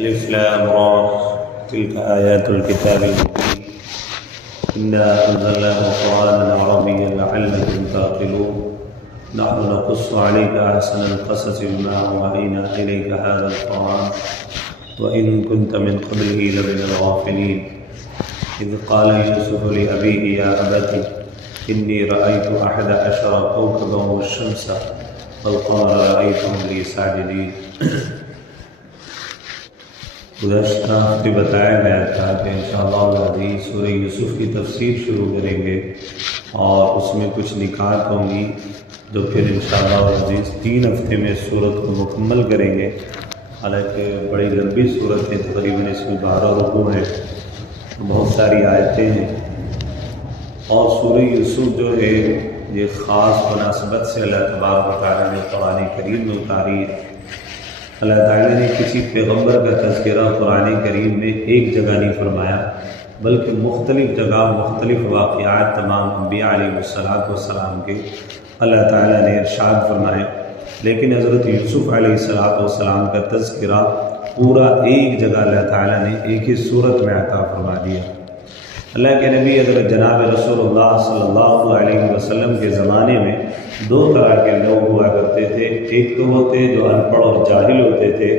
الف لام را تلك آيات الكتاب المبين إنا أنزلناه قرآنا عربيا لعلكم تعقلون نحن نقص عليك أحسن القصص بما أوحينا إليك هذا القرآن وإن كنت من قبله لمن الغافلين إذ قال يوسف لأبيه يا أبت إني رأيت 11 كوكبا والشمس والقمر رأيتهم لي ساجدين۔ گزشتہ ہفتے بتایا گیا تھا کہ انشاءاللہ العزیز سورہ یوسف کی تفسیر شروع کریں گے اور اس میں کچھ نکات ہوں گی جو پھر انشاءاللہ العزیز 3 ہفتے میں سورت کو مکمل کریں گے۔ حالانکہ بڑی لمبی صورت ہے، تقریباً اس میں 12 رکوع ہیں، بہت ساری آیتیں ہیں، اور سورہ یوسف جو ہے یہ خاص مناسبت سے اللہ تبارک و تعالیٰ نے قرآن کریم میں اتاری ہے۔ اللہ تعالیٰ نے کسی پیغمبر کا تذکرہ قرآن کریم میں ایک جگہ نہیں فرمایا، بلکہ مختلف جگہ مختلف واقعات تمام انبیاء علیہ السلام کے اللہ تعالیٰ نے ارشاد فرمائے، لیکن حضرت یوسف علیہ السلام کا تذکرہ پورا ایک جگہ اللہ تعالیٰ نے ایک ہی صورت میں عطا فرما دیا۔ اللہ کے نبی حضرت جناب رسول اللہ صلی اللہ علیہ وسلم کے زمانے میں 2 طرح کے لوگ ہوا کرتے تھے۔ ایک تو وہ تھے جو ان پڑھ اور جاہل ہوتے تھے۔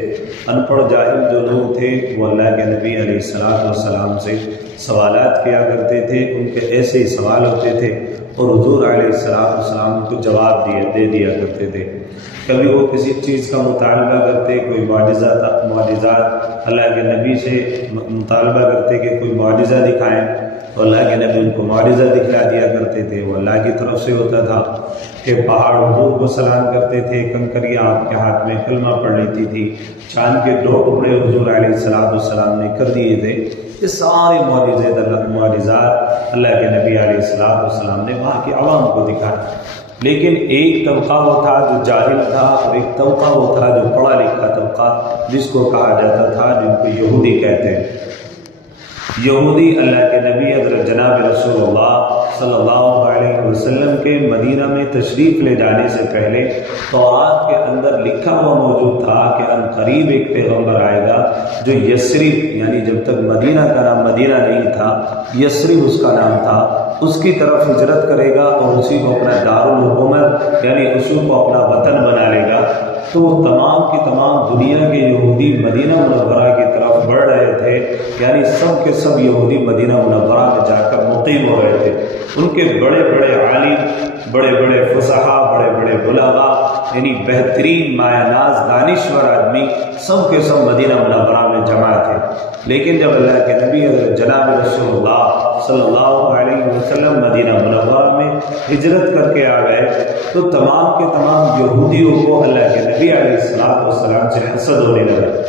ان پڑھ جاہل جو لوگ تھے وہ اللہ کے نبی علیہ السلام سے سوالات کیا کرتے تھے، ان کے ایسے ہی سوال ہوتے تھے اور حضور علیہ السلام کو جواب دے دیا کرتے تھے۔ کبھی وہ کسی چیز کا مطالبہ کرتے، کوئی معجزات اللہ کے نبی سے مطالبہ کرتے کہ کوئی معجزہ دکھائیں، تو اللہ کے نبی ان کو معجزہ دکھلا دیا کرتے تھے۔ وہ اللہ کی طرف سے ہوتا تھا کہ پہاڑ حضور کو سلام کرتے تھے، کنکریاں آپ کے ہاتھ میں کلمہ پڑھ لیتی تھی، چاند کے 2 ٹکڑے حضور علیہ السلام نے کر دیے تھے۔ یہ سارے معجزات اللہ کے نبی علیہ السلام نے وہاں کی عوام کو دکھایا۔ لیکن ایک طبقہ وہ تھا جو جاہل تھا اور ایک طبقہ وہ تھا جو پڑھا لکھا طبقہ، جس کو کہا جاتا تھا، جن کو یہودی کہتے ہیں۔ یہودی اللہ کے نبی حضرت جناب رسول اللہ صلی اللہ علیہ وسلم کے مدینہ میں تشریف لے جانے سے پہلے تورات کے اندر لکھا ہوا موجود تھا کہ ان قریب ایک پیغمبر آئے گا جو یثرب، یعنی جب تک مدینہ کا نام مدینہ نہیں تھا، یثرب اس کا نام تھا، اس کی طرف ہجرت کرے گا اور اسی کو اپنا دارالحکومت یعنی اسی کو اپنا وطن بنا لے گا۔ تو تمام کی تمام دنیا کے یہودی مدینہ منورہ کی طرف بڑھ رہے تھے، یعنی سب کے سب یہودی مدینہ منورہ میں جا کر مقیم ہو رہے تھے۔ ان کے بڑے بڑے عالم، بڑے بڑے فصحا، بڑے بڑے بلغا، یعنی بہترین مایہ ناز دانشور آدمی سب کے سب مدینہ منورہ میں جمع تھے۔ لیکن جب اللہ کے نبی حضرت جناب رسول اللہ صلی اللہ علیہ وسلم مدینہ منورہ میں ہجرت کر کے آ گئے تو تمام کے تمام یہودیوں کو اللہ کے نبی علیہ السلام سے حسد ہونے لگا۔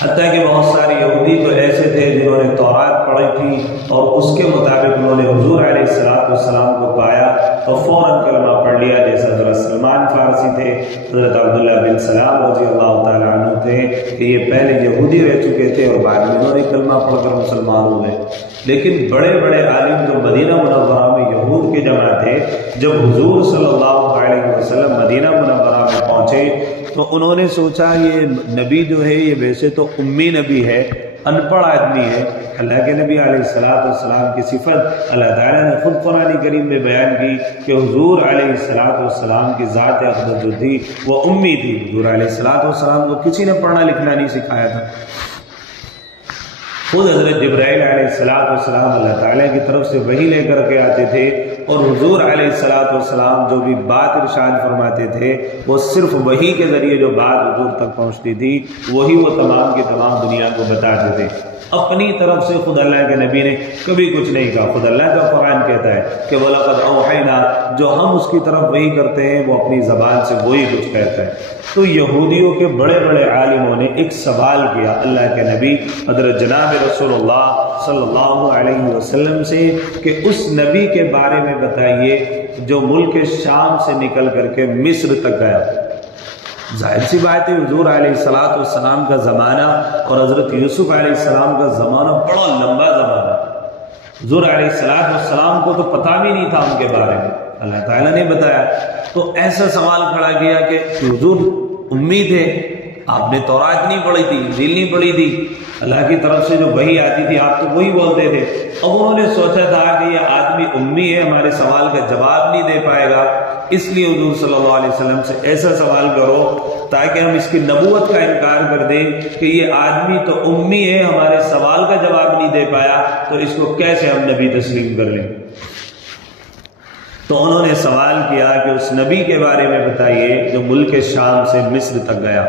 حتیٰ کہ بہت سارے یہودی تو ایسے تھے جنہوں نے تورات پڑھی تھی اور اس کے مطابق انہوں نے حضور علیہ السلام کو پایا تو فوراً کلمہ پڑھ لیا، جیسے حضرت سلمان فارسی تھے، حضرت عبداللہ بن سلام رضی اللہ تعالیٰ عنہ تھے کہ یہ پہلے یہودی رہ چکے تھے اور بعد میں انہوں نے کلمہ پڑھ کر مسلمان ہوئے۔ لیکن بڑے بڑے عالم جو مدینہ منورہ میں یہود کے جمع تھے، جب حضور صلی اللہ علیہ وسلم مدینہ منورہ میں پہنچے تو انہوں نے سوچا یہ نبی جو ہے یہ ویسے تو امی نبی ہے، ان پڑھ آدمی ہے۔ اللہ کے نبی علیہ السلام کی صفت اللہ تعالیٰ نے خود قرآن کریم میں بیان کی کہ حضور علیہ السلام کی ذات اقدس جو تھی وہ امی تھی۔ حضور علیہ السلام کو کسی نے پڑھنا لکھنا نہیں سکھایا تھا، خود حضرت جبرائیل علیہ السلام اللہ تعالیٰ کی طرف سے وحی لے کر کے آتے تھے، اور حضور علیہ السلام جو بھی بات ارشاد فرماتے تھے وہ صرف وحی کے ذریعے جو بات حضور تک پہنچتی تھی وہی وہ تمام کی تمام دنیا کو بتاتے تھے۔ اپنی طرف سے خود اللہ کے نبی نے کبھی کچھ نہیں کہا۔ خود اللہ کا قرآن کہتا ہے کہ وَلَقَدْ أَوْحَيْنَا، جو ہم اس کی طرف وہی کرتے ہیں وہ اپنی زبان سے وہی کچھ کہتا ہے۔ تو یہودیوں کے بڑے بڑے عالموں نے ایک سوال کیا اللہ کے نبی حضرت جناب رسول اللہ صلی اللہ علیہ وسلم سے کہ اس نبی کے بارے میں بتائیے جو ملک شام سے نکل کر کے مصر تک گیا۔ ظاہر سی بات ہے حضور علیہ السلام کا زمانہ اور حضرت یوسف علیہ السلام کا زمانہ بڑا لمبا زمانہ۔ حضور علیہ السلام کو تو پتہ بھی نہیں تھا ان کے بارے میں، اللہ تعالیٰ نے بتایا۔ تو ایسا سوال کھڑا کیا کہ حضور امی تھے، آپ نے تورات نہیں پڑھی تھی، انجیل نہیں پڑھی تھی، اللہ کی طرف سے جو وحی آتی تھی آپ تو وہی بولتے تھے۔ اب انہوں نے سوچا تھا کہ یہ آدمی امی ہے، ہمارے سوال کا جواب نہیں دے پائے گا، اس لیے حضور صلی اللہ علیہ وسلم سے ایسا سوال کرو تاکہ ہم اس کی نبوت کا انکار کر دیں کہ یہ آدمی تو امی ہے، ہمارے سوال کا جواب نہیں دے پایا، تو اس کو کیسے ہم نبی تسلیم کر لیں۔ تو انہوں نے سوال کیا کہ اس نبی کے بارے میں بتائیے جو ملک شام سے مصر تک گیا۔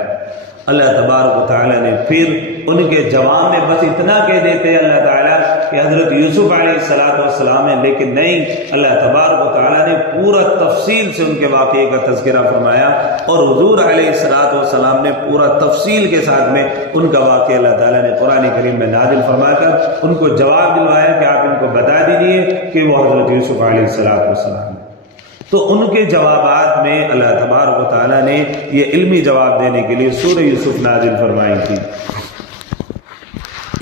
اللہ تبارک و تعالیٰ نے پھر ان کے جواب میں بس اتنا کہہ دیتے اللہ تعالیٰ کہ حضرت یوسف علیہ السلام ہے، لیکن نہیں، اللہ تبارک و تعالیٰ نے پورا تفصیل سے ان کے واقعے کا تذکرہ فرمایا، اور حضور علیہ السلام نے پورا تفصیل کے ساتھ میں ان کا واقعہ اللہ تعالیٰ نے قرآن کریم میں نازل فرما کر ان کو جواب دلوایا کہ آپ ان کو بتا دیجیے کہ وہ حضرت یوسف علیہ السلام۔ تو ان کے جوابات میں اللہ تبارک و تعالیٰ نے یہ علمی جواب دینے کے لیے سورہ یوسف نازل فرمائی تھی۔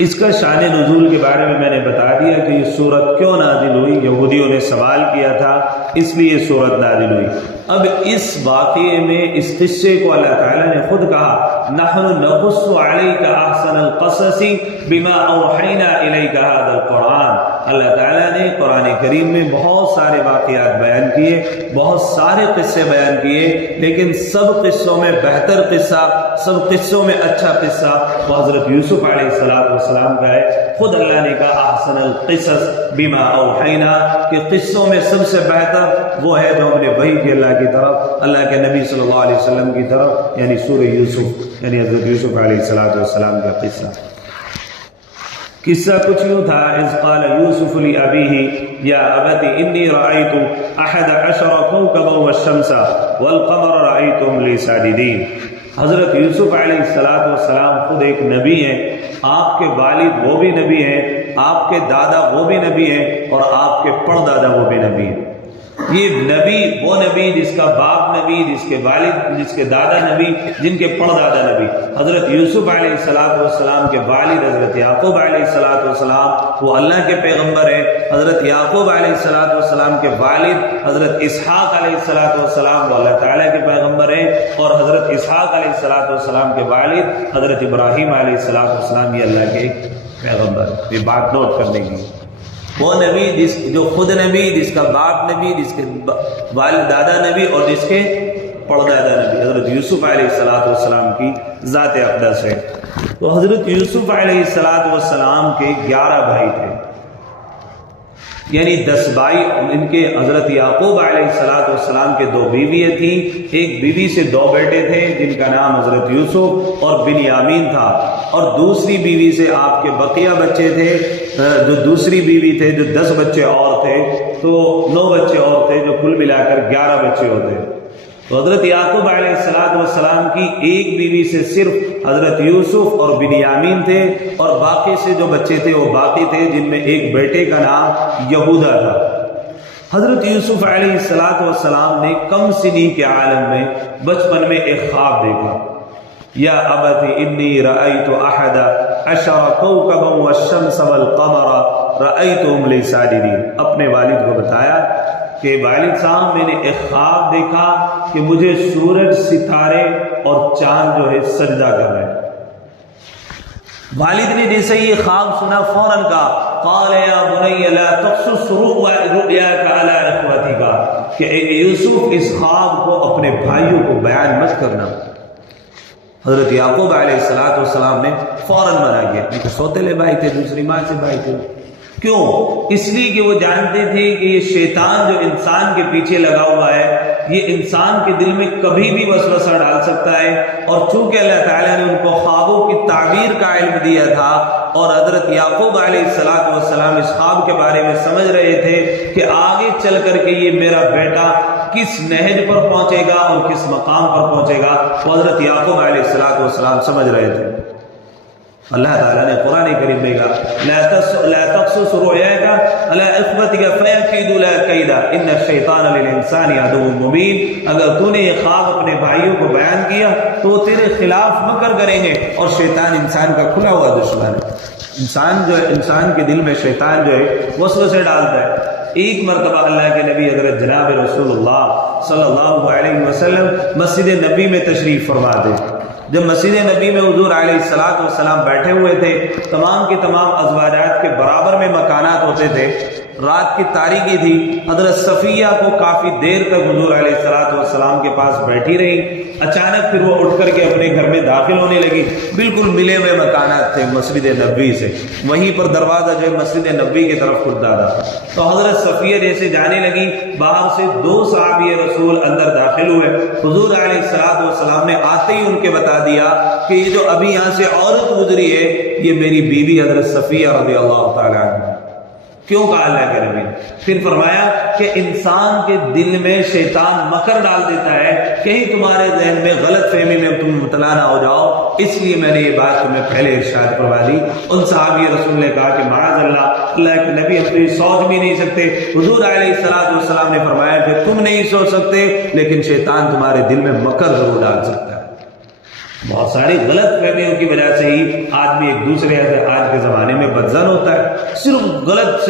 اس کا شان نزول کے بارے میں نے بتا دیا کہ یہ سورت کیوں نازل ہوئی، یہودیوں نے سوال کیا تھا اس لیے یہ سورت نازل ہوئی۔ اب اس واقعے میں اس قصے کو اللہ تعالیٰ نے خود کہا نحن نقص علیک احسن القصص بما اوحینا الیک ھذا القرآن۔ اللہ تعالیٰ نے قرآن کریم میں بہت سارے واقعات بیان کیے، بہت سارے قصے بیان کیے، لیکن سب قصوں میں بہتر قصہ، سب قصوں میں اچھا قصہ وہ حضرت یوسف علیہ السلام کا ہے۔ خود اللہ نے کہا احسن القصص بما اوحینا، کہ قصوں میں سب سے بہتر وہ ہے جو ہم نے وحی کی اللہ کی طرف، اللہ کے نبی صلی اللہ علیہ وسلم کی طرف، یعنی سورہ یوسف، یعنی حضرت یوسف علیہ السلام کا قصہ کچھ یوں تھا، اذ قال یوسف لأبیہ یا ابت انی رأیت احد عشر کوکبا والشمس والقمر رأیتهم لی ساجدین۔ حضرت یوسف علیہ السلام خود ایک نبی ہیں، آپ کے والد وہ بھی نبی ہیں، آپ کے دادا وہ بھی نبی ہیں، اور آپ کے پردادا وہ بھی نبی ہیں۔ یہ نبی وہ نبی جس کا باپ نبی، جس کے والد، جس کے دادا نبی، جن کے پردادا نبی۔ حضرت یوسف علیہ السلام کے والد حضرت یعقوب علیہ السلام وہ اللہ کے پیغمبر ہیں۔ حضرت یعقوب علیہ السلام کے والد حضرت اسحاق علیہ السلام وہ اللہ تعالیٰ کے پیغمبر ہیں، اور حضرت اسحاق علیہ السلام کے والد حضرت ابراہیم علیہ السلام یہ اللہ کے پیغمبر۔ یہ بات نوٹ کرنے کی، وہ نبی جو خود نبی، جس کا باپ نبی، جس کے والد دادا نبی، اور جس کے پردادا نبی، حضرت یوسف علیہ السلام کی ذات اقدس ہے۔ تو حضرت یوسف علیہ السلام کے 11 بھائی تھے، یعنی 10 بھائی ان کے۔ حضرت یعقوب علیہ السلام کے 2 بیویاں تھیں، ایک بیوی سے 2 بیٹے تھے جن کا نام حضرت یوسف اور بنیامین تھا، اور دوسری بیوی سے آپ کے بقیہ بچے تھے، جو دوسری بیوی تھے، جو 10 بچے اور تھے، تو 9 بچے اور تھے، جو کل ملا کر 11 بچے ہوتے۔ تو حضرت یعقوب علیہ السلام کی ایک بیوی سے صرف حضرت یوسف اور بنیامین تھے، اور باقی سے جو بچے تھے وہ باقی تھے، جن میں ایک بیٹے کا نام یہودا تھا۔ حضرت یوسف علیہ السلام نے کم سنی کے عالم میں بچپن میں ایک خواب دیکھا، یا ابت انی رأیت احد عشر کوکبا والشمس والقمر رأیتهم لی ساجدین۔ اپنے والد کو بتایا کہ والد صاحب میں نے ایک خواب دیکھا کہ مجھے سورج، ستارے اور چاند جو ہے سجدہ کر رہے ہیں۔ والد نے جیسے یہ خواب سنا فوراً کہا قال یا بنی لا تقصص رؤیاک علی اخوتک، کہ اے یوسف اس خواب کو اپنے بھائیوں کو بیان مت کرنا۔ حضرت یعقوب علیہ السلام نے فوراً منع کیا، کیونکہ سوتیلے بھائی تھے، دوسری ماں سے بھائی تھے۔ کیوں؟ اس لیے کہ وہ جانتے تھے کہ یہ شیطان جو انسان کے پیچھے لگا ہوا ہے، یہ انسان کے دل میں کبھی بھی وسوسہ ڈال سکتا ہے، اور چونکہ اللہ تعالیٰ نے ان کو خوابوں کی تعبیر کا علم دیا تھا، اور حضرت یعقوب علیہ السلام اس خواب کے بارے میں سمجھ رہے تھے کہ آگے چل کر کے یہ میرا بیٹا کس نہج پر پہنچے گا اور کس مقام پر پہنچے گا، وہ حضرت یعقوب علیہ السلام سمجھ رہے تھے۔ اللہ تعالیٰ نے قرآن کریم میں کہا لا تقصص رؤیاک علی اخوتک فیکیدوا لک کیدا ان الشیطان للانسان عدو مبین۔ اگر تو نے یہ خواب اپنے بھائیوں کو بیان کیا تو وہ تیرے خلاف مکر کریں گے، اور شیطان انسان کا کھلا ہوا دشمن ہے۔ انسان کے دل میں شیطان جو ہے وسوسے ڈالتا ہے۔ ایک مرتبہ اللہ کے نبی حضرت جناب رسول اللہ صلی اللہ علیہ وسلم مسجد نبی میں تشریف فرما دے، جب مسجد نبی میں حضور علیہ الصلوۃ والسلام بیٹھے ہوئے تھے، تمام کے تمام ازواجات کے برابر میں مکانات ہوتے تھے، رات کی تاریکی تھی، حضرت صفیہ کو کافی دیر تک حضور علیہ الصلوۃ والسلام کے پاس بیٹھی رہی۔ اچانک پھر وہ اٹھ کر کے اپنے گھر میں داخل ہونے لگی، بالکل ملے ہوئے مکانات تھے مسجد نبوی سے، وہیں پر دروازہ جو ہے مسجد نبوی کی طرف کھلتا تھا۔ تو حضرت صفیہ جیسے جانے لگی، باہر سے 2 صحابی رسول اندر داخل ہوئے۔ حضور علیہ الصلوۃ والسلام نے آتے ہی ان کے بتا دیا کہ یہ جو ابھی یہاں سے عورت گزری ہے یہ میری بیوی حضرت صفیہ رضی اللہ تعالیٰ عنہ۔ کیوں کہا اللہ کے نبی؟ پھر فرمایا کہ انسان کے دل میں شیطان مکر ڈال دیتا ہے، کہیں تمہارے ذہن میں غلط فہمی میں تم مبتلا نہ ہو جاؤ، اس لیے میں نے یہ بات تمہیں پہلے ارشاد کروا دی۔ ان صحابی رسول نے کہا کہ معاذ اللہ کے نبی، ہم تو یہ سوچ بھی نہیں سکتے۔ حضور علیہ الصلوۃ والسلام نے فرمایا کہ تم نہیں سوچ سکتے، لیکن شیطان تمہارے دل میں مکر ضرور ڈال سکتا ہے۔ بہت ساری غلط فہمیوں کی وجہ سے ہی آدمی ایک دوسرے سے آج کے زمانے میں بدزن ہوتا ہے، صرف غلط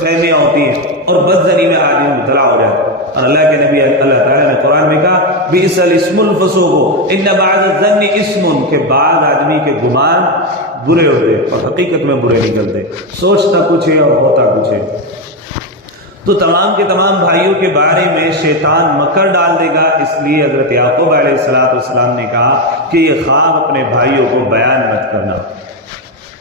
فہمیاں ہوتی ہیں اور بدزنی میں آدمی مبتلا ہو جاتا ہے۔ اور اللہ کے نبی اللہ تعالیٰ نے قرآن میں کہا بئس الاسم الفسوق ان بعد الظن اسم، کہ بعض آدمی کے گمان برے ہوتے اور حقیقت میں برے نکلتے، سوچتا کچھ ہے اور ہوتا کچھ ہے۔ تو تمام کے تمام بھائیوں کے بارے میں شیطان مکر ڈال دے گا، اس لیے حضرت یعقوب علیہ السلام نے کہا کہ یہ خواب اپنے بھائیوں کو بیان مت کرنا۔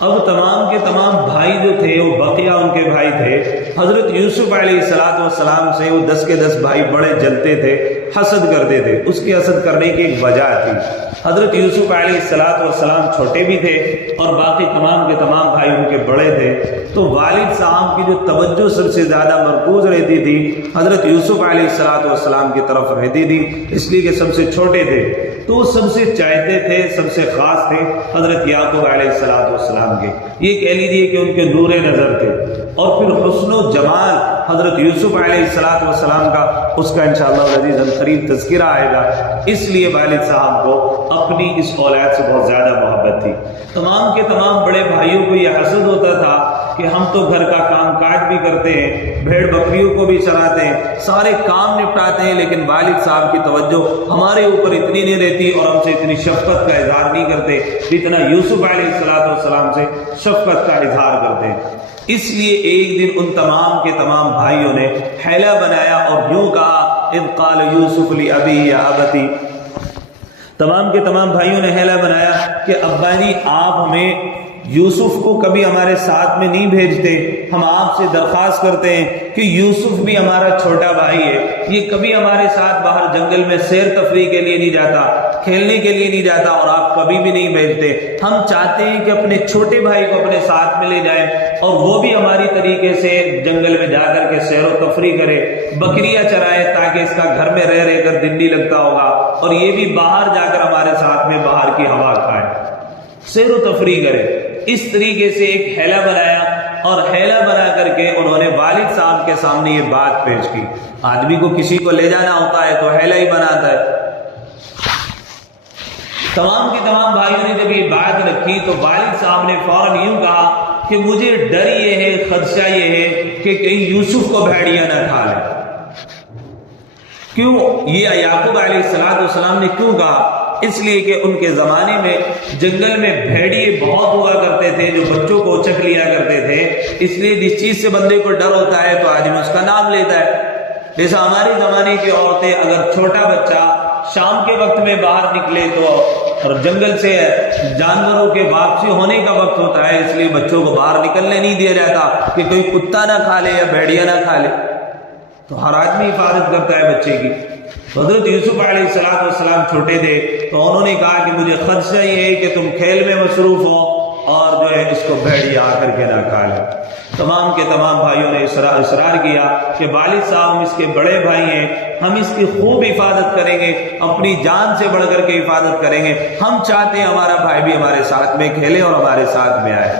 اب تمام کے تمام بھائی جو تھے وہ بقیہ ان کے بھائی تھے، حضرت یوسف علیہ السلام سے وہ 10 کے 10 بھائی بڑے جلتے تھے، حسد کرتے تھے۔ اس کی حسد کرنے کی ایک وجہ تھی، حضرت یوسف علیہ السلام چھوٹے بھی تھے اور باقی تمام کے تمام بھائی ان کے بڑے تھے، تو والد صاحب کی جو توجہ سب سے زیادہ مرکوز رہتی تھی حضرت یوسف علیہ السلام کی طرف رہتی تھی، اس لیے کہ سب سے چھوٹے تھے، تو سب سے چاہتے تھے، سب سے خاص تھے حضرت یعقوب علیہ السلام کے۔ یہ کہہ لیجیے کہ ان کے نور نظر تھے، اور پھر حسن و جمال حضرت یوسف علیہ السلام کا، اس کا انشاءاللہ العزیز قریب تذکرہ آئے گا۔ اس لیے والد صاحب کو اپنی اس اولاد سے بہت زیادہ محبت تھی۔ تمام کے تمام بڑے بھائیوں کو یہ حسد ہوتا تھا کہ ہم تو گھر کا کام کاج بھی کرتے ہیں، بھیڑ بکریوں کو بھی چراتے ہیں، سارے کام نپٹاتے ہیں، لیکن والد صاحب کی توجہ ہمارے اوپر اتنی نہیں رہتی اور ہم سے اتنی شفقت کا اظہار نہیں کرتے جتنا یوسف علیہ السلام سے شفقت کا اظہار کرتے ہیں۔ اس لیے ایک دن ان تمام کے تمام بھائیوں نے حیلہ بنایا اور یوں کہا اذ قال یوسف لأبیہ یا ابتی، تمام کے تمام بھائیوں نے حیلہ بنایا کہ ابا جی آپ ہمیں یوسف کو کبھی ہمارے ساتھ میں نہیں بھیجتے، ہم آپ سے درخواست کرتے ہیں کہ یوسف بھی ہمارا چھوٹا بھائی ہے، یہ کبھی ہمارے ساتھ باہر جنگل میں سیر تفریح کے لیے نہیں جاتا، کھیلنے کے لیے نہیں جاتا، اور آپ کبھی بھی نہیں بھیجتے۔ ہم چاہتے ہیں کہ اپنے چھوٹے بھائی کو اپنے ساتھ میں لے جائیں اور وہ بھی ہماری طریقے سے جنگل میں جا کر کے سیر و تفریح کرے، بکریاں چرائے، تاکہ اس کا گھر میں رہ رہ کر دن نہیں لگتا ہوگا، اور یہ بھی باہر جا کر ہمارے ساتھ میں باہر کی ہوا کھائے، سیر و تفریح کرے۔ اس طریقے سے ایک حیلہ بنایا، اور حیلہ بنا کر کے انہوں نے والد صاحب کے سامنے یہ بات پیش کی۔ آدمی کو کسی کو لے جانا ہوتا ہے تو حیلہ ہی بناتا ہے۔ تمام کے تمام بھائیوں نے جب یہ بات رکھی تو والد صاحب نے فوراً یوں کہا کہ مجھے ڈر یہ ہے، خدشہ یہ ہے کہ کہیں یوسف کو بھیڑیا نہ کھا لے۔ کیوں یہ یعقوب علیہ السلام نے کیوں کہا؟ اس لیے کہ ان کے زمانے میں جنگل میں بھیڑیے بہت ہوا کرتے تھے جو بچوں کو اچک لیا کرتے تھے، اس لیے جس چیز سے بندے کو ڈر ہوتا ہے تو آدمی اس کا نام لیتا ہے۔ جیسا ہمارے زمانے کی عورتیں اگر چھوٹا بچہ شام کے وقت میں باہر نکلے تو، اور جنگل سے جانوروں کے واپسی ہونے کا وقت ہوتا ہے، اس لیے بچوں کو باہر نکلنے نہیں دیا جاتا کہ کوئی کتا نہ کھا لے یا بھیڑیا نہ کھا لے، تو ہر آدمی حفاظت کرتا ہے بچے کی۔ حضرت یوسف علیہ السلام چھوٹے تھے تو انہوں نے کہا کہ مجھے خدشہ یہ ہے کہ تم کھیل میں مصروف ہو اور جو ہے اس کو بھیڑیا آ کر کے نہ کھا لے۔ تمام کے تمام بھائیوں نے اصرار کیا کہ والد صاحب ہم اس کے بڑے بھائی ہیں، ہم اس کی خوب حفاظت کریں گے، اپنی جان سے بڑھ کر کے حفاظت کریں گے، ہم چاہتے ہیں ہمارا بھائی بھی ہمارے ساتھ میں کھیلے اور ہمارے ساتھ میں آئے۔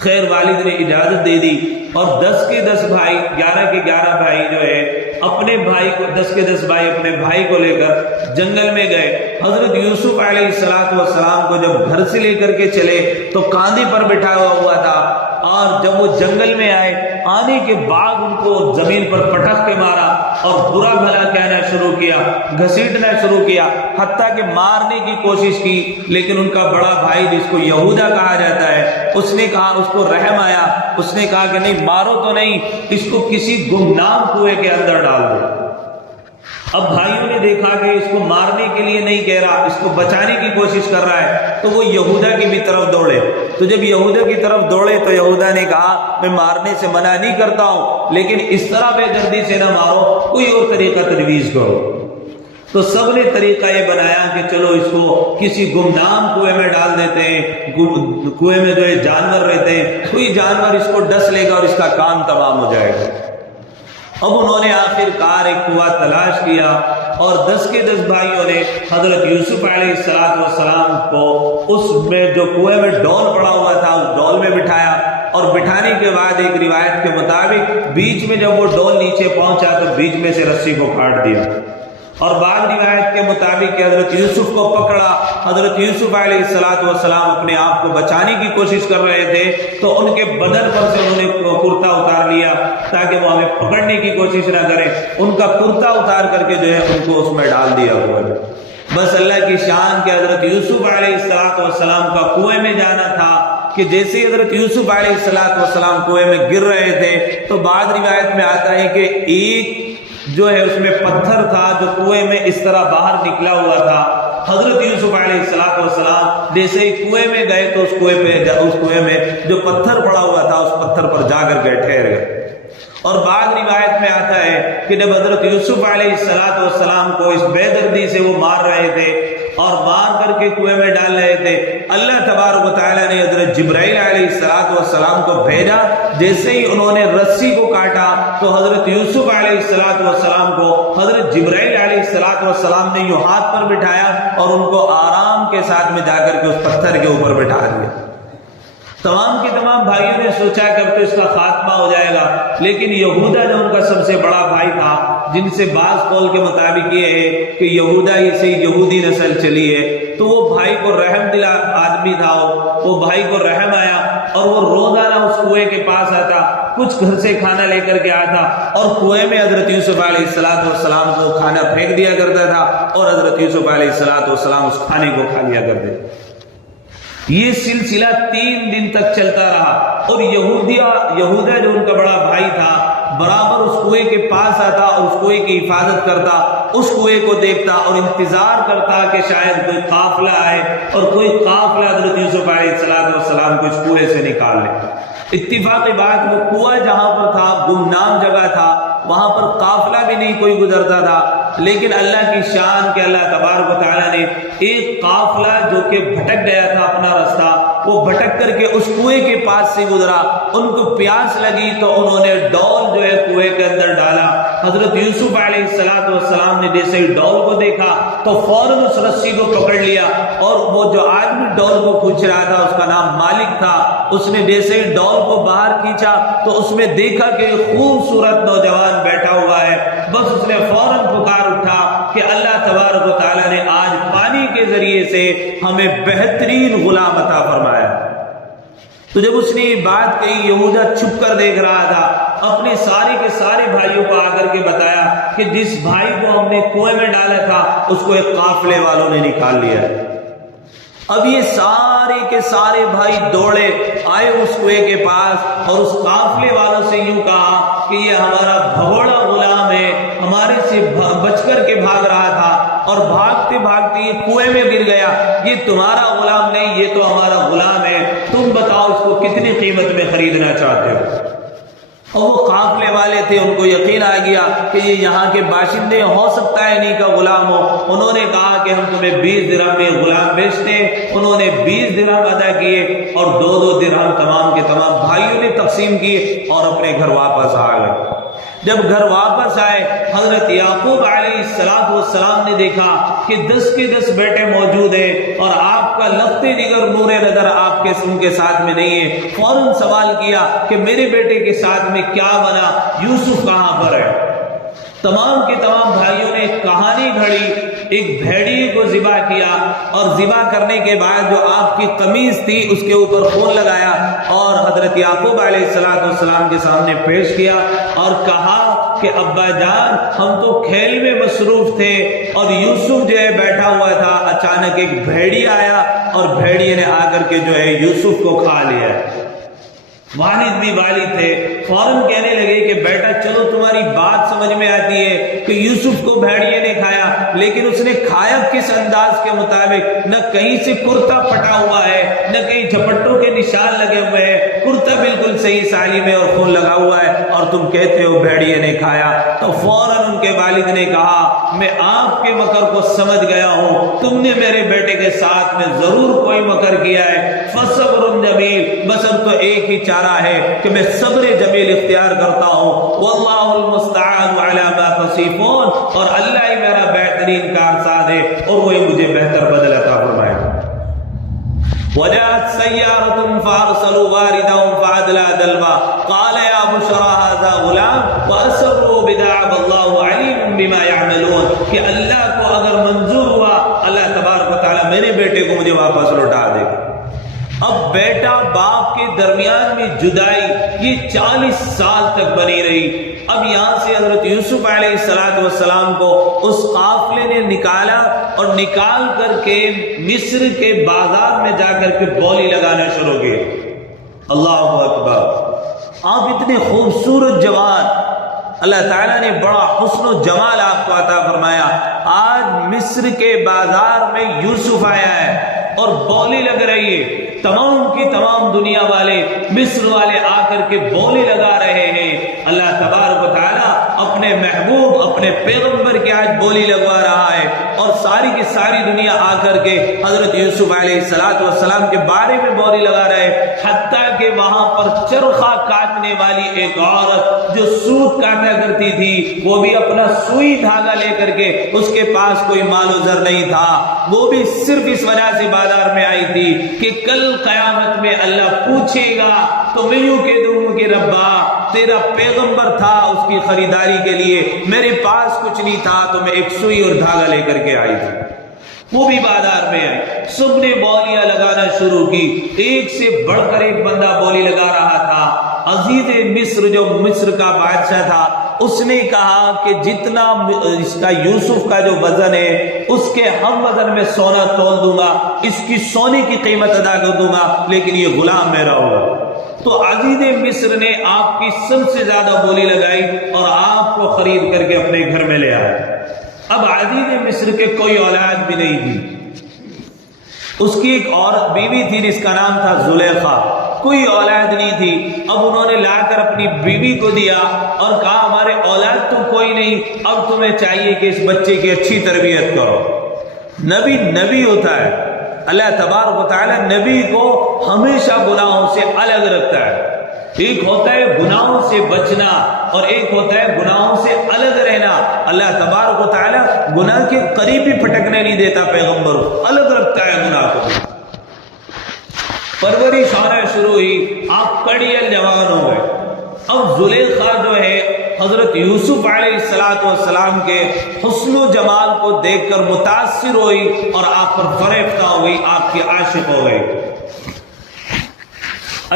خیر والد نے اجازت دے دی، اور 10 کے 10 بھائی، 11 کے 11 بھائی جو ہے اپنے بھائی کو، 10 کے 10 بھائی اپنے بھائی کو لے کر جنگل میں گئے۔ حضرت یوسف علیہ السلام کو جب گھر سے لے کر کے چلے تو کاندھے پر بٹھایا ہوا تھا، اور جب وہ جنگل میں آئے آنے کے بعد ان کو زمین پر پٹک کے مارا اور برا بھلا کہنا شروع کیا، گھسیٹنا شروع کیا، حتیٰ کہ مارنے کی کوشش کی، لیکن ان کا بڑا بھائی جس کو یہودا کہا جاتا ہے اس نے کہا، اس کو رحم آیا، اس نے کہا کہ نہیں مارو تو نہیں، اس کو کسی گمنام کنویں کے اندر ڈال دو۔ اب بھائیوں نے دیکھا کہ اس کو مارنے کے لیے نہیں کہہ رہا، اس کو بچانے کی کوشش کر رہا ہے، تو وہ یہودا کی بھی طرف دوڑے۔ تو جب یہودا کی طرف دوڑے تو یہودا نے کہا میں مارنے سے منع نہیں کرتا ہوں، لیکن اس طرح بے دردی سے نہ مارو، کوئی اور طریقہ تجویز کرو۔ تو سب نے طریقہ یہ بنایا کہ چلو اس کو کسی گمنام کنویں میں ڈال دیتے ہیں، کنویں میں جو ہے جانور رہتے ہیں، کوئی جانور اس کو ڈس لے گا اور اس کا کام تمام ہو جائے گا۔ اب انہوں نے آخر کار ایک کنواں تلاش کیا اور 10 کے 10 بھائیوں نے حضرت یوسف علیہ السلام کو اس میں جو کنویں میں ڈول پڑا ہوا تھا اس ڈول میں بٹھایا، اور بٹھانے کے بعد ایک روایت کے مطابق بیچ میں جب وہ ڈول نیچے پہنچا تو بیچ میں سے رسی کو کاٹ دیا، اور بعض روایت کے مطابق کہ حضرت یوسف کو پکڑا۔ حضرت یوسف علیہ السلام اپنے آپ کو بچانے کی کوشش کر رہے تھے تو ان کے بدن پر سے انہوں نے کرتا اتار لیا تاکہ وہ ہمیں پکڑنے کی کوشش نہ کرے، ان کا کرتا اتار کر کے جو ہے ان کو اس میں ڈال دیا ہوا ہے۔ بس اللہ کی شان کہ حضرت یوسف علیہ السلام کا کنویں میں جانا تھا کہ جیسے حضرت یوسف علیہ السلام کنویں میں گر رہے تھے تو بعض روایت میں آتا ہے کہ ایک جو ہے اس میں پتھر تھا جو کنویں میں اس طرح باہر نکلا ہوا تھا۔ حضرت یوسف علیہ السلام جیسے ہی کنویں میں گئے تو اس کنویں میں جو پتھر پڑا ہوا تھا اس پتھر پر جا کر کے ٹھہر گئے۔ اور بعض روایت میں آتا ہے کہ جب حضرت یوسف علیہ السلام کو اس بے دردی سے وہ مار رہے تھے اور مار کر کے کنویں میں ڈال رہے تھے، اللہ تبارک و تعالیٰ نے حضرت جبرائیل علیہ السلام کو بھیجا۔ جیسے ہی انہوں نے رسی کو کاٹا تو حضرت یوسف علیہ السلام کو حضرت جبرائیل علیہ السلام نے یوں ہاتھ پر بٹھایا اور ان کو آرام کے ساتھ میں جا کر کے اس پتھر کے اوپر بٹھا دیا۔ تمام کے تمام بھائیوں نے سوچا کہ اب تو اس کا خاتمہ ہو جائے گا، لیکن یہودا جو ان کا سب سے بڑا بھائی تھا، جن سے بعض قول کے مطابق یہ ہے کہ یہودا ہی سے یہودی نسل چلی ہے، تو وہ بھائی کو رحم دل آدمی تھا، وہ بھائی کو رحم آیا اور وہ روزانہ اس کنویں کے پاس آتا، کچھ گھر سے کھانا لے کر کے آتا اور کنویں میں حضرت یوسف علیہ السلام کو کھانا پھینک دیا کرتا تھا اور حضرت یوسف علیہ السلام اس کھانے کو کھا لیا کرتے۔ یہ سلسلہ 3 دن تک چلتا رہا اور یہودا جو ان کا بڑا بھائی تھا برابر اس کنویں کے پاس آتا اور اس کنویں کی حفاظت کرتا، اس کنویں کو دیکھتا اور انتظار کرتا کہ شاید کوئی قافلہ آئے اور کوئی قافلہ حضرت یوسف علیہ السلام کو اس کنویں سے نکال لے۔ اتفاقی بات وہ کنواں جہاں پر تھا گمنام جگہ تھا، وہاں پر قافلہ بھی نہیں کوئی گزرتا تھا، لیکن اللہ کی شان کہ اللہ تبارک و تعالیٰ نے ایک قافلہ جو کہ بھٹک گیا تھا اپنا راستہ، وہ بھٹک کر کے اس کنویں کے پاس سے گزرا، ان کو پیاس لگی تو انہوں نے ڈول جو ہے کنویں کے اندر ڈالا۔ حضرت یوسف علیہ السلام نے جیسے ہی ڈول کو دیکھا تو فوراً اس رسی کو پکڑ لیا، اور وہ جو آدمی ڈول کو کھینچ رہا تھا اس کا نام مالک تھا، اس نے جیسے ہی ڈول کو باہر کھینچا تو اس میں دیکھا کہ خوبصورت نوجوان بیٹھا ہوا ہے، بس اس نے فوراً پکار اٹھا کہ اللہ تبارک و تعالیٰ نے آج پانی کے ذریعے سے ہمیں بہترین غلام عطا فرمایا۔ تو جب اس نے یہ بات کہی یہودا چھپ کر دیکھ رہا تھا، اپنے سارے کے سارے بھائیوں کو آ کر کے بتایا کہ جس بھائی کو ہم نے کنویں میں ڈالا تھا اس کو ایک قافلے والوں نے نکال لیا۔ اب یہ سارے کے سارے بھائی دوڑے آئے اس کنویں کے پاس اور اس قافلے والوں سے یوں کہا کہ یہ ہمارا بھگوڑا غلام ہے، ہمارے سے بچ کر کے بھاگ رہا تھا اور بھاگتے بھاگتے یہ کنویں میں گر گیا، یہ تمہارا غلام نہیں، یہ تو ہمارا غلام ہے، تم بتاؤ اس کو کتنی قیمت میں خریدنا چاہتے ہو۔ اور وہ قافلے والے تھے، ان کو یقین آ گیا کہ یہ یہاں کے باشندے ہو سکتا ہے انہی کا غلام ہو۔ انہوں نے کہا کہ ہم تمہیں 20 درہم میں غلام بیچتے ہیں۔ انہوں نے 20 درہم ادا کیے اور 2 درہم تمام کے تمام بھائیوں نے تقسیم کیے اور اپنے گھر واپس آ گئے۔ جب گھر واپس آئے حضرت یعقوب علیہ السلام نے دیکھا کہ 10 کے 10 بیٹے موجود ہیں اور آپ کا لخت جگر نور نظر آپ کے ان کے ساتھ میں نہیں ہے۔ فوراً سوال کیا کہ میرے بیٹے کے ساتھ میں کیا بنا، یوسف کہاں پر ہے؟ تمام کے تمام بھائیوں نے ایک کہانی گھڑی، ایک بھیڑیے کو ذبح کیا، اور ذبح کرنے کے بعد جو آپ کی قمیض تھی اس کے اوپر خون لگایا اور حضرت یعقوب علیہ السلام کے سامنے پیش کیا اور کہا کہ ابا جان ہم تو کھیل میں مصروف تھے اور یوسف جو ہے بیٹھا ہوا تھا، اچانک ایک بھیڑیا آیا اور بھیڑیے نے آ کر کے جو ہے یوسف کو کھا لیا۔ والد بھی والد تھے، فوراً کہنے لگے کہ بیٹا چلو تمہاری بات سمجھ میں آتی ہے کہ یوسف کو بھیڑیے نے کھایا، لیکن اس نے کھایا کس انداز کے مطابق؟ نہ کہیں سے کرتا پھٹا ہوا ہے، نہ کہیں جھپٹوں کے نشان لگے ہوئے ہیں، کرتا بالکل صحیح سالم ہے اور خون لگا ہوا ہے، اور تم کہتے ہو بھیڑیے نے کھایا۔ تو فوراً ان کے والد نے کہا میں آپ کے مکر کو سمجھ گیا ہوں، تم نے میرے بیٹے کے ساتھ میں ضرور کوئی مکر کیا ہے، فصبر جمیل، بس اب تو ایک ہی چارہ ہے کہ میں صبر جمیل اختیار کرتا ہوں، واللہ المستعان علی ما تصفون، اور اللہ ہی میرا بہترین کارساز ہے اور وہی مجھے بہتر بدل عطا فرمائے گا۔ وجاءت سيارة فأرسلوا واردهم فأدلى دلوه قال يا بشرى هذا غلام وأسروا بداعة والله عليم بما يعملون، کہ اللہ کو اگر منظور ہوا اللہ تبارک و تعالی میرے بیٹے کو مجھے واپس لوٹا دے گا۔ اب بیٹا باپ کے درمیان میں جدائی یہ 40 سال تک بنی رہی۔ اب یہاں سے حضرت یوسف علیہ السلام کو اس قافلے نے نکالا اور نکال کر کے مصر کے بازار میں جا کر کے بولی لگانا شروع کی۔ اللہ اکبر! آپ اتنے خوبصورت جوان، اللہ تعالیٰ نے بڑا حسن و جمال آپ کو عطا فرمایا، آج مصر کے بازار میں یوسف آیا ہے اور بولی لگ رہی ہے، تمام کی تمام دنیا والے مصر والے آ کر کے بولی لگا رہے ہیں۔ اللہ تبارک و تعالیٰ اپنے محبوب اپنے پیغمبر کے آج بولی لگوا رہا ہے، اور ساری کی ساری دنیا آ کر کے حضرت یوسف علیہ السلام کے بارے میں بولی لگا رہے، حتیٰ کہ وہاں پر چرخہ کاٹنے والی ایک عورت جو سوت کاٹا کرتی تھی، وہ بھی اپنا سوئی دھاگا لے کر کے، اس کے پاس کوئی مال و زر نہیں تھا، وہ بھی صرف اس وجہ سے بازار میں آئی تھی کہ کل قیامت میں اللہ پوچھے گا تو میں یوں کہہ دوں گا کہ ربا تیرا پیغمبر تھا اس کی خریداری کے لیے، میرے پاس کچھ نہیں تھا تو میں ایک سوئی اور دھاگا لے کر کے آئی تھی۔ وہ بھی بازار میں آئی، سب نے بولیاں لگانا شروع کی، ایک سے بڑھ کر ایک بندہ بولی لگا رہا تھا۔ عزیز مصر جو مصر کا بادشاہ تھا اس نے کہا کہ جتنا اس کا یوسف کا جو وزن ہے اس کے ہم وزن میں سونا تول دوں گا، اس کی سونے کی قیمت ادا کر دوں گا، لیکن یہ غلام میرا ہوگا۔ تو عزیز مصر نے آپ کی سب سے زیادہ بولی لگائی اور آپ کو خرید کر کے اپنے گھر میں لے آئے۔ اب عزیز مصر کے کوئی اولاد بھی نہیں تھی، اس کی ایک عورت بیوی تھی جس کا نام تھا زلیخا، کوئی اولاد نہیں تھی۔ اب انہوں نے لا کر اپنی بیوی کو دیا اور کہا ہمارے اولاد تو کوئی نہیں، اب تمہیں چاہیے کہ اس بچے کی اچھی تربیت کرو۔ نبی ہوتا ہے، اللہ تبارک و تعالیٰ نبی کو ہمیشہ گناہوں سے الگ رکھتا ہے۔ ایک ہوتا ہے گناہوں سے بچنا اور ایک ہوتا ہے گناہوں سے الگ رہنا۔ اللہ تبارک و تعالیٰ گناہ کے قریب بھی پھٹکنے نہیں دیتا، پیغمبر الگ رکھتا ہے گناہ کو۔ پرورش ہونا شروع ہوئی، آپ کڑیل جوان ہو گئے۔ اب زلیخا جو ہے حضرت یوسف علیہ السلام کے حسن و جمال کو دیکھ کر متاثر ہوئی اور آپ پر فریفتہ ہو گئی، آپ کی عاشق ہو گئی۔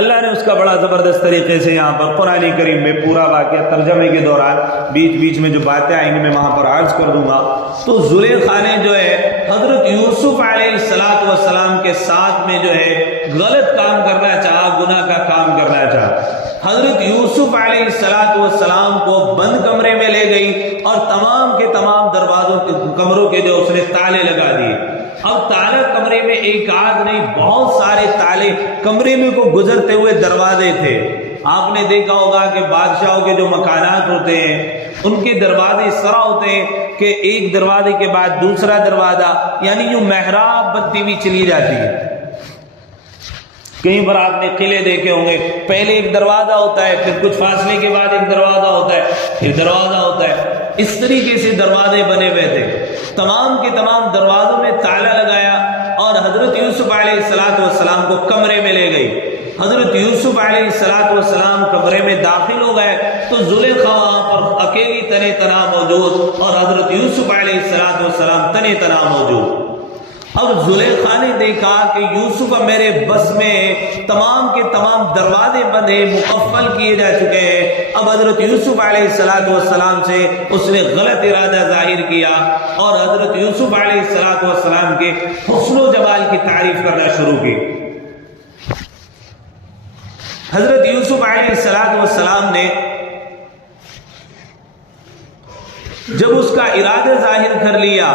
اللہ نے اس کا بڑا زبردست طریقے سے یہاں پر قرآن کریم میں پورا واقعہ ترجمے کے دوران بیچ بیچ میں جو باتیں آئیں گی میں وہاں پر عرض کر دوں گا۔ تو زلیخا نے جو ہے حضرت یوسف علیہ السلام کے ساتھ میں جو ہے غلط کام کرنا چاہا، گناہ کا کام کرنا چاہا۔ حضرت یوسف علیہ السلام کو بند کمرے میں لے گئی اور تمام کے تمام دروازوں کے کمروں کے جو اس نے تالے لگا دیے۔ اب تالا کمرے میں ایک آدھ نہیں، بہت سارے تالے کمرے میں کو گزرتے ہوئے دروازے تھے۔ آپ نے دیکھا ہوگا کہ بادشاہوں کے جو مکانات ہوتے ہیں ان کے دروازے اس طرح ہوتے ہیں کہ ایک دروازے کے بعد دوسرا دروازہ، یعنی یوں محراب بنتی ہوئی چلی جاتی ہے۔ کہیں پر آپ نے قلعے دیکھے ہوں گے، پہلے ایک دروازہ ہوتا ہے، پھر کچھ فاصلے کے بعد ایک دروازہ ہوتا ہے، پھر دروازہ ہوتا ہے، اس طریقے سے دروازے بنے ہوئے تھے۔ تمام کے تمام دروازوں میں تالا لگایا اور حضرت یوسف علیہ السلام کو کمرے میں لے گئی۔ حضرت یوسف علیہ السلام کمرے میں داخل ہو گئے تو زلیخا وہاں پر اکیلی تنے تنہا موجود اور حضرت یوسف علیہ السلام تنے تنہا موجود۔ اب زلیخا نے دیکھا کہ یوسف میرے بس میں تمام کے تمام دروازے بند ہیں، مقفل کیے جا چکے ہیں۔ اب حضرت یوسف علیہ السلام سے اس نے غلط ارادہ ظاہر کیا اور حضرت یوسف علیہ السلام کے حسن و جمال کی تعریف کرنا شروع کی۔ حضرت یوسف علیہ السلام نے جب اس کا ارادہ ظاہر کر لیا،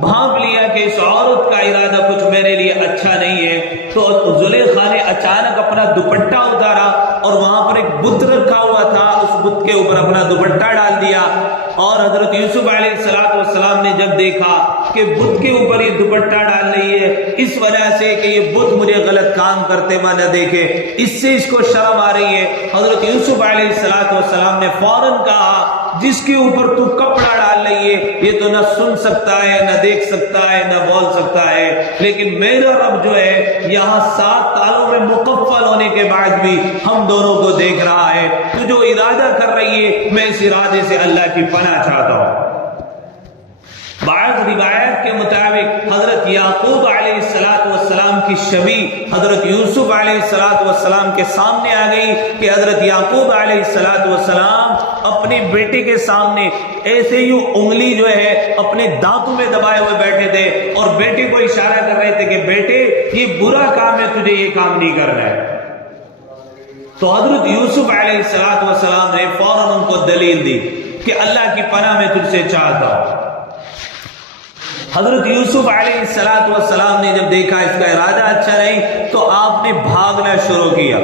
بھانپ لیا کہ اس عورت کا ارادہ کچھ میرے لیے اچھا نہیں ہے، تو زلیخا نے اچانک اپنا دوپٹہ اتارا اور وہاں پر ایک بت رکھا ہوا تھا، اس بت کے اوپر اپنا دوپٹہ ڈال دیا۔ اور حضرت یوسف علیہ السلام نے جب دیکھا کہ بت کے اوپر یہ دوپٹہ ڈال رہی ہے، اس وجہ سے کہ یہ بت مجھے غلط کام کرتے ہوئے نہ دیکھے، اس سے اس کو شرم آ رہی ہے، حضرت یوسف علیہ السلام نے فوراً کہا جس کے اوپر تو کپڑا ڈال رہی ہے یہ تو نہ سن سکتا ہے، نہ دیکھ سکتا ہے، نہ بول سکتا ہے، لیکن میرا رب جو ہے یہاں 7 تالوں میں مکفل ہونے کے بعد بھی ہم دونوں کو دیکھ رہا ہے، تو جو ارادہ کر رہی ہے میں اس ارادے سے اللہ کی پناہ چاہتا ہوں۔ بعض روایت کے مطابق حضرت یعقوب علیہ السلام کی شبیہ حضرت یوسف علیہ السلام کے سامنے آ گئی کہ حضرت یعقوب علیہ السلام اپنے بیٹے کے سامنے ایسے ہی انگلی جو ہے اپنے دانتوں میں دبائے ہوئے بیٹھے تھے اور بیٹے کو اشارہ کر رہے تھے کہ بیٹے یہ برا کام ہے، تجھے یہ کام نہیں کرنا ہے۔ تو حضرت یوسف علیہ السلام نے فوراً ان کو دلیل دی کہ اللہ کی پناہ میں تجھ سے چاہتا ہوں۔ حضرت یوسف علیہ السلام نے جب دیکھا اس کا ارادہ اچھا نہیں تو آپ نے بھاگنا شروع کیا۔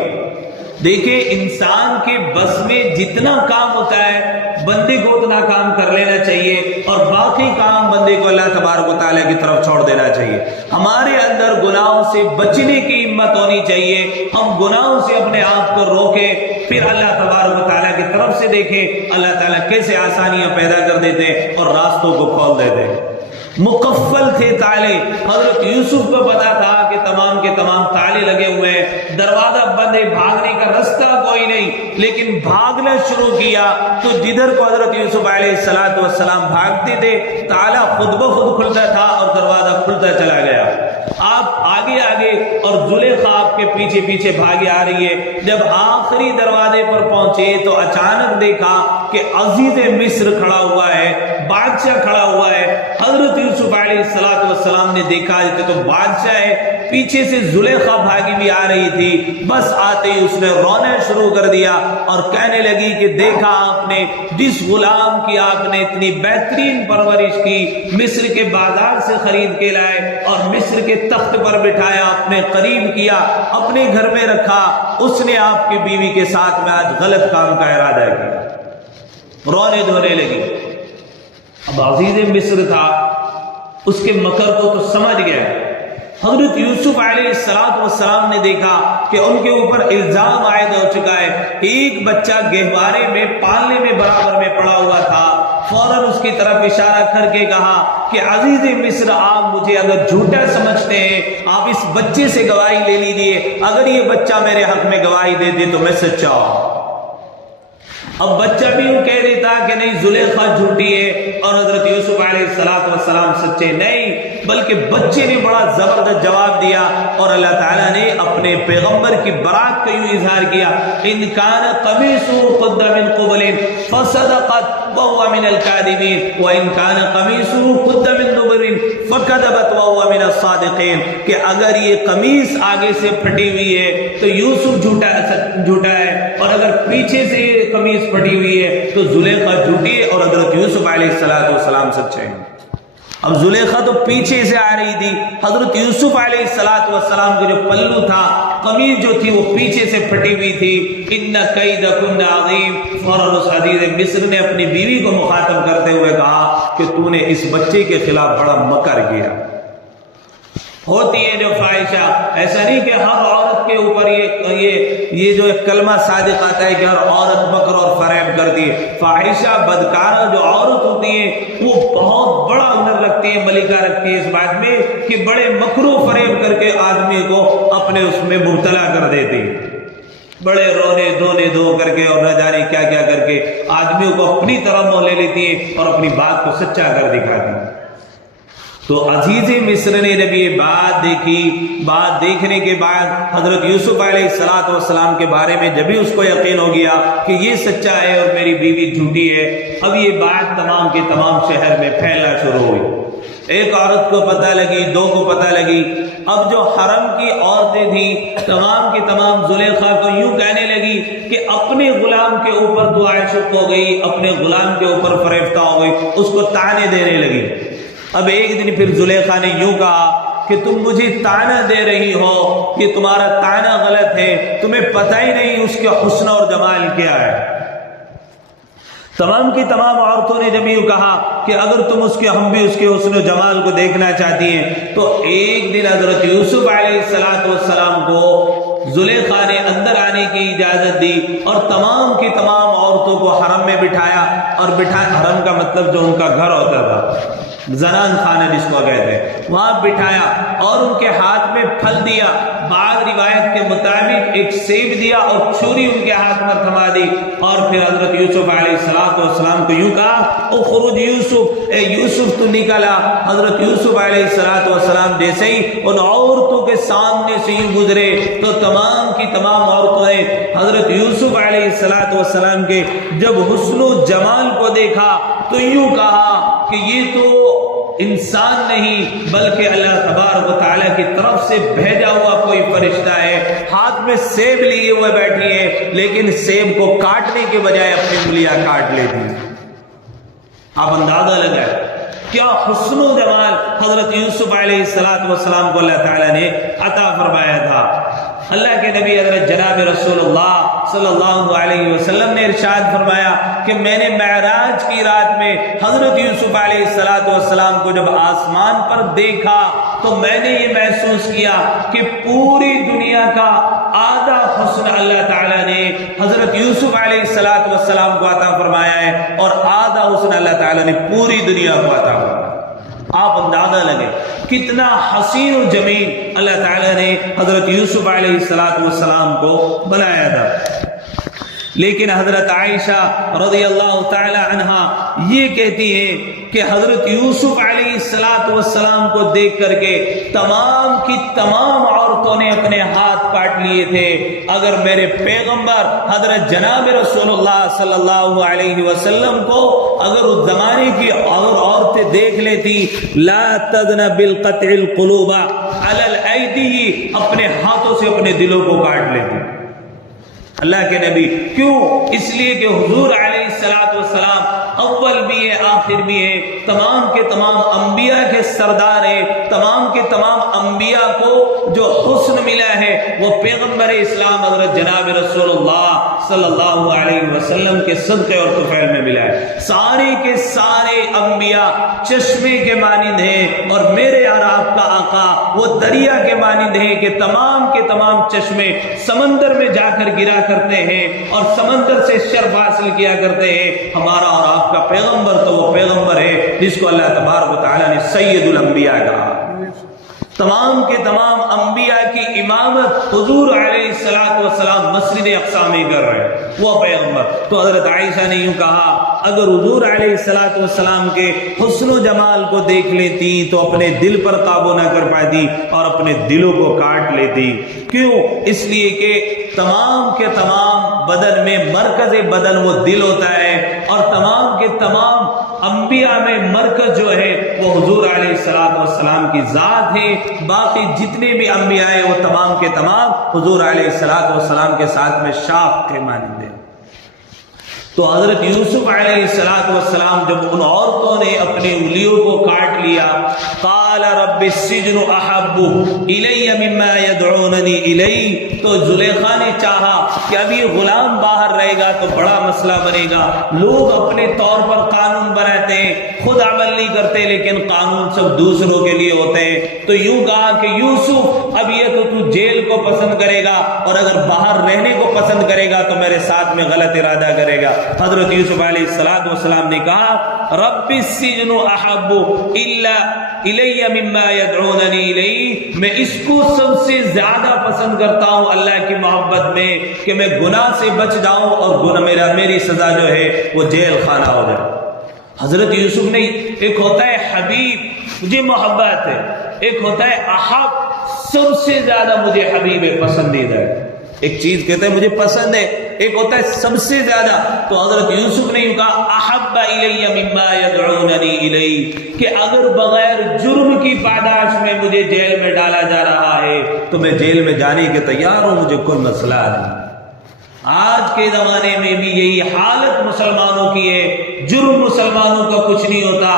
دیکھیں انسان کے بس میں جتنا کام ہوتا ہے بندے کو اتنا کام کر لینا چاہیے اور باقی کام بندے کو اللہ تبارک و تعالیٰ کی طرف چھوڑ دینا چاہیے۔ ہمارے اندر گناہوں سے بچنے کی ہمت ہونی چاہیے، ہم گناہوں سے اپنے آپ کو روکیں، پھر اللہ تبارک و تعالیٰ کی طرف سے دیکھیں اللہ تعالیٰ کیسے آسانیاں پیدا کر دیتے اور راستوں کو کھول دیتے۔ مقفل تھے تالے، حضرت یوسف کو پتا تھا کہ تمام کے تمام تالے لگے ہوئے ہیں، دروازہ بند ہے، بھاگنے کا رستہ کوئی نہیں، لیکن بھاگنا شروع کیا تو جدھر کو حضرت یوسف علیہ السلام بھاگتے تھے تالا خود بخود کھلتا تھا اور دروازہ کھلتا چلا گیا۔ آپ آگے آگے اور زلیخا آپ کے پیچھے پیچھے بھاگے آ رہی ہے۔ جب آخری دروازے پر پہنچے تو اچانک دیکھا کہ عزیز مصر کھڑا ہوا ہے، بادشاہ کھڑا ہوا ہے۔ حضرت یوسف علیہ السلام نے دیکھا تو بادشاہ ہے، پیچھے سے زلیخا بھاگی بھی آ رہی تھی، بس آتے ہی اس نے رونا شروع کر دیا اور کہنے لگی کہ دیکھا آپ نے جس غلام کی آپ نے اتنی بہترین پرورش کی، مصر کے بازار سے خرید کے لائے اور مصر کے تخت پر بٹھایا، اپنے قریب کیا، اپنے گھر میں رکھا، اس نے آپ کی بیوی کے ساتھ میں آج غلط کام کا ارادہ کیا۔ رونے دھونے لگی۔ اب عزیز مصر تھا، اس کے مکر کو تو سمجھ گیا۔ حضرت یوسف علیہ السلام نے دیکھا کہ ان کے اوپر الزام عائد ہو چکا ہے، ایک بچہ گہوارے میں پالنے میں برابر میں پڑا ہوا تھا۔ فوراً اس کی طرف اشارہ کر کے کہا کہ عزیز مصر آپ مجھے اگر جھوٹا سمجھتے ہیں آپ اس بچے سے گواہی لے لیجیے، اگر یہ بچہ میرے حق میں گواہی دے دے تو میں سچا ہوں۔ اب بچہ بھی یوں کہہ دیتا کہ نہیں زلیخا جھوٹی ہے اور حضرت یوسف علیہ السلام سچے نہیں، بلکہ بچے نے بڑا زبردست جواب دیا اور اللہ تعالیٰ نے اپنے پیغمبر کی برات کا یوں اظہار کیا، ان کان قمیصہ قد من قبل فصدقت وهو من الكاذبین وان کان قمیصہ قد من دبر فکذبت وهو من الصادقین، کہ اگر یہ قمیص آگے سے پھٹی ہوئی ہے تو یوسف جھوٹا ہے اور اگر پیچھے سے یہ قمیص پھٹی ہوئی ہے تو زلیخا جھوٹی ہے اور حضرت یوسف علیہ السلام سچے ہیں۔ اب زلیخا تو پیچھے سے آ رہی تھی، حضرت یوسف علیہ السلام کا جو پلو تھا، قمیض جو تھی وہ پیچھے سے پھٹی ہوئی تھی۔ ان کیدکن عظیم، فوراً اس عزیز مصر نے اپنی بیوی کو مخاطب کرتے ہوئے کہا کہ تو نے اس بچے کے خلاف بڑا مکر کیا۔ ہوتی ہے جو فاحشہ، ایسا نہیں کہ ہر عورت کے اوپر یہ جو ایک کلمہ صادق آتا ہے کہ ہر عورت مکر اور فریب کرتی ہے۔ فاحشہ بدکارہ جو عورت ہوتی ہیں وہ بہت بڑا ہنر رکھتی ہے، ملکہ رکھتی ہے اس بات میں کہ بڑے مکر و فریب کر کے آدمی کو اپنے اس میں مبتلا کر دیتی ہے۔ بڑے رونے دھونے دھو کر کے اور نہ جانے کیا کیا کر کے آدمیوں کو اپنی طرف موہ لے لیتی ہیں اور اپنی بات کو سچا کر دکھاتی ہیں۔ تو عزیز مصر نے جب یہ بات دیکھی، بات دیکھنے کے بعد حضرت یوسف علیہ السلام کے بارے میں جب ہی اس کو یقین ہو گیا کہ یہ سچا ہے اور میری بیوی جھوٹی ہے، اب یہ بات تمام کے تمام شہر میں پھیلنا شروع ہوئی۔ ایک عورت کو پتہ لگی، دو کو پتہ لگی، اب جو حرم کی عورتیں تھیں تمام کی تمام زلیخا کو یوں کہنے لگی کہ اپنے غلام کے اوپر تو عاشق ہو گئی، اپنے غلام کے اوپر فریفتہ ہو گئی، اس کو تانے دینے لگی۔ اب ایک دن پھر زلیخا نے یوں کہا کہ تم مجھے تانا دے رہی ہو، یہ تمہارا تانا غلط ہے، تمہیں پتہ ہی نہیں اس کے حسن اور جمال کیا ہے۔ تمام کی تمام عورتوں نے جب یوں کہا کہ اگر تم ہم بھی اس کے حسن و جمال کو دیکھنا چاہتی ہیں، تو ایک دن حضرت یوسف علیہ السلام کو زلیخا نے اندر آنے کی اجازت دی اور تمام کی تمام عورتوں کو حرم میں بٹھایا، اور حرم کا مطلب جو ان کا گھر ہوتا تھا، زنان خانہ جس کو کہتے ہیں، وہاں بٹھایا اور ان کے ہاتھ میں پھل دیا۔ بعض روایت کے مطابق ایک سیب دیا اور چھری ان کے ہاتھ میں تھما دی، اور پھر حضرت یوسف علیہ السلام کو یوں کہا اخرج یوسف، اے یوسف تو نکلا۔ حضرت یوسف علیہ السلام جیسے ہی ان عورتوں کے سامنے سے یوں گزرے تو تمام کی تمام عورتوں نے حضرت یوسف علیہ السلام کے جب حسن و جمال کو دیکھا تو یوں کہا کہ یہ تو انسان نہیں بلکہ اللہ تبارک و تعالیٰ کی طرف سے بھیجا ہوا کوئی فرشتہ ہے۔ ہاتھ میں سیب لیے ہوئے بیٹھی ہے، لیکن سیب کو کاٹنے کے بجائے اپنی انگلیاں کاٹ لیتی۔ آپ اندازہ لگائیں کیا حسن و جمال حضرت یوسف علیہ السلام کو اللہ تعالیٰ نے عطا فرمایا تھا۔ اللہ کے نبی حضرت جناب رسول اللہ صلی اللہ علیہ وسلم نے ارشاد فرمایا کہ میں نے معراج کی رات میں حضرت یوسف علیہ السلام کو جب آسمان پر دیکھا تو میں نے یہ محسوس کیا کہ پوری دنیا کا آدھا حسن اللہ تعالیٰ نے حضرت یوسف علیہ السلام کو عطا فرمایا ہے، اور آدھا حسن اللہ تعالیٰ نے پوری دنیا کو عطا فرمایا۔ آپ اندازہ لگے کتنا حسین و جمیل اللہ تعالیٰ نے حضرت یوسف علیہ السلام کو بنایا تھا۔ لیکن حضرت عائشہ رضی اللہ تعالی عنہا یہ کہتی ہے کہ حضرت یوسف علیہ السلام کو دیکھ کر کے تمام کی تمام عورتوں نے اپنے ہاتھ کاٹ لیے تھے۔ اگر میرے پیغمبر حضرت جناب رسول اللہ صلی اللہ علیہ وسلم کو اگر اس زمانے کی عورتیں دیکھ لیتی، لا تدن بالقطع القلوب علی الایدی، اپنے ہاتھوں سے اپنے دلوں کو کاٹ لیتی۔ اللہ کے نبی کیوں؟ اس لیے کہ حضور علیہ السلام اول بھی ہے آخر بھی ہے، تمام کے تمام انبیاء کے سردار ہے، تمام کے تمام انبیاء کو جو حسن ملا ہے وہ پیغمبر اسلام حضرت جناب رسول اللہ صلی اللہ علیہ وسلم کے صدقے اور طفیل میں ملا ہے۔ سارے کے سارے انبیاء چشمے کے مانند ہیں، اور میرے اور آپ کا آقا وہ دریا کے مانند ہیں کہ تمام کے تمام چشمے سمندر میں جا کر گرا کرتے ہیں اور سمندر سے شرف حاصل کیا کرتے ہیں۔ ہمارا اور آپ کا پیغمبر تو وہ پیغمبر ہے جس کو اللہ تبارک و تعالیٰ نے سید الانبیاء کہا۔ تمام کے تمام انبیاء کی امامت حضور علیہ السلام مسجد اقصی میں کر رہے ہیں، وہ پیغمبر۔ تو حضرت عائشہ نے یوں کہا اگر حضور علیہ السلام کے حسن و جمال کو دیکھ لیتی تو اپنے دل پر قابو نہ کر پاتی اور اپنے دلوں کو کاٹ لیتی۔ کیوں؟ اس لیے کہ تمام کے تمام بدن میں مرکز بدن وہ دل ہوتا ہے، اور تمام کے تمام انبیاء میں مرکز جو ہے وہ حضور علیہ السلام کی ذات ہے۔ باقی جتنے بھی انبیاء ہیں وہ تمام کے تمام حضور علیہ السلام کے ساتھ میں شاخ کے مانند ہیں۔ تو حضرت یوسف علیہ السلام جب ان عورتوں نے اپنی انگلیوں کو کاٹ لیا، قال رب السجن احب الی مما یدعوننی الی، تو زلیخا نے چاہا کہ ابھی غلام باہر رہے گا تو بڑا مسئلہ بنے گا، لوگ اپنے طور پر قانون بناتے ہیں، خود عمل نہیں کرتے، لیکن قانون سب دوسروں کے لیے ہوتے ہیں۔ تو یوں کہا کہ یوسف اب یہ تو جیل کو پسند کرے گا، اور اگر باہر رہنے کو پسند کرے گا تو میرے ساتھ میں غلط ارادہ کرے گا۔ حضرت یوسف علیہ السلام نے کہا رب السجن احب الی مما یدعوننی الی، میں اس کو سب سے زیادہ پسند کرتا ہوں اللہ کی محبت میں کہ میں گناہ سے بچ جاؤں اور میری سزا جو ہے وہ جیل خانہ ہو جائے۔ حضرت یوسف نے، ایک ہوتا ہے حبیب، مجھے محبت ہے، ایک ہوتا ہے احب، سب سے زیادہ مجھے حبیب ہے، پسندیدہ ہے۔ ایک چیز کہتا ہے مجھے پسند ہے، ایک ہوتا ہے سب سے زیادہ۔ تو حضرت یوسف نے کہا احب الی مما یدعوننی الی، کہ اگر بغیر جرم کی پاداش میں مجھے جیل میں ڈالا جا رہا ہے تو میں جیل میں جانے کے تیار ہوں، مجھے کوئی مسئلہ نہیں۔ آج کے زمانے میں بھی یہی حالت مسلمانوں کی ہے، جرم مسلمانوں کا کچھ نہیں ہوتا،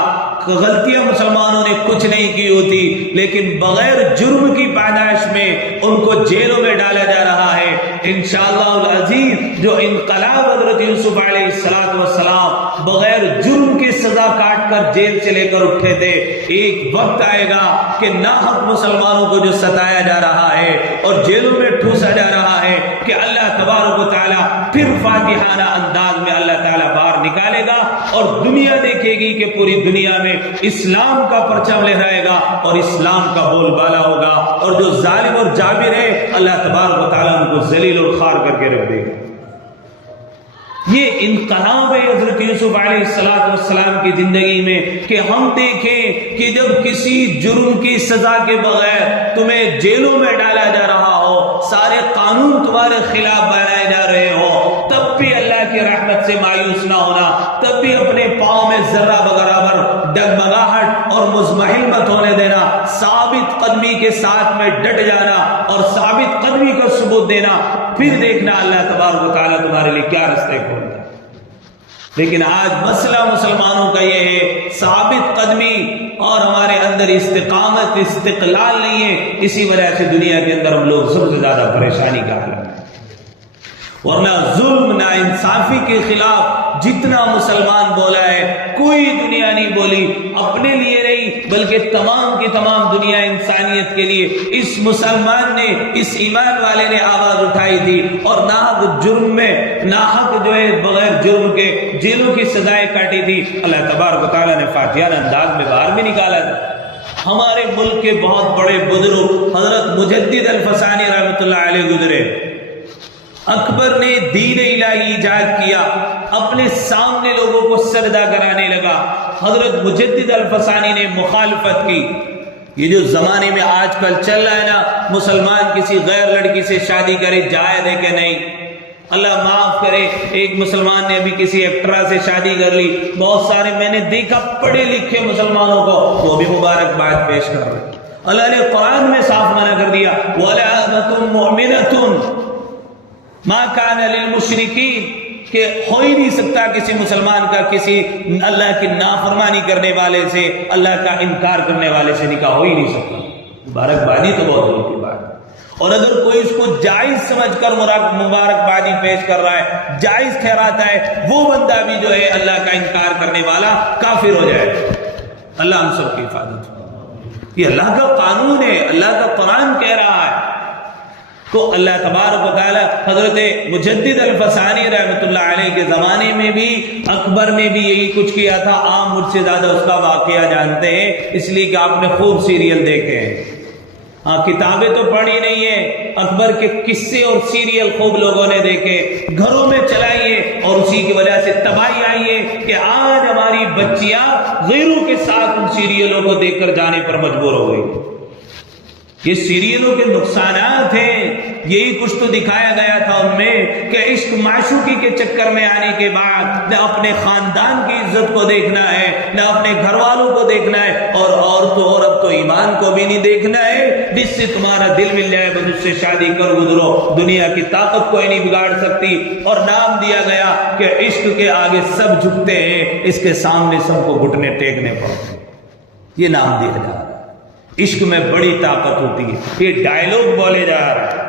غلطیاں مسلمانوں نے کچھ نہیں کی ہوتی، لیکن بغیر جرم کی پاداش میں ان کو جیلوں میں ڈالا جا رہا ہے۔ انشاءاللہ العزیز جو انقلاب حضرت یوسف علیہ السلام بغیر جرم کی سزا کاٹ کر جیل سے لے کر اٹھے تھے، ایک وقت آئے گا کہ ناحق مسلمانوں کو جو ستایا جا رہا ہے اور جیلوں میں ٹھوسا جا رہا ہے، کہ اللہ تبارک و تعالیٰ پھر فاتحانہ انداز میں اللہ تعالیٰ باہر نکالے گا اور دنیا دیکھے گی کہ پوری دنیا میں اسلام کا پرچم لہرائے گا اور اسلام کا بول بالا ہوگا، اور جو ظالم اور جابر ہے اللہ تبارک و تعالیٰ ان کو ذلیل اور خوار کر کے رکھ دے گا۔ یہ انقلاب ہے حضرت یوسف علیہ السلام کی زندگی میں، کہ ہم دیکھیں کہ جب کسی جرم کی سزا کے بغیر تمہیں جیلوں میں ڈالا جا رہا ہو، سارے قانون تمہارے خلاف بنائے جا رہے ہو، تب بھی اللہ کی رحمت سے مایوس نہ ہونا، تب بھی اپنے پاؤں میں ذرہ برابر ڈگمگاہٹ اور مزمحل مت ہونے دینا، ثابت قدمی کے ساتھ میں ڈٹ جانا اور ثابت قدمی کا ثبوت دینا، پھر دیکھنا اللہ تبارک و تعالیٰ تمہارے لیے کیا راستے کھولتا ہے۔ لیکن آج مسئلہ مسلمانوں کا یہ ہے ثابت قدمی اور ہمارے اندر استقامت، استقلال نہیں ہے، اسی وجہ سے دنیا کے اندر ہم لوگ سب سے زیادہ پریشانی کا حال ہے۔ ورنہ ظلم، ناانصافی کے خلاف جتنا مسلمان بولا ہے، کوئی دنیا نہیں بولی، اپنے لیے نہیں بلکہ تمام کی تمام دنیا انسانیت کے لیے اس مسلمان نے، اس ایمان والے نے آواز اٹھائی تھی، اور ناحق جرم میں، ناحق جو ہے بغیر جرم کے جیلوں کی سزائیں کاٹی تھی۔ اللہ تبارک و تعالیٰ نے فاتحانہ انداز میں باہر بھی نکالا تھا۔ ہمارے ملک کے بہت بڑے بزرگ حضرت مجدد الفسانی رحمۃ اللہ علیہ گزرے۔ اکبر نے دین الہی ایجاد کیا، اپنے سامنے لوگوں کو سجدہ کرانے لگا، حضرت مجدد الفسانی نے مخالفت کی۔ یہ جو زمانے میں آج کل چل رہا ہے نا، مسلمان کسی غیر لڑکی سے شادی کرے، جائز ہے کہ نہیں؟ اللہ معاف کرے، ایک مسلمان نے ابھی کسی ایکٹرا سے شادی کر لی، بہت سارے میں نے دیکھا پڑھے لکھے مسلمانوں کو وہ بھی مبارکباد پیش کر رہے۔ اللہ نے قرآن میں صاف منع کر دیا، وَلَأَمَةٌ مُؤْمِنَةٌ مَا كَانَ لِلْمُشْرِكِينَ، کہ ہو ہی نہیں سکتا کسی مسلمان کا کسی اللہ کی نافرمانی کرنے والے سے، اللہ کا انکار کرنے والے سے نکاح ہو ہی نہیں سکتا۔ مبارکبادی تو بہت دور کی بات ہے، اور اگر کوئی اس کو جائز سمجھ کر مبارکبادی پیش کر رہا ہے، جائز ٹھہراتا ہے، وہ بندہ بھی جو ہے اللہ کا انکار کرنے والا کافر ہو جائے۔ اللہ ہم سب کی حفاظت ہو۔ یہ اللہ کا قانون ہے، اللہ کا قرآن کہہ رہا ہے۔ تو اللہ تبارک و تعالی حضرت مجدد الفسانی رحمۃ اللہ علیہ کے زمانے میں بھی اکبر نے بھی یہی کچھ کیا تھا۔ آپ مجھ سے زیادہ اس کا واقعہ جانتے ہیں، اس لیے کہ آپ نے خوب سیریل دیکھے ہیں، ہاں کتابیں تو پڑھی نہیں ہیں، اکبر کے قصے اور سیریل خوب لوگوں نے دیکھے، گھروں میں چلائیے، اور اسی کی وجہ سے تباہی آئی ہے کہ آج ہماری بچیاں غیروں کے ساتھ ان سیریلوں کو دیکھ کر جانے پر مجبور ہو گئی۔ یہ سیریلوں کے نقصانات ہیں، یہی کچھ تو دکھایا گیا تھا ان میں کہ عشق معشوقی کے چکر میں آنے کے بعد نہ اپنے خاندان کی عزت کو دیکھنا ہے، نہ اپنے گھر والوں کو دیکھنا ہے، اور تو اور اب تو ایمان کو بھی نہیں دیکھنا ہے۔ جس سے تمہارا دل مل جائے بس اس سے شادی کر گزرو، دنیا کی طاقت کوئی نہیں بگاڑ سکتی۔ اور نام دیا گیا کہ عشق کے آگے سب جھکتے ہیں، اس کے سامنے سب کو گھٹنے ٹیکنے پڑتے ہیں، یہ نام دیا جا رہا ہے۔ عشق میں بڑی طاقت ہوتی ہے، یہ ڈائلوگ بولے جا رہا ہے۔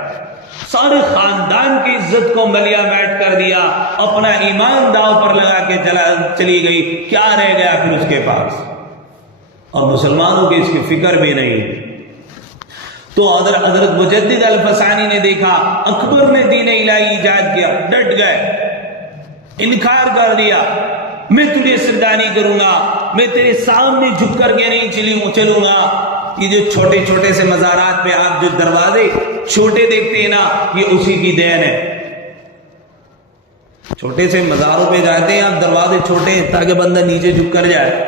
سارے خاندان کی عزت کو ملیا میٹ کر دیا، اپنا ایمان داؤ پر لگا کے چلی گئی، کیا رہ گیا پھر اس کے پاس؟ اور مسلمانوں کی اس کی فکر بھی نہیں۔ تو حضرت مجدد الفسانی نے دیکھا اکبر نے دین الہی ایجاد کیا، ڈٹ گئے، انکار کر دیا، میں تجھے سردانی کروں گا، میں تیرے سامنے جھک کر کے نہیں چلوں گا۔ یہ جو چھوٹے چھوٹے سے مزارات پہ آپ جو دروازے چھوٹے دیکھتے ہیں نا، یہ اسی کی دین ہے۔ چھوٹے سے مزاروں پہ جاتے ہیں آپ، دروازے چھوٹے ہیں تاکہ بندہ نیچے جھک کر جائے۔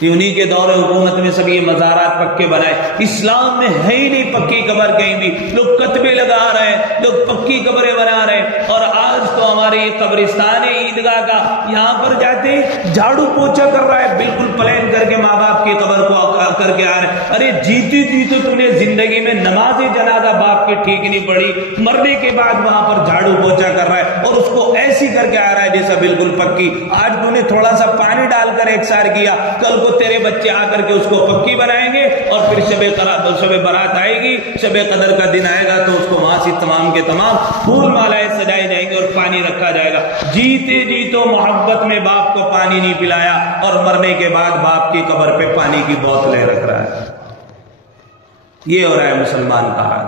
کہ انہی کے دور حکومت میں سب یہ مزارات پکے بنائے۔ اسلام میں ہے ہی نہیں پکی قبر کہیں بھی، لوگ کتبے لگا رہے ہیں، لوگ پکی قبریں بنا رہے ہیں۔ اور آج تو ہمارے یہ قبرستان ہے عیدگاہ کا، یہاں پر جاتے ہیں جھاڑو پوچھا کر رہا ہے، بالکل پلین کر کے ماں باپ کی قبر کو کر کے آ رہے ہیں۔ ارے جیتی جیتے تو نے زندگی میں نماز جنازہ باپ کی ٹھیک نہیں پڑھی، مرنے کے بعد وہاں پر جھاڑو پوچھا کر رہا ہے اور اس کو ایسی کر کے آ رہا ہے جیسا بالکل پکی۔ آج تو نے تھوڑا سا پانی ڈال کر ایکسار کیا، کل کو تیرے بچے آ کر کے اس کو پکی بنائیں گے، اور پھر شب برات آئے گی، شب قدر کا دن آئے گا تو اس کو وہاں سے تمام کے تمام پھول مالائیں سجائے جائیں گے اور پانی رکھا جائے گا۔ جیتے جی تو محبت میں باپ کو پانی نہیں پلایا، اور مرنے کے بعد باپ کی قبر پہ پانی کی بوتلیں رکھ رہا ہے۔ یہ ہو رہا ہے مسلمان کا حال۔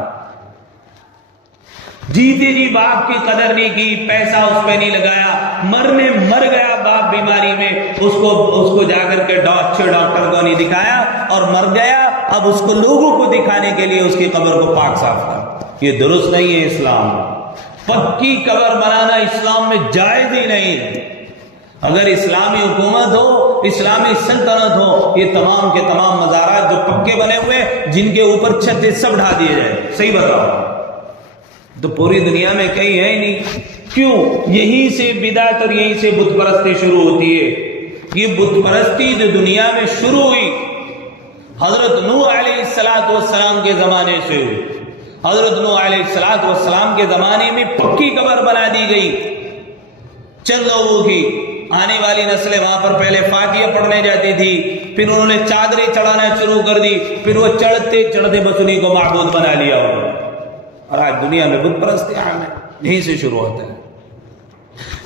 جیتے جی باپ کی قدر نہیں کی، پیسہ اس پہ نہیں لگایا، مرنے مر گیا باپ بیماری میں، اس کو جا کر کے اچھے ڈاکٹر کو نہیں دکھایا اور مر گیا، اب اس کو لوگوں کو دکھانے کے لیے اس کی قبر کو پاک صاف کر۔ یہ درست نہیں ہے اسلام۔ پکی قبر بنانا اسلام میں جائز ہی نہیں ہے۔ اگر اسلامی حکومت ہو، اسلامی سلطنت ہو، یہ تمام کے تمام مزارات جو پکے بنے ہوئے جن کے اوپر چھت سب ڈھا دیے جائے۔ صحیح بتاؤ، تو پوری دنیا میں کہیں ہے ہی نہیں۔ کیوں؟ یہیں سے بدعت اور یہیں سے بت پرستی شروع ہوتی ہے۔ یہ بت پرستی جو دنیا میں شروع ہوئی حضرت نوح علیہ السلام کے زمانے سے ہوئی۔ حضرت نوح علیہ السلام کے زمانے میں پکی قبر بنا دی گئی چند لوگوں کی۔ آنے والی نسلیں وہاں پر پہلے فاتحہ پڑھنے جاتی تھی، پھر انہوں نے چادریں چڑھانا شروع کر دی، پھر وہ چڑھتے چڑھتے بس انہیں کو معبود بنا لیا ہوگا۔ اور آج دنیا میں بت پرستی عام ہے، یہیں سے شروع ہوتا ہے۔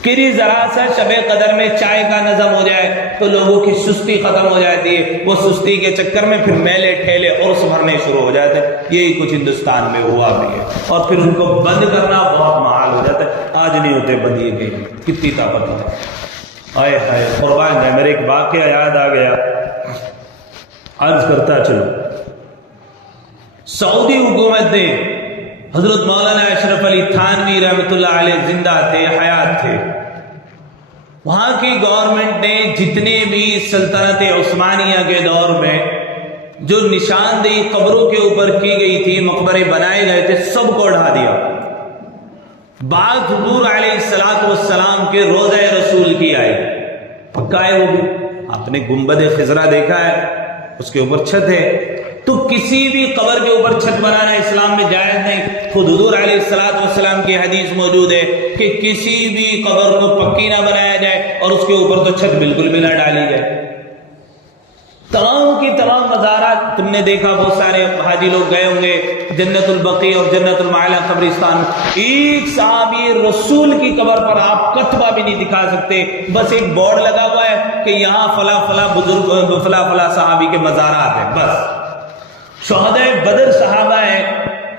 کہ ذرا سا شب قدر میں چائے کا نظم ہو جائے تو لوگوں کی سستی ختم ہو جاتی ہے، وہ سستی کے چکر میں پھر میلے ٹھیلے عرس بھرنے شروع ہو جاتے ہیں۔ یہی کچھ ہندوستان میں ہوا بھی ہے، اور پھر ان کو بند کرنا بہت محال ہو جاتا ہے۔ آج نہیں ہوتے بند، یہ کہیں کتنی طاقت ہے۔ آئے ہائے قربان ہے، میرے ایک واقعہ یاد آ گیا، عرض کرتا چلو۔ سعودی حکومت نے حضرت مولانا اشرف علی تھانوی رحمۃ اللہ علیہ زندہ تھے، حیات تھے، وہاں کی گورنمنٹ نے جتنے بھی سلطنت عثمانیہ کے دور میں جو نشاندہی قبروں کے اوپر کی گئی تھی، مقبرے بنائے گئے تھے، سب کو ڈھا دیا۔ بات حضور علیہ السلام کے روضہ رسول کی آئی، پکا ہے وہ بھی، آپ نے گنبد خضرا دیکھا ہے، اس کے اوپر چھت ہے، تو کسی بھی قبر کے اوپر چھت بنانا اسلام میں جائز نہیں۔ خود حضور علیہ السلام کی حدیث موجود ہے کہ کسی بھی قبر کو پکی نہ بنایا جائے اور اس کے اوپر تو چھت بالکل بھی نہ ڈالی جائے۔ تمام کی تمام مزارات تم نے دیکھا، بہت سارے حاجی لوگ گئے ہوں گے جنت البقیع اور جنت المعلا قبرستان، ایک صحابی رسول کی قبر پر آپ کتبہ بھی نہیں دکھا سکتے، بس ایک بورڈ لگا ہوا ہے کہ یہاں فلاں فلاں بزرگ فلاں فلاں صحابی کے مزارات ہیں، بس۔ شہدائے بدر صحابہ ہیں،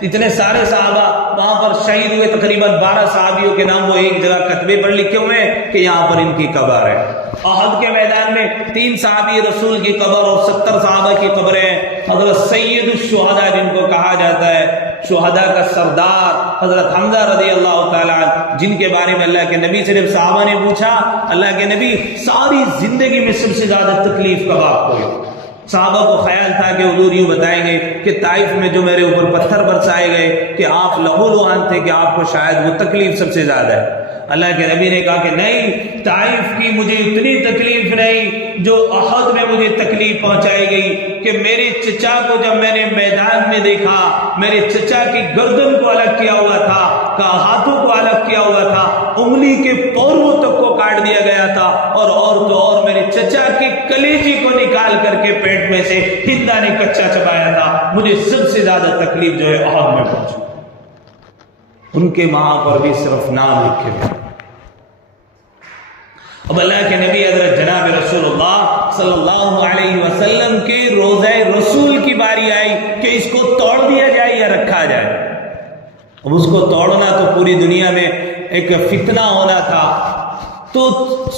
اتنے سارے صحابہ وہاں پر شہید ہوئے، تقریباً 12 صحابیوں کے نام وہ ایک جگہ کتبے پر لکھے ہوئے ہیں کہ یہاں پر ان کی قبر ہے۔ احد کے میدان میں 3 صحابی رسول کی قبر اور 70 صحابہ کی قبریں ہیں۔ حضرت سید الشہداء جن کو کہا جاتا ہے، شہداء کا سردار حضرت حمزہ رضی اللہ تعالیٰ عنہ، جن کے بارے میں اللہ کے نبی سے جب صحابہ نے پوچھا، اللہ کے نبی ساری زندگی میں سب سے زیادہ تکلیف کب آپ کو ہوئی؟ صحابہ کو خیال تھا کہ حضور یوں بتائیں گے کہ طائف میں جو میرے اوپر پتھر برسائے گئے کہ آپ لہو لہان تھے، کہ آپ کو شاید وہ تکلیف سب سے زیادہ ہے۔ اللہ کے نبی نے کہا کہ نہیں، طائف کی مجھے اتنی تکلیف نہیں جو احد میں مجھے تکلیف پہنچائی گئی کہ میرے چچا کو جب میں نے میدان میں دیکھا، میرے چچا کی گردن کو الگ کیا ہوا تھا، ہاتھوں کو الگ کیا ہوا تھا، انگلی کے پوروں تک کو کاٹ دیا گیا تھا، اور تو اور میرے چچا کے کلیجے کو نکال کر کے پیٹ میں سے ہندا نے کچا چبایا تھا، مجھے سب سے زیادہ تکلیف جو ہے احد میں پہنچی۔ ان کے وہاں پر بھی صرف نام لکھے ہوئے۔ اب اللہ کے نبی حضرت جناب رسول اللہ صلی اللہ علیہ وسلم کے روضہ رسول کی باری آئی کہ اس کو توڑ دیا جائے یا رکھا جائے۔ اب اس کو توڑنا تو پوری دنیا میں ایک فتنہ ہونا تھا، تو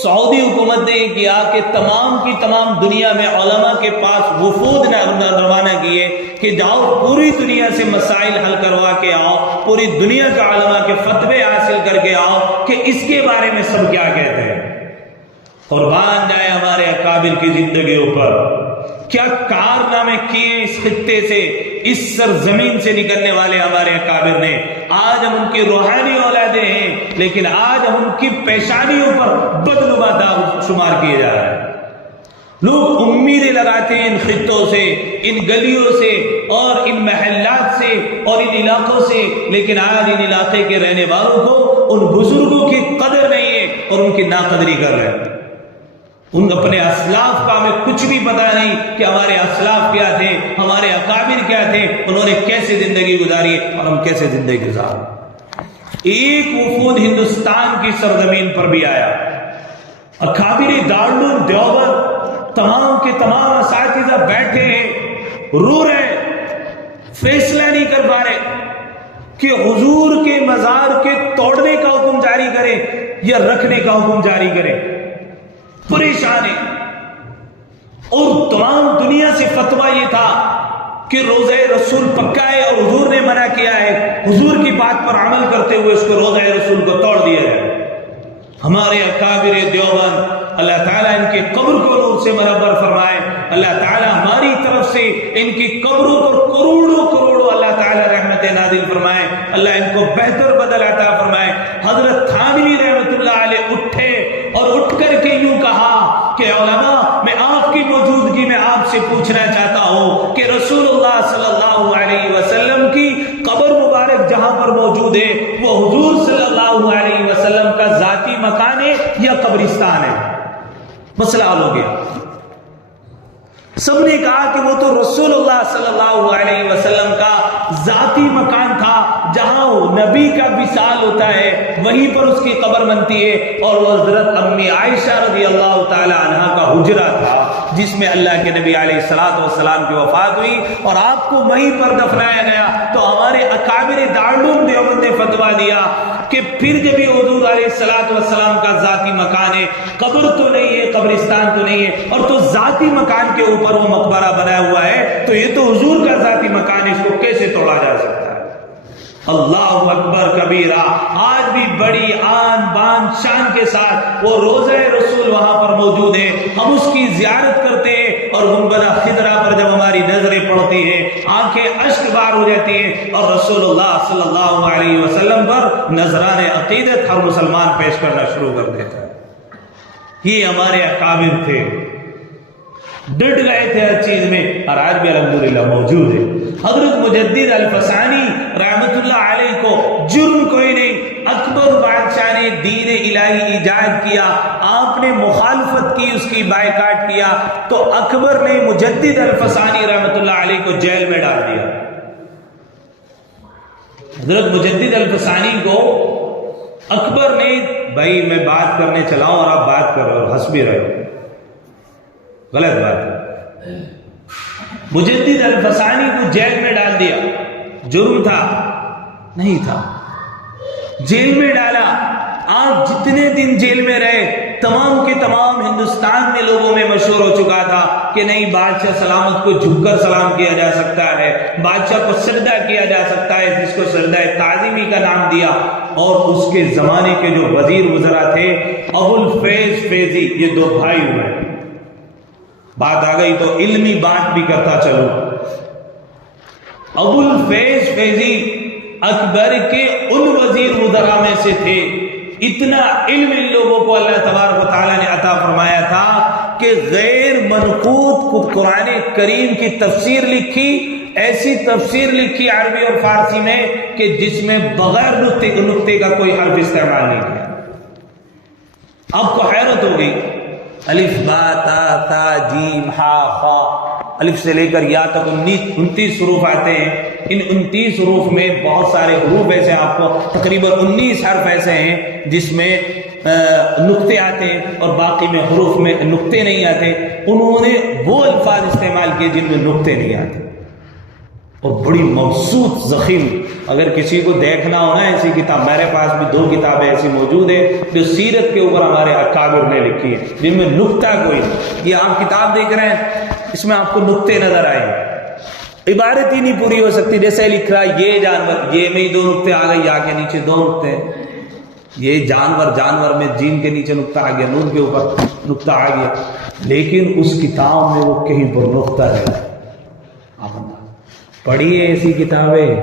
سعودی حکومت نے یہ کیا کہ تمام کی تمام دنیا میں علماء کے پاس وفود روانہ کیے کہ جاؤ پوری دنیا سے مسائل حل کروا کے آؤ، پوری دنیا کا علماء کے فتوے حاصل کر کے آؤ کہ اس کے بارے میں سب کیا کہتے ہیں۔ قربان جائے ہمارے اکابر کی زندگیوں پر، کیا کارنامے کیے اس خطے سے، اس سرزمین سے نکلنے والے ہمارے اکابر نے۔ آج ہم ان کی روحانی اولادیں ہیں، لیکن آج ہم ان کی پیشانیوں پر بدنما داغ شمار کیے جا رہے ہیں۔ لوگ امیدیں لگاتے ہیں ان خطوں سے، ان گلیوں سے اور ان محلات سے اور ان علاقوں سے، لیکن آج ان علاقے کے رہنے والوں کو ان بزرگوں کی قدر نہیں ہے اور ان کی ناقدری کر رہے ہیں۔ ان اپنے اسلاف کا ہمیں کچھ بھی پتا نہیں کہ ہمارے اسلاف کیا تھے، ہمارے اکابر کیا تھے، انہوں نے کیسے زندگی گزاری اور ہم کیسے زندگی گزارے۔ ایک وفود ہندوستان کی سرزمین پر بھی آیا، اکابر دارالعلوم دیوبند تمام کے تمام اساتذہ بیٹھے ہیں، رو رہے، فیصلہ نہیں کر پا رہے کہ حضور کے مزار کے توڑنے کا حکم جاری کرے یا رکھنے کا حکم جاری کرے، پریشان ہے۔ اور تمام دنیا سے فتویٰ یہ تھا کہ روزہ رسول پکا ہے اور حضور نے منع کیا ہے، حضور کی بات پر عمل کرتے ہوئے اس کو روزہ رسول کو توڑ دیا ہے۔ ہمارے اکابر دیوبند، اللہ تعالیٰ ان کے قبر کو نور سے منور فرمائے، اللہ تعالیٰ ہماری طرف سے ان کی قبروں پر کروڑوں کروڑوں اللہ تعالیٰ رحمت نازل فرمائے، اللہ ان کو بہتر بدل عطا فرمائے۔ حضرت تھانوی رحمت اللہ علیہ اٹھے اور اٹھ کر کے یوں کہا کہ علماء، میں آپ کی موجودگی میں آپ سے پوچھنا چاہتا ہوں کہ رسول اللہ صلی اللہ علیہ وسلم کی قبر مبارک جہاں پر موجود ہے وہ حضور صلی اللہ علیہ وسلم کا ذاتی مکان ہے یا قبرستان ہے؟ مسئلہ حل ہو گیا۔ سب نے کہا کہ وہ تو رسول اللہ صلی اللہ علیہ وسلم کا ذاتی مکان تھا، جہاں نبی کا وصال ہوتا ہے وہیں پر اس کی قبر بنتی ہے، اور وہ حضرت امی عائشہ رضی اللہ تعالی عنہا کا حجرہ تھا جس میں اللہ کے نبی علیہ الصلوۃ والسلام کی وفات ہوئی اور آپ کو وہیں پر دفنایا گیا۔ تو ہمارے اکابر دارالعلوم دیوبند نے فتویٰ دیا کہ پھر جب یہ حضور علیہ الصلوۃ والسلام کا ذاتی مکان ہے، قبر تو نہیں ہے، قبرستان تو نہیں ہے، اور تو ذاتی مکان کے اوپر وہ مقبرہ بنایا ہوا ہے، تو یہ تو حضور کا ذاتی مکان ہے، اس کو کیسے توڑا جا سکتا ہے؟ اللہ اکبر کبیرہ۔ آج بھی بڑی آن بان شان کے ساتھ وہ روضہ رسول وہاں پر موجود ہے، ہم اس کی زیارت کرتے ہیں، اور گنبدہ خضرا پر جب ہماری نظریں پڑتی ہیں آنکھیں اشک بار ہو جاتی ہیں، اور رسول اللہ صلی اللہ علیہ وسلم پر نذران عقیدت ہر مسلمان پیش کرنا شروع کر دیتا ہے۔ یہ ہمارے اکابر تھے، ڈٹ گئے تھے ہر چیز میں، اور آج بھی الحمدللہ موجود ہے۔ حضرت مجدد الفسانی رحمت اللہ علیہ کو جرم کوئی نہیں، اکبر بادشاہ نے دین الہی ایجاد کیا، آپ نے مخالفت کی، اس کی بائیکاٹ کیا، تو اکبر نے مجدد الفسانی رحمت اللہ علیہ کو جیل میں ڈال دیا۔ حضرت مجدد الفسانی کو اکبر نے، بھائی میں بات کرنے چلا ہوں اور آپ بات کر رہے ہو، ہنس بھی رہے ہو، غلط بات ہے۔ مجدد الفسانی کو جیل میں ڈال دیا، جرم تھا؟ نہیں تھا، جیل میں ڈالا۔ آپ جتنے دن جیل میں رہے، تمام کے تمام ہندوستان میں لوگوں میں مشہور ہو چکا تھا کہ نہیں، بادشاہ سلامت کو جھک کر سلام کیا جا سکتا ہے، بادشاہ کو سجدہ کیا جا سکتا ہے، جس کو سجدہ تعظیمی کا نام دیا۔ اور اس کے زمانے کے جو وزیر وزراء تھے، ابو الفیض فیضی، یہ دو بھائی ہوئے، بات آ گئی تو علمی بات بھی کرتا چلو۔ ابو الفیض فیضی اکبر کے ان وزیر وزراء میں سے تھے، اتنا علم ان لوگوں کو اللہ تبارک و تعالیٰ نے عطا فرمایا تھا کہ غیر منقوط قرآن کریم کی تفسیر لکھی، ایسی تفسیر لکھی عربی اور فارسی میں کہ جس میں بغیر نقطے کا کوئی حرف استعمال نہیں کیا۔ آپ کو حیرت ہو گئی، الف با تا تا جیم ہا خا، الف سے لے کر یا تک 29 حروف آتے ہیں۔ ان 29 حروف میں بہت سارے حروف ایسے ہیں، آپ کو تقریباً 19 حرف ایسے ہیں جس میں نقطے آتے ہیں اور باقی میں حروف میں نقطے نہیں آتے۔ انہوں نے وہ الفاظ استعمال کیے جن میں نقطے نہیں آتے۔ اور بڑی مبسوط ضخیم. اگر کسی کو دیکھنا ہو نا ایسی کتاب، میرے پاس بھی 2 کتابیں ایسی موجود ہیں جو سیرت کے اوپر ہمارے اکابر نے لکھی ہے، جن میں نکتہ کوئی. یہ آپ کتاب دیکھ رہے ہیں، اس میں آپ کو نکتے نظر آئیں گے، عبارت ہی نہیں پوری ہو سکتی. جیسے لکھ رہا ہے یہ جانور، یہ میں ہی 2 نکتے آ گئے، یا کے نیچے 2 نکتے ہیں. یہ جانور میں جیم کے نیچے نکتہ آ گیا، نون کے اوپر نکتہ آ گیا، لیکن اس کتاب میں وہ کہیں پر نکتہ ہے. پڑھیے ایسی کتابیں،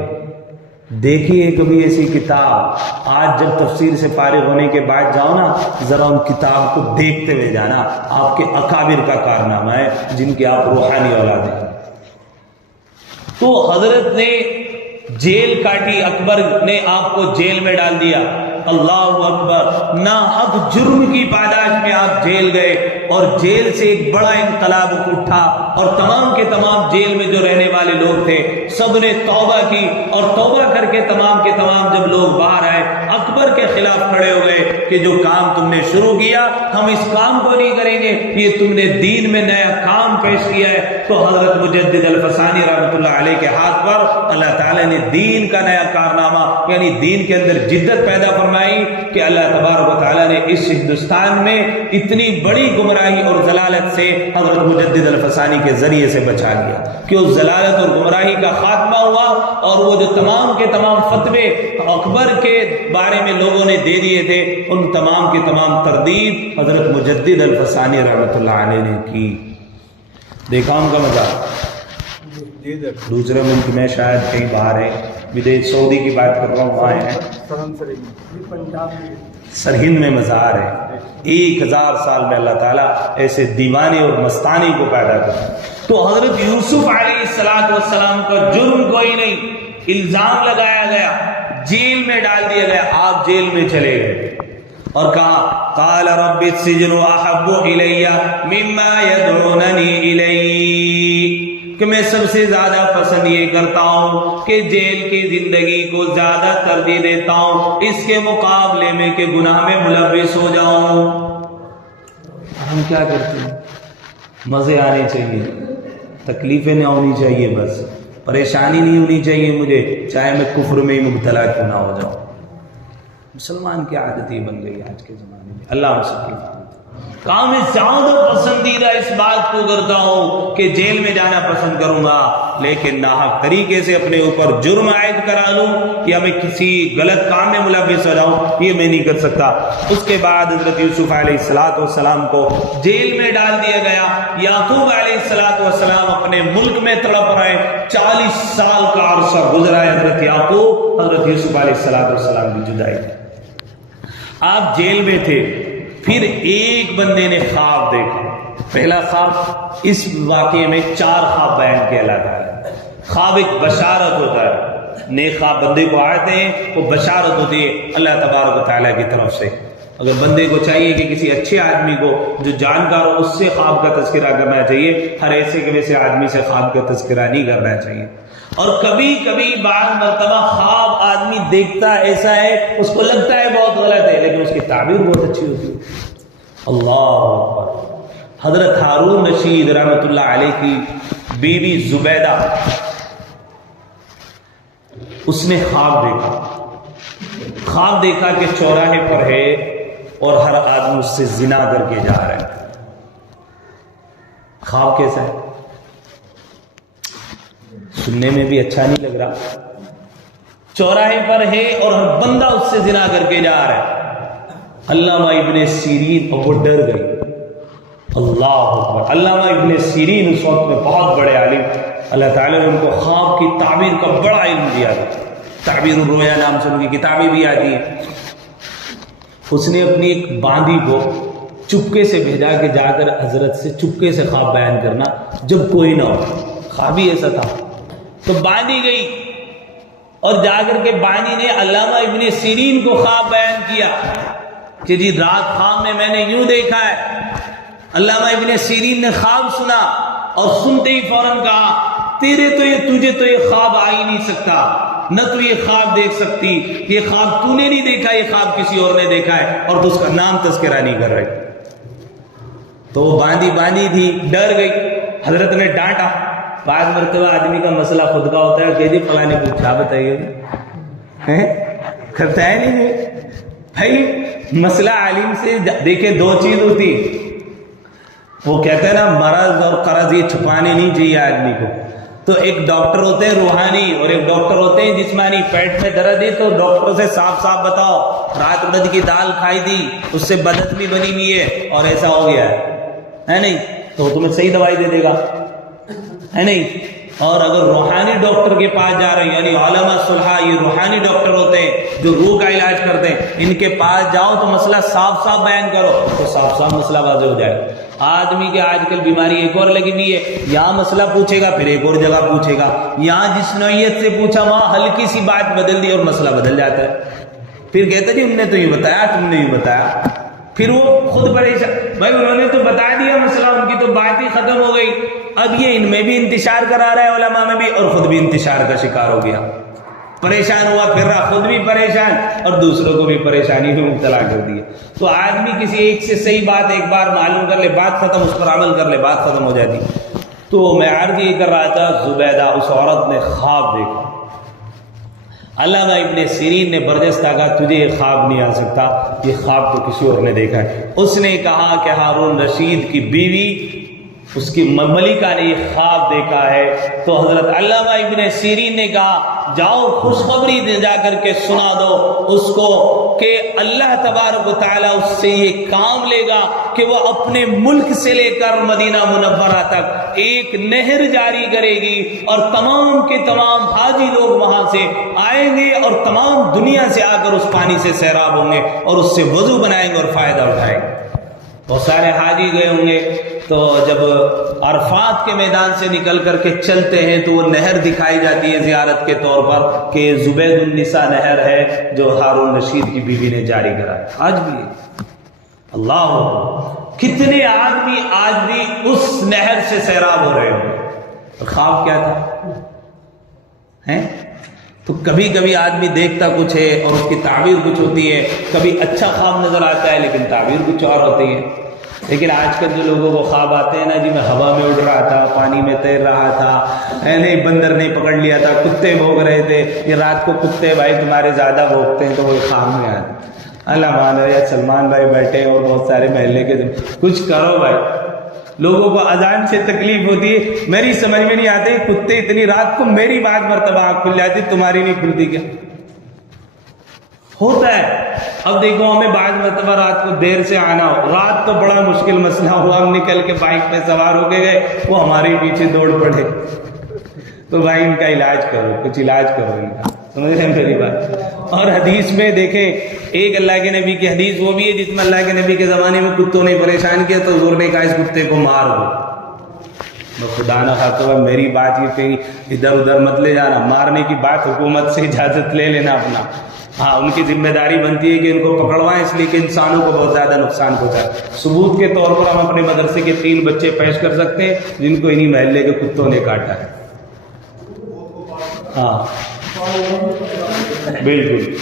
دیکھیے کبھی ایسی کتاب. آج جب تفسیر سے فارغ ہونے کے بعد جاؤ نا، ذرا ان کتاب کو دیکھتے ہوئے جانا. آپ کے اکابر کا کارنامہ ہے جن کے آپ روحانی اولاد ہیں. تو حضرت نے جیل کاٹی، اکبر نے آپ کو جیل میں ڈال دیا. اللہ اکبر، ناحق جرم کی پاداش میں آپ جیل گئے، اور جیل سے ایک بڑا انقلاب اٹھا، اور تمام کے تمام جیل میں جو رہنے والے لوگ تھے سب نے توبہ کی، اور توبہ کر کے تمام کے تمام جب لوگ باہر آئے اکبر کے خلاف کھڑے ہو گئے کہ جو کام تم نے شروع کیا ہم اس کام کو نہیں کریں گے، یہ تم نے دین میں نیا کام پیش کیا ہے. تو حضرت مجدد الفسانی رحمۃ اللہ علیہ کے ہاتھ پر اللہ تعالیٰ نے دین کا نیا کارنامہ، یعنی دین کے اندر جدت پیدا فرمائی کہ اللہ تبارک و تعالیٰ نے اس ہندوستان میں اتنی بڑی گمراہی اور ضلالت سے حضرت مجدد الفسانی کے ذریعے سے بچا لیا کہ اس ضلالت اور گمراہی کا خاتمہ ہوا. اور وہ جو تمام کے تمام فتوے اکبر کے بارے میں لوگوں نے دے دیے تھے، ان تمام کے تمام تردید حضرت مجدد الفسانی رحمۃ اللہ علیہ نے کی. دیکھا ان کا مزاق. دوسرے ملک میں شاید کہیں باہر ہے، بدیش سعودی کی بات کر رہا ہوں، وہاں ہے سرہند میں مزار ہے. 1000 سال میں اللہ تعالیٰ ایسے دیوانے اور مستانی کو پیدا کرتا. تو حضرت یوسف علیہ السلام کا جرم کوئی نہیں، الزام لگایا گیا، جیل میں ڈال دیا گیا. آپ جیل میں چلے گئے اور کہا قال رب السجن احب الی مما يدعوننی الی، کہ میں سب سے زیادہ پسند یہ کرتا ہوں کہ جیل کی زندگی کو زیادہ ترجیح دیتا ہوں اس کے مقابلے میں کہ گناہ میں ملوث ہو جاؤں. ہم کیا کرتے ہیں؟ مزے آنے چاہیے، تکلیفیں نہ ہونی چاہیے، بس پریشانی نہیں ہونی چاہیے مجھے، چاہے میں کفر میں ہی مبتلا کیوں نہ ہو جاؤں. مسلمان کی عادت یہ بن گئی آج کے زمانے میں. اللہ ہم سب کی کام میں زیادہ پسندیدہ اس بات کو کرتا ہوں کہ جیل میں جانا پسند کروں گا، لیکن ناحق طریقے سے اپنے اوپر جرم عائد کرا لوں یا میں کسی غلط کام میں ملوث ہو جاؤں، یہ میں نہیں کر سکتا. اس کے بعد حضرت یوسف علیہ السلام کو جیل میں ڈال دیا گیا. یعقوب علیہ السلام اپنے ملک میں تڑپ رہے، 40 سال کا عرصہ گزرا ہے حضرت یعقوب حضرت یوسف علیہ السلام کی جدائی. آپ جیل میں تھے، پھر ایک بندے نے خواب دیکھا. پہلا خواب، اس واقعے میں 4 خواب بیان کیا جاتا ہے. خواب ایک بشارت ہوتا ہے، نیک خواب بندے کو آتے ہیں، وہ بشارت ہوتی ہے اللہ تبارک و تعالیٰ کی طرف سے. اگر بندے کو چاہیے کہ کسی اچھے آدمی کو جو جانکار ہو اس سے خواب کا تذکرہ کرنا چاہیے، ہر ایسے کے ویسے آدمی سے خواب کا تذکرہ نہیں کرنا چاہیے. اور کبھی کبھی بعض مرتبہ خواب آدمی دیکھتا ایسا ہے، اس کو لگتا ہے بہت غلط ہے، لیکن اس کی تعبیر بہت اچھی ہوتی ہے. اللہ اکبر. حضرت ہارون رشید رحمۃ اللہ علیہ کی بیوی زبیدہ، اس نے خواب دیکھا کہ چوراہے پر ہے اور ہر آدمی اس سے زنا کر کے جا رہا ہے. خواب کیسا ہے؟ سننے میں بھی اچھا نہیں لگ رہا. چوراہے پر ہے اور ہر بندہ اس سے زنا کر کے جا رہا ہے. علامہ ابن سیرین، اور وہ ڈر گئی. اللہ اکبر. علامہ ابن سیرین اس وقت میں بہت بڑے عالم، اللہ تعالیٰ نے ان کو خواب کی تعبیر کا بڑا علم دیا تھا. تعبیر الرؤیا نام سے ان کی کتابیں بھی آتی ہیں. اس نے اپنی ایک باندی کو چپکے سے بھیجا کہ جا کر حضرت سے چپکے سے خواب بیان کرنا جب کوئی نہ ہو. خواب ہی ایسا تھا. تو باندی گئی اور جا کر کے باندی نے علامہ ابن سیرین کو خواب بیان کیا کہ جی رات خواب میں نے یوں دیکھا ہے. علامہ ابن سیرین نے خواب سنا اور سنتے ہی فوراً کہا تجھے تو یہ خواب آ ہی نہیں سکتا، نہ تو یہ خواب دیکھ سکتی، یہ خواب تو نے نہیں دیکھا، یہ خواب کسی اور نے دیکھا ہے، اور تو اس کا نام تذکرہ نہیں کر رہے. تو وہ باندی تھی، ڈر گئی. حضرت نے ڈانٹا، بعض مرتبہ آدمی کا مسئلہ خود کا ہوتا ہے کہ جی فلاں نے پوچھا بتائیے کرتا ہے نہیں بھائی مسئلہ عالم سے دیکھیں دو چیز ہوتی، وہ کہتے ہیں نا مرض اور قرض یہ چھپانے نہیں چاہیے آدمی کو. تو ایک ڈاکٹر ہوتے ہیں روحانی اور ایک ڈاکٹر ہوتے ہیں جسمانی. پیٹ میں درد ہے تو ڈاکٹر سے صاف صاف بتاؤ رات urد کی دال کھائی تھی اس سے بدہضمی بنی ہوئی ہے اور ایسا ہو گیا ہے نہیں، تو وہ تمہیں صحیح دوائی دے دے گا ہے نہیں. اور اگر روحانی ڈاکٹر کے پاس جا رہے ہیں یعنی علماء صلحاء یہ روحانی ڈاکٹر ہوتے ہیں جو روح کا علاج کرتے ہیں، ان کے پاس جاؤ تو مسئلہ صاف صاف بیان کرو تو صاف صاف مسئلہ واضح ہو جائے. آدمی کے آج کل بیماری ایک اور لگی ہوئی ہے، یہاں مسئلہ پوچھے گا پھر ایک اور جگہ پوچھے گا، یہاں جس نوعیت سے پوچھا وہاں ہلکی سی بات بدل دی اور مسئلہ بدل جاتا ہے. پھر کہتا جی ہم نے تو یہ بتایا تم نے یہ بتایا، پھر وہ خود پریشان. بھائی انہوں نے تو بتا دیا مسئلہ، ان کی تو بات ہی ختم ہو گئی. اب یہ ان میں بھی انتشار کرا رہا ہے علماء میں بھی اور خود بھی انتشار کا شکار ہو گیا، پریشان ہوا پھر رہا، خود بھی پریشان اور دوسروں کو بھی پریشانی میں مبتلا کر دیا. تو آدمی کسی ایک سے صحیح بات ایک بار معلوم کر لے، بات ختم، اس پر عمل کر لے، بات ختم ہو جاتی. تو میں عرض یہ کر رہا تھا زبیدہ اس عورت نے خواب دیکھا. علامہ ابن سیرین نے برجستہ کہا تجھے یہ خواب نہیں آ سکتا، یہ خواب تو کسی اور نے دیکھا ہے. اس نے کہا کہ ہارون رشید کی بیوی اس کی ملکہ نے یہ خواب دیکھا ہے. تو حضرت علامہ ابن سیرین نے کہا جاؤ خوشخبری جا کر کے سنا دو اس کو کہ اللہ تبارک و تعالیٰ اس سے یہ کام لے گا کہ وہ اپنے ملک سے لے کر مدینہ منورہ تک ایک نہر جاری کرے گی اور تمام کے تمام حاجی لوگ وہاں سے آئیں گے اور تمام دنیا سے آ کر اس پانی سے سیراب ہوں گے اور اس سے وضو بنائیں گے اور فائدہ اٹھائیں گے. بہت سارے حاجی گئے ہوں گے تو جب عرفات کے میدان سے نکل کر کے چلتے ہیں تو وہ نہر دکھائی جاتی ہے زیارت کے طور پر کہ زبید النساء نہر ہے جو ہارون رشید کی بیوی نے جاری کرایا. آج بھی اللہ کتنے آدمی آج بھی اس نہر سے سیراب ہو رہے ہوں. خواب کیا تھا ہیں؟ تو کبھی کبھی آدمی دیکھتا کچھ ہے اور اس کی تعبیر کچھ ہوتی ہے، کبھی اچھا خواب نظر آتا ہے لیکن تعبیر کچھ اور ہوتی ہے. لیکن آج کل جو لوگوں کو خواب آتے ہیں نا جی میں ہوا میں اڑ رہا تھا، پانی میں تیر رہا تھا، نہیں بندر نے پکڑ لیا تھا، کتے بھوگ رہے تھے، یہ رات کو کتے بھائی تمہارے زیادہ بھوگتے ہیں تو وہ خواب میں آتے. اللہ مان یا سلمان بھائی بیٹھے اور بہت سارے محلے کے کچھ کرو بھائی. لوگوں کو اذان سے تکلیف ہوتی ہے، میری سمجھ میں نہیں آتی کتے اتنی رات کو میری بات مرتبہ آنکھ کھل جاتی تمہاری نہیں کھلتی کیا ہوتا ہے. اب دیکھو ہمیں بعض مرتبہ رات کو دیر سے آنا ہو، رات تو بڑا مشکل مسئلہ ہوا، ہم نکل کے بائک پہ سوار ہو کے گئے وہ ہمارے پیچھے دوڑ پڑے. تو بھائی ان کا علاج کرو، کچھ علاج کرو ان کا، سمجھ رہے ہیں میری بات. اور حدیث میں دیکھیں ایک اللہ کے نبی کی حدیث وہ بھی ہے جس میں اللہ کے نبی کے زمانے میں کتوں نے پریشان کیا تو حضور نے کہا اس کتے کو مار دو. خدا نہ خاصا میری بات یہ کہیں ادھر ادھر مت لے جانا، مارنے کی بات حکومت سے اجازت لے لینا اپنا. ہاں ان کی ذمہ داری بنتی ہے کہ ان کو پکڑوائیں اس لیے کہ انسانوں کو بہت زیادہ نقصان پہنچا. ثبوت کے طور پر ہم اپنے مدرسے کے 3 بچے پیش کر سکتے ہیں جن کو انہی محلے کے کتوں نے کاٹا ہے. ہاں بالکل.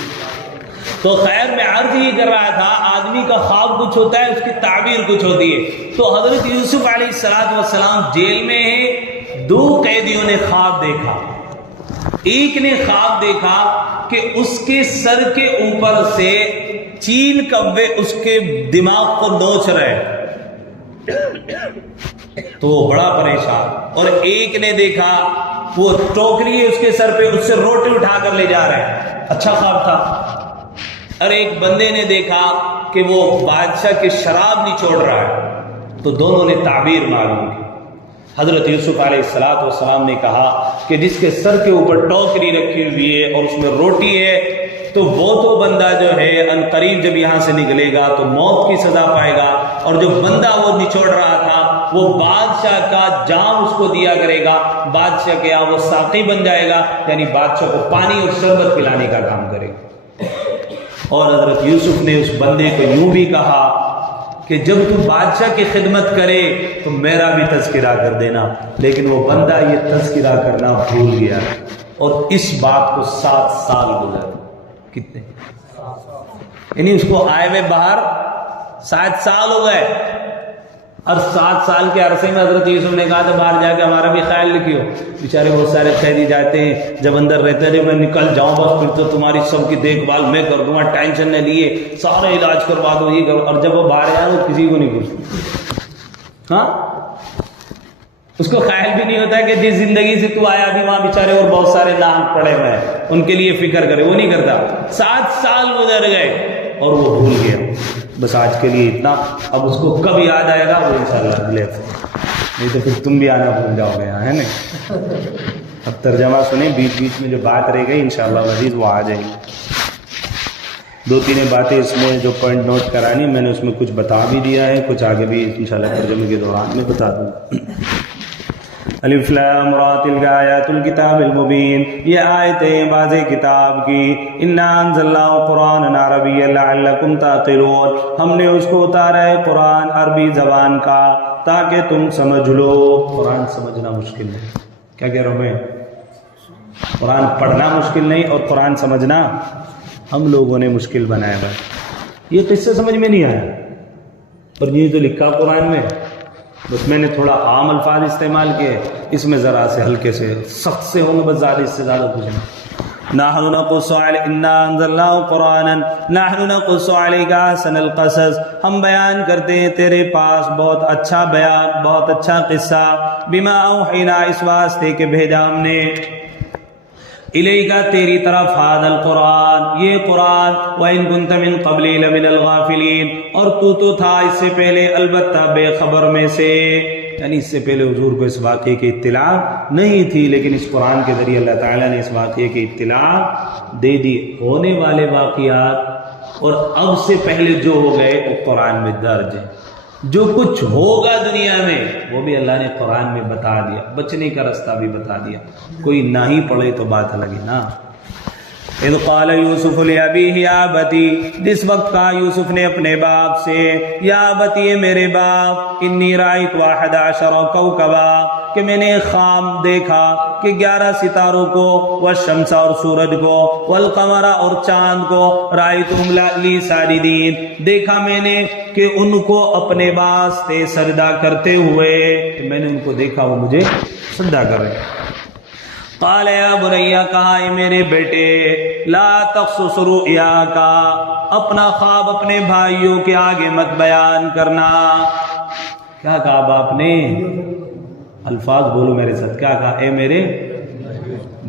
تو خیر میں عرض یہ کر رہا تھا آدمی کا خواب کچھ ہوتا ہے، اس کی تعبیر کچھ ہوتی ہے. تو حضرت یوسف علیہ السلام جیل میں ہیں، 2 قیدیوں نے خواب دیکھا. ایک نے خواب دیکھا کہ اس کے سر کے اوپر سے چیل کوے اس کے دماغ کو نوچ رہے تو وہ بڑا پریشان. اور ایک نے دیکھا وہ ٹوکری ہے اس کے سر پہ، اس سے روٹی اٹھا کر لے جا رہے ہیں. اچھا خواب تھا. اور ایک بندے نے دیکھا کہ وہ بادشاہ کی شراب نچوڑ رہا ہے. تو دونوں نے تعبیر معلوم کی. حضرت یوسف علیہ السلام نے کہا کہ جس کے سر کے اوپر ٹوکری رکھی ہوئی ہے اور اس میں روٹی ہے تو وہ تو بندہ جو ہے ان قریب جب یہاں سے نکلے گا تو موت کی سزا پائے گا، اور جو بندہ وہ نچوڑ رہا تھا وہ بادشاہ کا جام اس کو دیا کرے گا، بادشاہ کے یہاں وہ ساقی بن جائے گا، یعنی بادشاہ کو پانی اور شربت پلانے کا کام کرے گا. اور حضرت یوسف نے اس بندے کو یوں بھی کہا کہ جب تو بادشاہ کی خدمت کرے تو میرا بھی تذکرہ کر دینا. لیکن وہ بندہ یہ تذکرہ کرنا بھول گیا اور اس بات کو 7 سال گزر. کتنے یعنی اس کو آئے ہوئے باہر 7 سال ہو گئے. اور 7 سال کے عرصے میں حضرت یوسف نے کہا تھا باہر جا کے ہمارا بھی خیال رکھیو. بیچارے بہت سارے قیدی جاتے ہیں, جب اندر رہتے ہیں میں نکل جاؤں بس پھر تو تمہاری سب کی دیکھ بھال میں کر دوں گا, ٹینشن نہ لیے, سارے علاج کروا دو, یہ کرو. اور جب وہ باہر جائے وہ کسی کو نہیں پوچھتے. ہاں, اس کو خیال بھی نہیں ہوتا کہ جس زندگی سے تو آیا بھی وہاں بیچارے اور بہت سارے نام پڑے ہوئے ہیں, ان کے لیے فکر کرے, وہ نہیں کرتا. 7 سال گزر گئے اور وہ بھول گیا. بس آج کے لیے اتنا. اب اس کو کب یاد آئے گا وہ انشاءاللہ اگلے ہفتے, نہیں تو پھر تم بھی آنا بھول جاؤ گے یہاں, ہے نا. اب ترجمہ سنیں, بیچ بیچ میں جو بات رہ گئی انشاءاللہ العزیز وہ آ جائیں گی. 2-3 باتیں اس میں جو پوائنٹ نوٹ کرانی میں نے اس میں کچھ بتا بھی دیا ہے, کچھ آگے بھی انشاءاللہ ترجمے کے دوران میں بتا دوں. الف لام را تلک آیات الکتاب المبین, یہ آیتیں واضح کتاب کی. انا انزلناہ قرآنا عربیا لعلکم تعقلون, ہم نے اس کو اتارا ہے قرآن عربی زبان کا تاکہ تم سمجھ لو. قرآن سمجھنا مشکل نہیں, کیا کہہ رہا ہوں میں, قرآن پڑھنا مشکل نہیں اور قرآن سمجھنا ہم لوگوں نے مشکل بنایا ہے. یہ قصہ سمجھ میں نہیں آیا اور یہ تو لکھا قرآن میں, بس میں نے تھوڑا عام الفاظ استعمال کیے, اس میں ذرا سے ہلکے سے سخت سے ہوں گے, بس زیادہ اس سے زیادہ کچھ نہیں. نحن نقص علیک انا انزلناه قرانا نحن نقص علیک احسن القصص, ہم بیان کرتے ہیں تیرے پاس بہت اچھا بیان, بہت اچھا قصہ. بما اوحینا, اس واسطے کہ بھیجا ہم نے, الیکا تیری طرف, هذا القرآن, یہ قرآن, وَإِن كُنْتَ مِن قَبْلِ لَمِنَ الْغَافِلِينَ, اور تو تھا اس سے پہلے البتہ بے خبر میں سے. یعنی اس سے پہلے حضور کو اس واقعے کی اطلاع نہیں تھی, لیکن اس قرآن کے ذریعے اللہ تعالیٰ نے اس واقعے کی اطلاع دے دی. ہونے والے واقعات اور اب سے پہلے جو ہو گئے وہ قرآن میں درج ہے. جو کچھ ہوگا دنیا میں وہ بھی اللہ نے قرآن میں بتا دیا, بچنے کا راستہ بھی بتا دیا. کوئی نہ ہی پڑھے تو بات لگے نا. اذ قال یوسف لابیہ یا ابتی, جس وقت کہا یوسف نے اپنے باپ سے, یا ابتی, میرے باپ, انی رأیت 11 کوکبا, کہ میں نے خواب دیکھا کہ 11 ستاروں کو, والشمس, اور سورج کو, والقمر, اور چاند کو, رأیتہم لی ساجدین, دیکھا میں نے کہ ان کو اپنے واسطے سجدہ کرتے ہوئے, کہ میں نے ان کو دیکھا وہ مجھے سجدہ کر رہے ہیں. قال یا بنیا, کہا اے میرے بیٹے, لا تقصص رؤیاک, اپنا خواب اپنے بھائیوں کے آگے مت بیان کرنا. کیا کہا باپ نے, الفاظ بولو میرے ساتھ, کیا کہا, اے میرے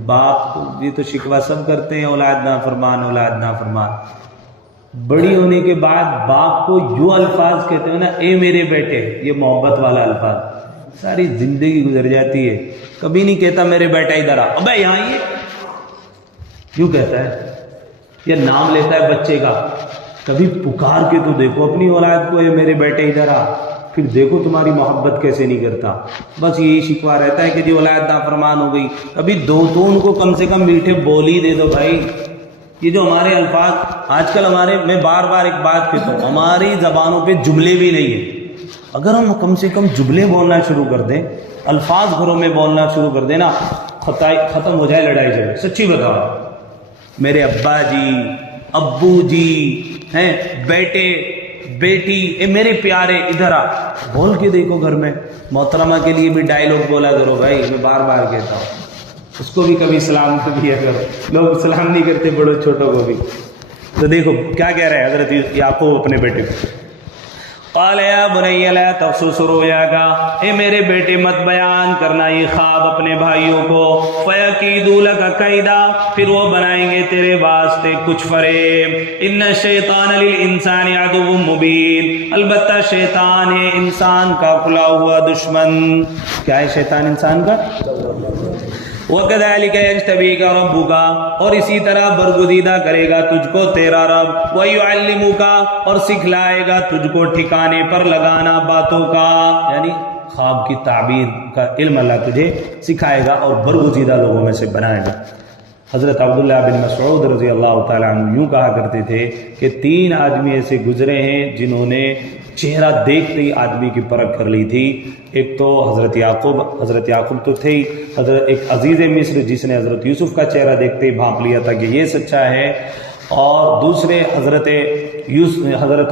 باپ. یہ تو شکوہ سب کرتے ہیں, اولاد نافرمان, اولاد نافرمان. بڑی ہونے کے بعد باپ کو جو الفاظ کہتے ہیں نا, اے میرے بیٹے, یہ محبت والا الفاظ, ساری زندگی گزر جاتی ہے. کبھی نہیں کہتا میرے بیٹا ادھر آ, ابے یہاں یہ کیوں کہتا ہے, یا نام لیتا ہے بچے کا. کبھی پکار کے تو دیکھو اپنی اولاد کو, اے میرے بیٹے ادھر آ, پھر دیکھو تمہاری محبت کیسے نہیں کرتا. بس یہی شکوہ رہتا ہے کہ جی اولاد نافرمان ہو گئی. ابھی دو تو ان کو کم سے کم میٹھے بول ہی دے دو بھائی. یہ جو ہمارے الفاظ آج کل ہمارے, میں بار بار ایک بات کہتا ہوں, ہماری زبانوں پہ جملے بھی نہیں ہیں. اگر ہم کم سے کم جملے بولنا شروع کر دیں, الفاظ گھروں میں بولنا شروع کر دینا, ختم ہو جائے لڑائی جھگڑے. سچی بتاؤ, میرے ابا جی, ابو جی ہیں, بیٹے, بیٹی, اے میرے پیارے ادھر آ, بول کے دیکھو گھر میں. محترمہ کے لیے بھی ڈائلاگ بولا کرو بھائی, میں بار بار کہتا ہوں. اس کو بھی کبھی سلام کیا کرو, لوگ سلام نہیں کرتے بڑوں چھوٹوں کو بھی. تو دیکھو کیا کہہ رہے ہیں حضرت یعقوب اپنے بیٹے کو, قال یا بنی لا تقصص رؤیاک, اے میرے بیٹے مت بیان کرنا یہ خواب اپنے بھائیوں کو. فیکیدوا لک کیدا, پھر وہ بنائیں گے تیرے واسطے کچھ فریب. ان الشیطان للانسان عدو مبین, البتہ شیطان ہے انسان کا کھلا ہوا دشمن. کیا ہے شیطان انسان کا؟ وَكَذَلِكَ يَجْتَبِيكَ رَبُّكَ, اور اسی طرح برگزیدہ کرے گا تجھ کو تیرا رب. وَيُعَلِّمُكَ, اور سکھلائے گا تجھ کو ٹھکانے پر لگانا باتوں کا, یعنی خواب کی تعبیر کا علم اللہ تجھے سکھائے گا اور برگزیدہ لوگوں میں سے بنائے گا. حضرت عبداللہ بن مسعود رضی اللہ تعالیٰ عنہ یوں کہا کرتے تھے کہ 3 آدمی ایسے گزرے ہیں جنہوں نے چہرہ دیکھتے ہی آدمی کی پرکھ کر لی تھی. ایک تو حضرت یعقوب تو تھے ہی, حضرت ایک عزیز مصر جس نے حضرت یوسف کا چہرہ دیکھتے ہی بھانپ لیا تھا کہ یہ سچا ہے, اور دوسرے حضرت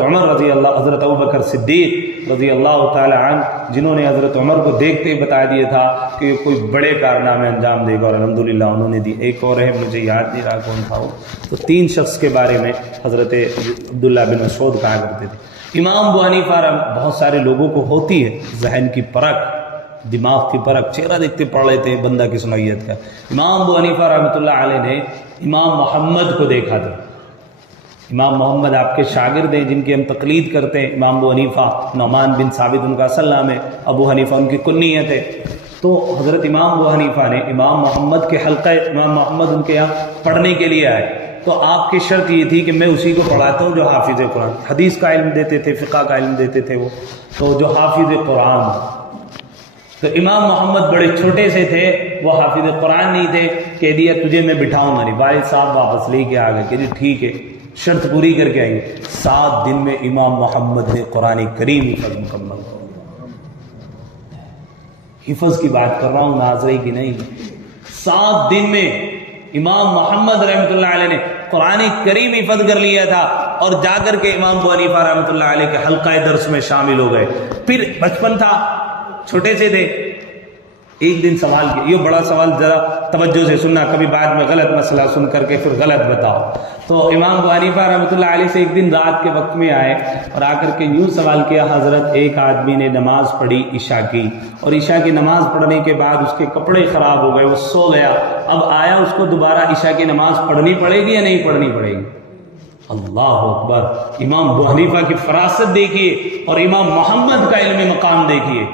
عمر رضی اللہ، حضرت ابوبکر صدیق رضی اللہ تعالی عنہ، جنہوں نے حضرت عمر کو دیکھتے ہی بتا دیا تھا کہ کوئی بڑے کارنامے انجام دے گا، اور الحمدللہ انہوں نے دی۔ ایک اور ہے، مجھے یاد نہیں رہا کون تھا وہ۔ تو 3 شخص کے بارے میں حضرت عبداللہ بن مسعود کہا کرتے تھے۔ امام ابو حنیفہ بہت سارے لوگوں کو ہوتی ہے ذہن کی پرکھ، دماغ کی پرکھ، چہرہ دیکھتے پڑھ لیتے ہیں بندہ کی صلاحیت کا۔ امام ابو حنیفہ رحمۃ اللہ علیہ نے امام محمد کو دیکھا تھا۔ امام محمد آپ کے شاگرد ہیں جن کی ہم تقلید کرتے ہیں۔ امام ابو حنیفہ، نعمان بن ثابت ان کا اصل نام ہے، ابو حنیفہ ان کی کنیت ہے۔ تو حضرت امام ابو حنیفہ نے امام محمد کے حلقہ، امام محمد ان کے یہاں پڑھنے کے لیے آئے، تو آپ کی شرط یہ تھی کہ میں اسی کو پڑھاتا ہوں جو حافظ قرآن، حدیث کا علم دیتے تھے، فقہ کا علم دیتے تھے وہ، تو جو حافظ قرآن۔ تو امام محمد بڑے چھوٹے سے تھے، وہ حافظ قرآن نہیں تھے۔ کہہ دیا تجھے میں بٹھاؤں گا نہیں۔ والد صاحب واپس لے کے آ گئے کہ جی ٹھیک ہے، شرط پوری کر کے آئیں گے۔ 7 دن میں امام محمد نے قرآن کریم حفظ مکمل کر دیا۔ حفظ کی بات کر رہا ہوں، ناظری کی نہیں۔ 7 دن میں امام محمد رحمۃ اللہ علیہ نے قرآن کریم حفظ کر لیا تھا، اور جا کر کے امام ابو حنیفہ رحمۃ اللہ علیہ کے حلقہ درس میں شامل ہو گئے۔ پھر بچپن تھا، چھوٹے سے تھے، ایک دن سوال کیا، یہ بڑا سوال ذرا توجہ سے سننا، کبھی بعد میں غلط مسئلہ سن کر کے پھر غلط بتاؤ۔ تو امام ابو حنیفہ رحمۃ اللہ علیہ سے ایک دن رات کے وقت میں آئے اور آ کر کے یوں سوال کیا، حضرت ایک آدمی نے نماز پڑھی عشاء کی، اور عشاء کی نماز پڑھنے کے بعد اس کے کپڑے خراب ہو گئے، وہ سو گیا، اب آیا اس کو دوبارہ عشاء کی نماز پڑھنی پڑے گی یا نہیں پڑھنی پڑے گی؟ اللہ اکبر! امام ابو حنیفہ کی فراست دیکھیے اور امام محمد کا علم مقام دیکھیے۔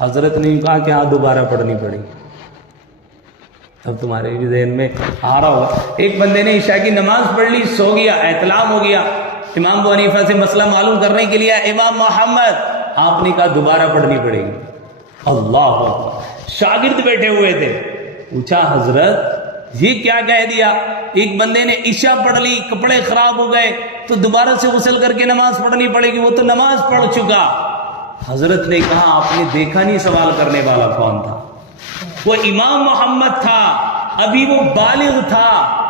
حضرت نے کہا کہ ہاں دوبارہ پڑھنی پڑے گی۔ اب تمہارے بھی ذہن میں آ رہا ہوگا، ایک بندے نے عشاء کی نماز پڑھ لی، سو گیا، احتلام ہو گیا، امام ابو حنیفہ سے مسئلہ معلوم کرنے کے لیے امام محمد، آپ نے کہا دوبارہ پڑھنی پڑے گی۔ اللہ اکبر! شاگرد بیٹھے ہوئے تھے، پوچھا حضرت یہ کیا کہہ دیا؟ ایک بندے نے عشاء پڑھ لی، کپڑے خراب ہو گئے، تو دوبارہ سے غسل کر کے نماز پڑھنی پڑے گی، وہ تو نماز پڑھ چکا۔ حضرت نے کہا آپ نے دیکھا نہیں سوال کرنے والا کون تھا؟ وہ امام محمد تھا، ابھی وہ بالغ تھا۔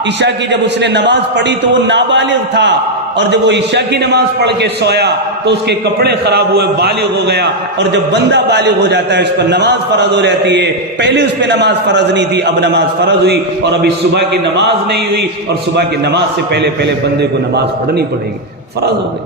عشاء کی جب اس نے نماز پڑھی تو وہ نابالغ تھا، اور جب وہ عشاء کی نماز پڑھ کے سویا تو اس کے کپڑے خراب ہوئے، بالغ ہو گیا۔ اور جب بندہ بالغ ہو جاتا ہے اس پر نماز فرض ہو جاتی ہے۔ پہلے اس پہ نماز فرض نہیں تھی، اب نماز فرض ہوئی، اور ابھی صبح کی نماز نہیں ہوئی، اور صبح کی نماز سے پہلے بندے کو نماز پڑھنی پڑے گی، فرض ہو گئی۔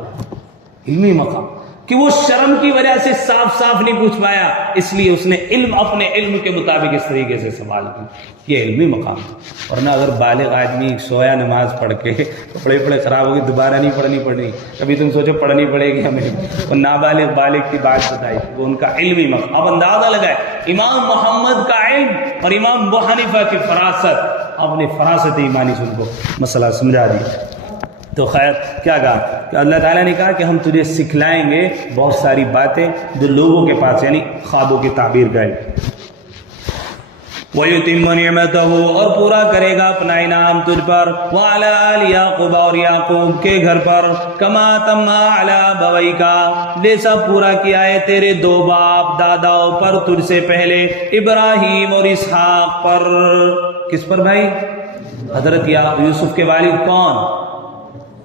علمی مقام کہ وہ شرم کی وجہ سے صاف نہیں پوچھ پایا، اس لیے اس نے اپنے علم کے مطابق اس طریقے سے سوال کی، یہ علمی مقام ہے۔ ورنہ اگر بالغ آدمی سویا نماز پڑھ کے کپڑے خراب ہو گئے، دوبارہ نہیں پڑھنی پڑی، کبھی تم سوچو پڑھنی پڑے گی ہمیں، وہ نابالغ بالغ کی بات بتائی، وہ ان کا علمی مقام۔ اب اندازہ لگائے امام محمد کا علم اور امام ابو حنیفہ کی فراست، آپ نے فراست ایمانی سے ان کو مسئلہ سمجھا دیا۔ تو خیر کیا کہا کہ اللہ تعالیٰ نے کہا کہ ہم تجھے سکھلائیں گے بہت ساری باتیں جو لوگوں کے پاس، یعنی خوابوں کی تعبیر کا علم۔ وَيُتِمُّ نِعْمَتَهُ، اور پورا کرے گا اپنا انعام تجھ پر، وَعَلَىٰ آلِ يَعْقُوبَ، اور یعقوب کے گھر پر، كَمَا تَمَّ عَلَىٰ أَبَوَيْكَ، جیسا پورا کیا ہے تیرے 2 باپ داداؤں پر تجھ سے پہلے، ابراہیم اور اسحاق پر۔ کس پر بھائی؟ حضرت یوسف کے والد کون؟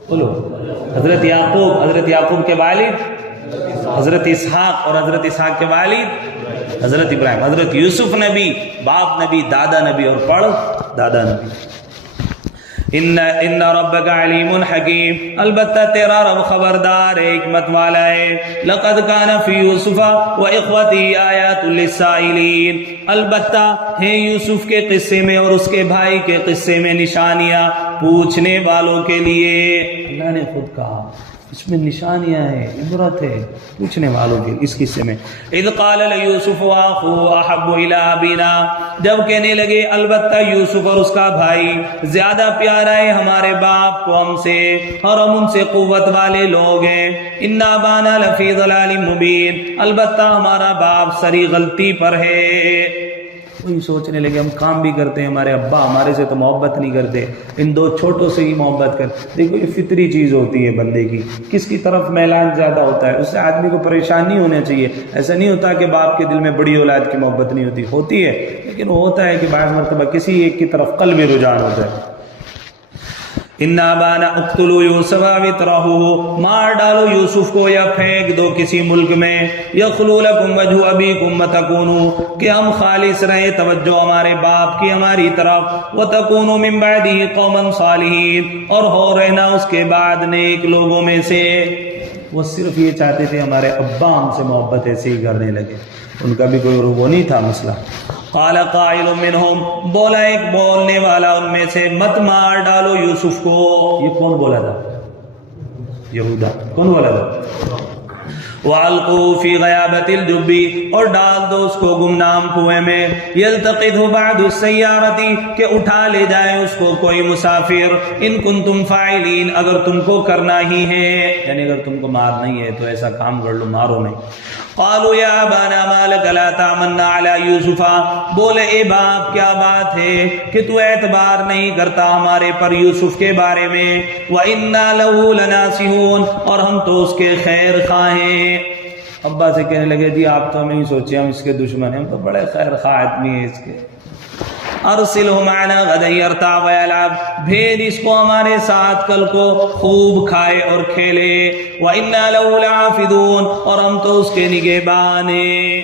بولو، حضرت یعقوب کے والد حضرت اسحاق، اور حضرت اسحاق کے والد حضرت ابراہیم۔ حضرت یوسف نبی، باپ نبی، دادا نبی، اور پڑھ دادا نبی۔ ان ربک علیم حکیم، البتہ تیرا رب خبردار ہے، حکمت والا ہے۔ لقد کان فی یوسف واخوته آیات للسائلین، البتہ ہے یوسف کے قصے میں اور اس کے بھائی کے قصے میں نشانیاں پوچھنے والوں کے لیے۔ اللہ نے خود کہا اس میں نشانیاں ہیں، عبرت ہے پوچھنے والوں کے اس قصے میں۔ اذ قال لیوسف واخوہ احب الی ابینا، جب کہنے لگے البتہ یوسف اور اس کا بھائی زیادہ پیارا ہے ہمارے باپ کو ہم سے، اور ہم ان سے قوت والے لوگ ہیں۔ ان ابانا لفی ضلال مبین، البتہ ہمارا باپ سری غلطی پر ہے۔ وہی سوچنے لگے ہم کام بھی کرتے ہیں، ہمارے ابا ہمارے سے تو محبت نہیں کرتے، ان 2 چھوٹوں سے ہی محبت کر۔ دیکھو یہ فطری چیز ہوتی ہے بندے کی، کس کی طرف میلان زیادہ ہوتا ہے، اس سے آدمی کو پریشان نہیں ہونا چاہیے۔ ایسا نہیں ہوتا کہ باپ کے دل میں بڑی اولاد کی محبت نہیں ہوتی ہے، لیکن وہ ہوتا ہے کہ بعض مرتبہ کسی ایک کی طرف قلبی رجحان ہوتا ہے۔ اِنَّ أَبَانَا اقْتُلُوا يُوسُفَ أَوِ اطْرَحُوهُ، مار ڈالو یوسف کو یا پھینک دو کسی ملک میں، يَخْلُو لَكُمْ وَجْهُ أَبِيكُمْ وَتَكُونُوا، کہ ہم خالص رہے توجہ ہمارے باپ کی ہماری طرف، وَتَكُونُوا مِن بَعْدِهِ قَوْمًا صَالِحِينَ، اور ہو رہنا اس کے بعد نیک لوگوں میں سے۔ وہ صرف یہ چاہتے تھے ہمارے ابا ہم سے محبت ایسے ہی کرنے لگے، ان کا بھی کوئی وہ نہیں تھا مسئلہ۔ قال قائل منہم، بولا ایک بولنے والا ان میں سے، مت مار ڈالو یوسف کو۔ یہ کون بولا تھا؟ یہودا۔ کون بولا تھا؟ وَأَلْقُوا فِي غَيَابَةِ الْجُبِّ، اور ڈال دو اس کو گمنام کنویں میں، يَلْتَقِطْهُ بَعْضُ السَّيَّارَةِ، کہ اٹھا لے جائے اس کو کوئی مسافر، إِن كُنتُمْ فَاعِلِينَ، اگر تم کو کرنا ہی ہے، یعنی اگر تم کو مارنا ہی ہے تو ایسا کام کر لو، مارو نہیں۔ قالوا یا ابانا ما لک لا تامنا علی یوسف، بولے اے باپ کیا بات ہے کہ تو اعتبار نہیں کرتا ہمارے پر یوسف کے بارے میں، وَإِنَّا لَهُ لَنَاصِحُونَ، اور ہم تو اس کے خیر خواہ ہیں۔ ابا سے کہنے لگے جی آپ تو ہمیں ہی سوچے ہم اس کے دشمن ہیں، ہم تو بڑے خیر خواہ آدمی ہیں اس کے۔ ارسلہ معنا غدا یرتع ویلعب، بھیج اس کو ہمارے ساتھ کل کو خوب کھائے اور کھیلے، وَإِنَّا لَهُ لَعَافِدُونَ، اور ہم تو اس کے نگہبان ہیں۔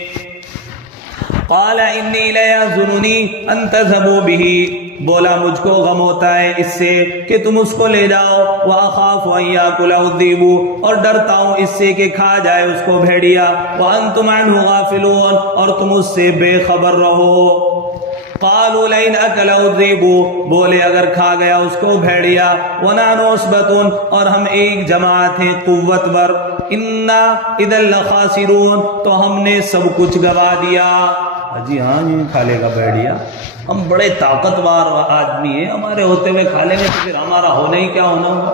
قال انی لیحزننی ان تذهبوا به، بولا مجھ کو غم ہوتا ہے اس سے کہ تم اس کو لے جاؤ، وَأَخَافُ أَن يَأْكُلَهُ الذِّئْبُ، اور ڈرتا ہوں اس سے کہ کھا جائے اس کو بھیڑیا، وَأَنْتُمْ عَنْهُ غَافِلُونَ، اور تم اس سے بے خبر رہو۔ قالوا لئن أكله الذئب، بولے اگر کھا گیا اس کو بھیڑیا، ونحن عصبة، اور ہم ایک جماعت ہیں قوتور، انا اذا لخاسرون، تو ہم نے سب کچھ گوا دیا۔ جی ہاں یہ کھا لے گا بھیڑیا، ہم بڑے طاقتور آدمی ہیں، ہمارے ہوتے ہوئے کھا لیں گے تو پھر ہمارا ہونا ہی کیا ہونا ہوگا۔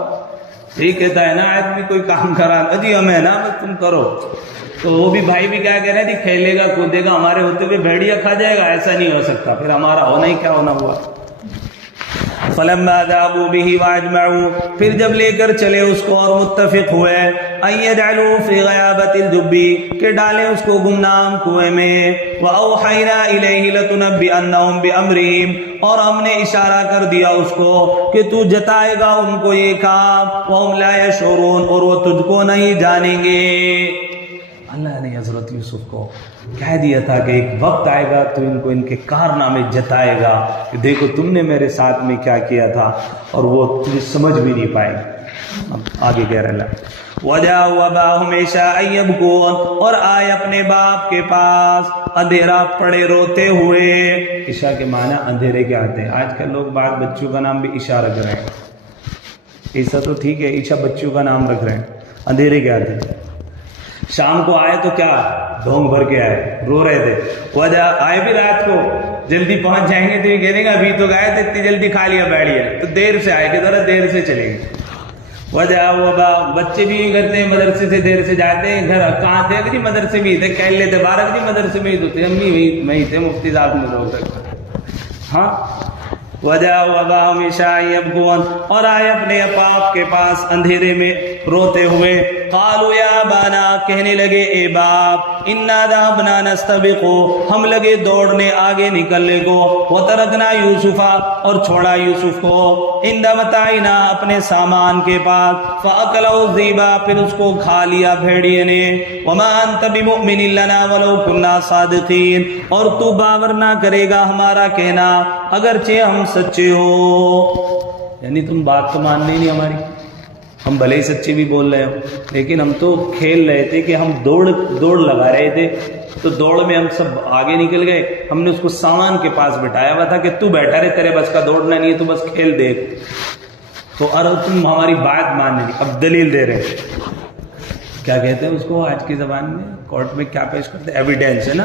یہ کہتا ہے نا آدمی کوئی کام کرا جی ہمیں نا تم کرو، تو وہ بھی بھائی بھی کیا کہہ رہے ہیں جی کھیلے گا کودے گا، ہمارے ہوتے ہوئے بھیڑیا کھا جائے گا، ایسا نہیں ہو سکتا، پھر ہمارا ہونا ہی کیا ہونا ہوا۔ فلما ذهبوا به واجمعوا، پھر جب لے کر چلے اس کو اور متفق ہوئے، ان يجعلوا في غيابة الجب، کہ ڈالیں اس کو گمنام کنویں میں، واوحينا اليه لتنبئنهم بامرهم، اور ہم نے اشارہ کر دیا اس کو کہ تو جتائے گا ان کو یہ کام، وهم لا يشعرون، اور وہ تجھ کو نہیں جانیں گے۔ اللہ نے حضرت یوسف کو کہہ دیا تھا کہ ایک وقت آئے گا تو ان کو ان کے کارنامے جتائے گا کہ دیکھو تم نے میرے ساتھ میں کیا کیا تھا، اور وہ تجھے سمجھ بھی نہیں پائے گا۔ آگے کہہ رہا ہے وَجَاءُوا أَبَاهُمْ عِشَاءً يَبْكُونَ، اور آئے اپنے باپ کے پاس اندھیرا پڑے روتے ہوئے۔ عشاء کے معنی اندھیرے کے آتے ہیں، آج کل لوگ بعض بچوں کا نام بھی عشاء رکھ رہے ہیں، عیسیٰ تو ٹھیک ہے، عشاء بچوں کا نام رکھ رہے ہیں، اندھیرے کے آتے ہیں۔ شام کو آئے تو کیا ڈھونگ بھر کے آئے، رو رہے تھے، وجہ آئے بھی رات کو جلدی پہنچ جائیں گے تو یہ کہہ دیں گے ابھی تو گئے تھے اتنی جلدی کھا لیا بیٹھیے، تو دیر سے آئے کہ ذرا دیر سے چلیں گے۔ وجہ وبا، بچے بھی کرتے ہیں مدرسے سے دیر سے جاتے ہیں، گھر کہاں تھے کہ مدرسے میں ہی تھے، کہہ لیتے 12 بجے مدرسے میں ہی تو تھے، امی وہی تھے، مفتی صاحب نے لوگ ہاں۔ وجہ وبا عشاء یبکون، اور آئے اپنے باپ کے پاس اندھیرے میں روتے ہوئے۔ قالوا یا ابانا، کہنے لگے اے باپ، انا ذهبنا نستبق، ہم لگے دوڑنے آگے نکلنے کو، وترکنا یوسف، اور چھوڑا یوسف کو، عند متاعنا، اپنے سامان کے پاس، فاکلہ الذئب، پھر اس کو کھا لیا بھیڑیے نے، وما انت بمؤمن لنا ولو كنا صادقین، اور تو باور نہ کرے گا ہمارا کہنا اگرچہ ہم سچے ہو، یعنی تم بات تو ماننے نہیں ہماری، ہم بھلے ہی سچے بھی بول رہے ہوں، لیکن ہم تو کھیل رہے تھے کہ ہم دوڑ لگا رہے تھے، تو دوڑ میں ہم سب آگے نکل گئے، ہم نے اس کو سامان کے پاس بٹھایا ہوا تھا کہ تو بیٹھا رہے، تیرے بس کا دوڑنا نہیں ہے، تو بس کھیل دیکھ، تو تم ہماری بات ماننے نہیں، اب دلیل دے رہے ہیں، کیا کہتے ہیں اس کو آج کی زبان میں کورٹ میں کیا پیش کرتے ہیں، ایویڈینس ہے نا،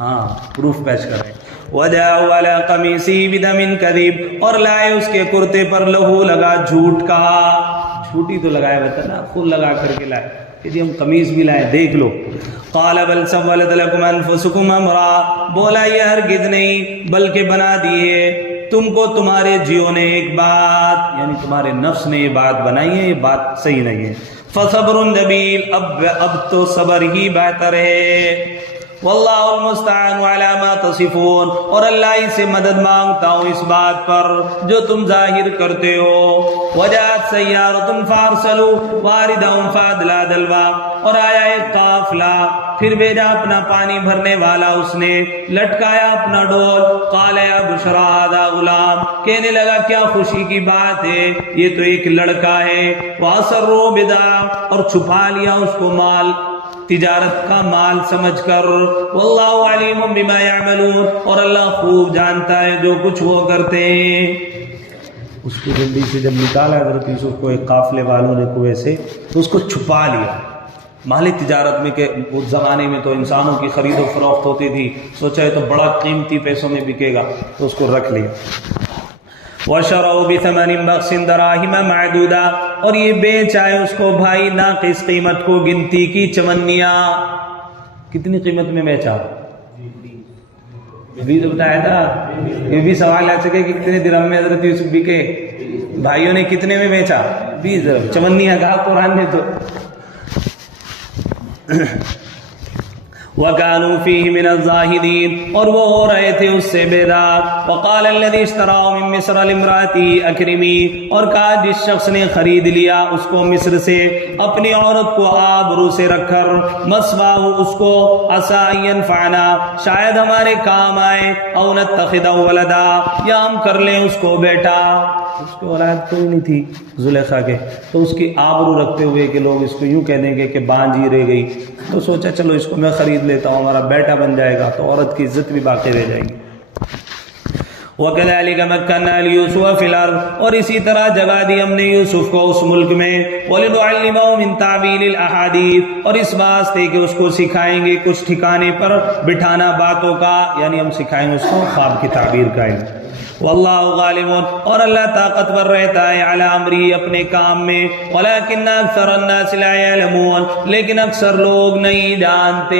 ہاں پروف پیش کر رہے ہیں۔ وَجَاءُوا عَلَىٰ قَمِيصِهِ بِدَمٍ كَذِبٍ، اور لائے اس کے کرتے پر لہو لگا جھوٹ کا، جھوٹی تو لگایا ہوا تھا نا، خود لگا کر کے لائے کہ جی ہم قمیص بھی لائے دیکھ لو۔ قَالَ بَلْ سَوَّلَتْ لَكُمْ أَنفُسُكُمْ أَمْرًا، بولا یہ ہرگز نہیں بلکہ بنا دیے تم کو تمہارے جیو نے ایک بات، یعنی تمہارے نفس نے یہ بات بنائی ہے، یہ بات صحیح نہیں ہے۔ فَصَبْرٌ جَمِيلٌ، اب تو صبر ہی بہتر ہے۔ واللہ المستعان علی ما تصفون، اور اللہ ہی سے مدد مانگتا ہوں اس بات پر جو تم ظاہر کرتے ہو۔ وجاءت سیارۃ فارسلوا واردہم فادلا دلوا، اور آیا ایک قافلہ، پھر بھیجا اپنا پانی بھرنے والا، اس نے لٹکایا اپنا ڈول۔ قال یا بشرا ھذا غلام، کہنے لگا کیا خوشی کی بات ہے، یہ تو ایک لڑکا ہے۔ واسروا بدعا، اور چھپا لیا اس کو مال، تجارت کا مال سمجھ کر۔ واللہ علیم بما یعملون، اور اللہ خوب جانتا ہے جو کچھ وہ کرتے ہیں۔ اس کو جلدی سے جب نکالا حضرت یوسف کو ایک قافلے والوں نے کنویں سے، تو اس کو چھپا لیا۔ مالی تجارت میں کہ اس زمانے میں تو انسانوں کی خرید و فروخت ہوتی تھی، سوچا ہے تو بڑا قیمتی پیسوں میں بکے گا، تو اس کو رکھ لیا۔ وَشَرَوْا بِثَمَنٍ بَخْسٍ دَرَاهِمَ مَعْدُودَةٍ، اور یہ بیچ آئے اس کو بھائی ناقص قیمت کو، گنتی کی چمنیاں۔ کتنی قیمت میں بیچا؟ 20 بتایا تھا۔ یہ بھی سوال آ سکے کہ کتنے درہم میں حضرت یوسف بکے؟ بھائیوں نے کتنے میں بیچا؟ 20 درہم۔ چمنیاں کہا قرآن نے تو۔ وَكَانُوا فِيهِ مِنَ الزَّاهِدِينَ، اور وہ ہو رہے تھے اس سے بیدار۔ وَقَالَ الَّذِي اشْتَرَاهُ مِن مِّصْرَ لِامْرَأَتِهِ أَكْرِمِيهِ، اور کہا جس شخص نے خرید لیا اس کو مصر سے، اپنی عورت کو آبرو سے رکھ کر، مَثْوَاهُ، اس کو، عَسَىٰ أَن يَنفَعَنَا، شاید ہمارے کام آئے، أَوْ نَتَّخِذَهُ وَلَدًا، یا ہم کر لیں اس کو بیٹا۔ اس کی اولاد کوئی نہیں تھی زلیخا کے، تو اس کی آبرو رکھتے ہوئے کہ لوگ اس کو یوں کہہ دیں گے کہ بانجھی رہ گئی، تو سوچا چلو اس کو میں خرید لیتا ہوں، ہمارا بیٹا بن جائے گا تو عورت کی عزت بھی باقی رہ جائے گی۔ وَكَذَلِكَ مَكَّنَّا لِيُوسُفَ فِي الْأَرْضِ، اور اسی طرح جگہ دی ہم نے یوسف کو اس ملک میں، وَلِنُعَلِّمَهُ مِن تَعْوِيلِ الْأَحَادِيثِ، اور اس واسطے کہ اس کو سکھائیں گے کچھ ٹھکانے پر بٹھانا باتوں کا، یعنی ہم سکھائیں گے اس کو خواب کی تعبیر کا علم۔ واللہ غالب، اور اللہ طاقتور رہتا ہے، علی امری، اپنے کام میں، ولکن اکثر الناس لا یعلمون، لیکن اکثر لوگ نہیں جانتے۔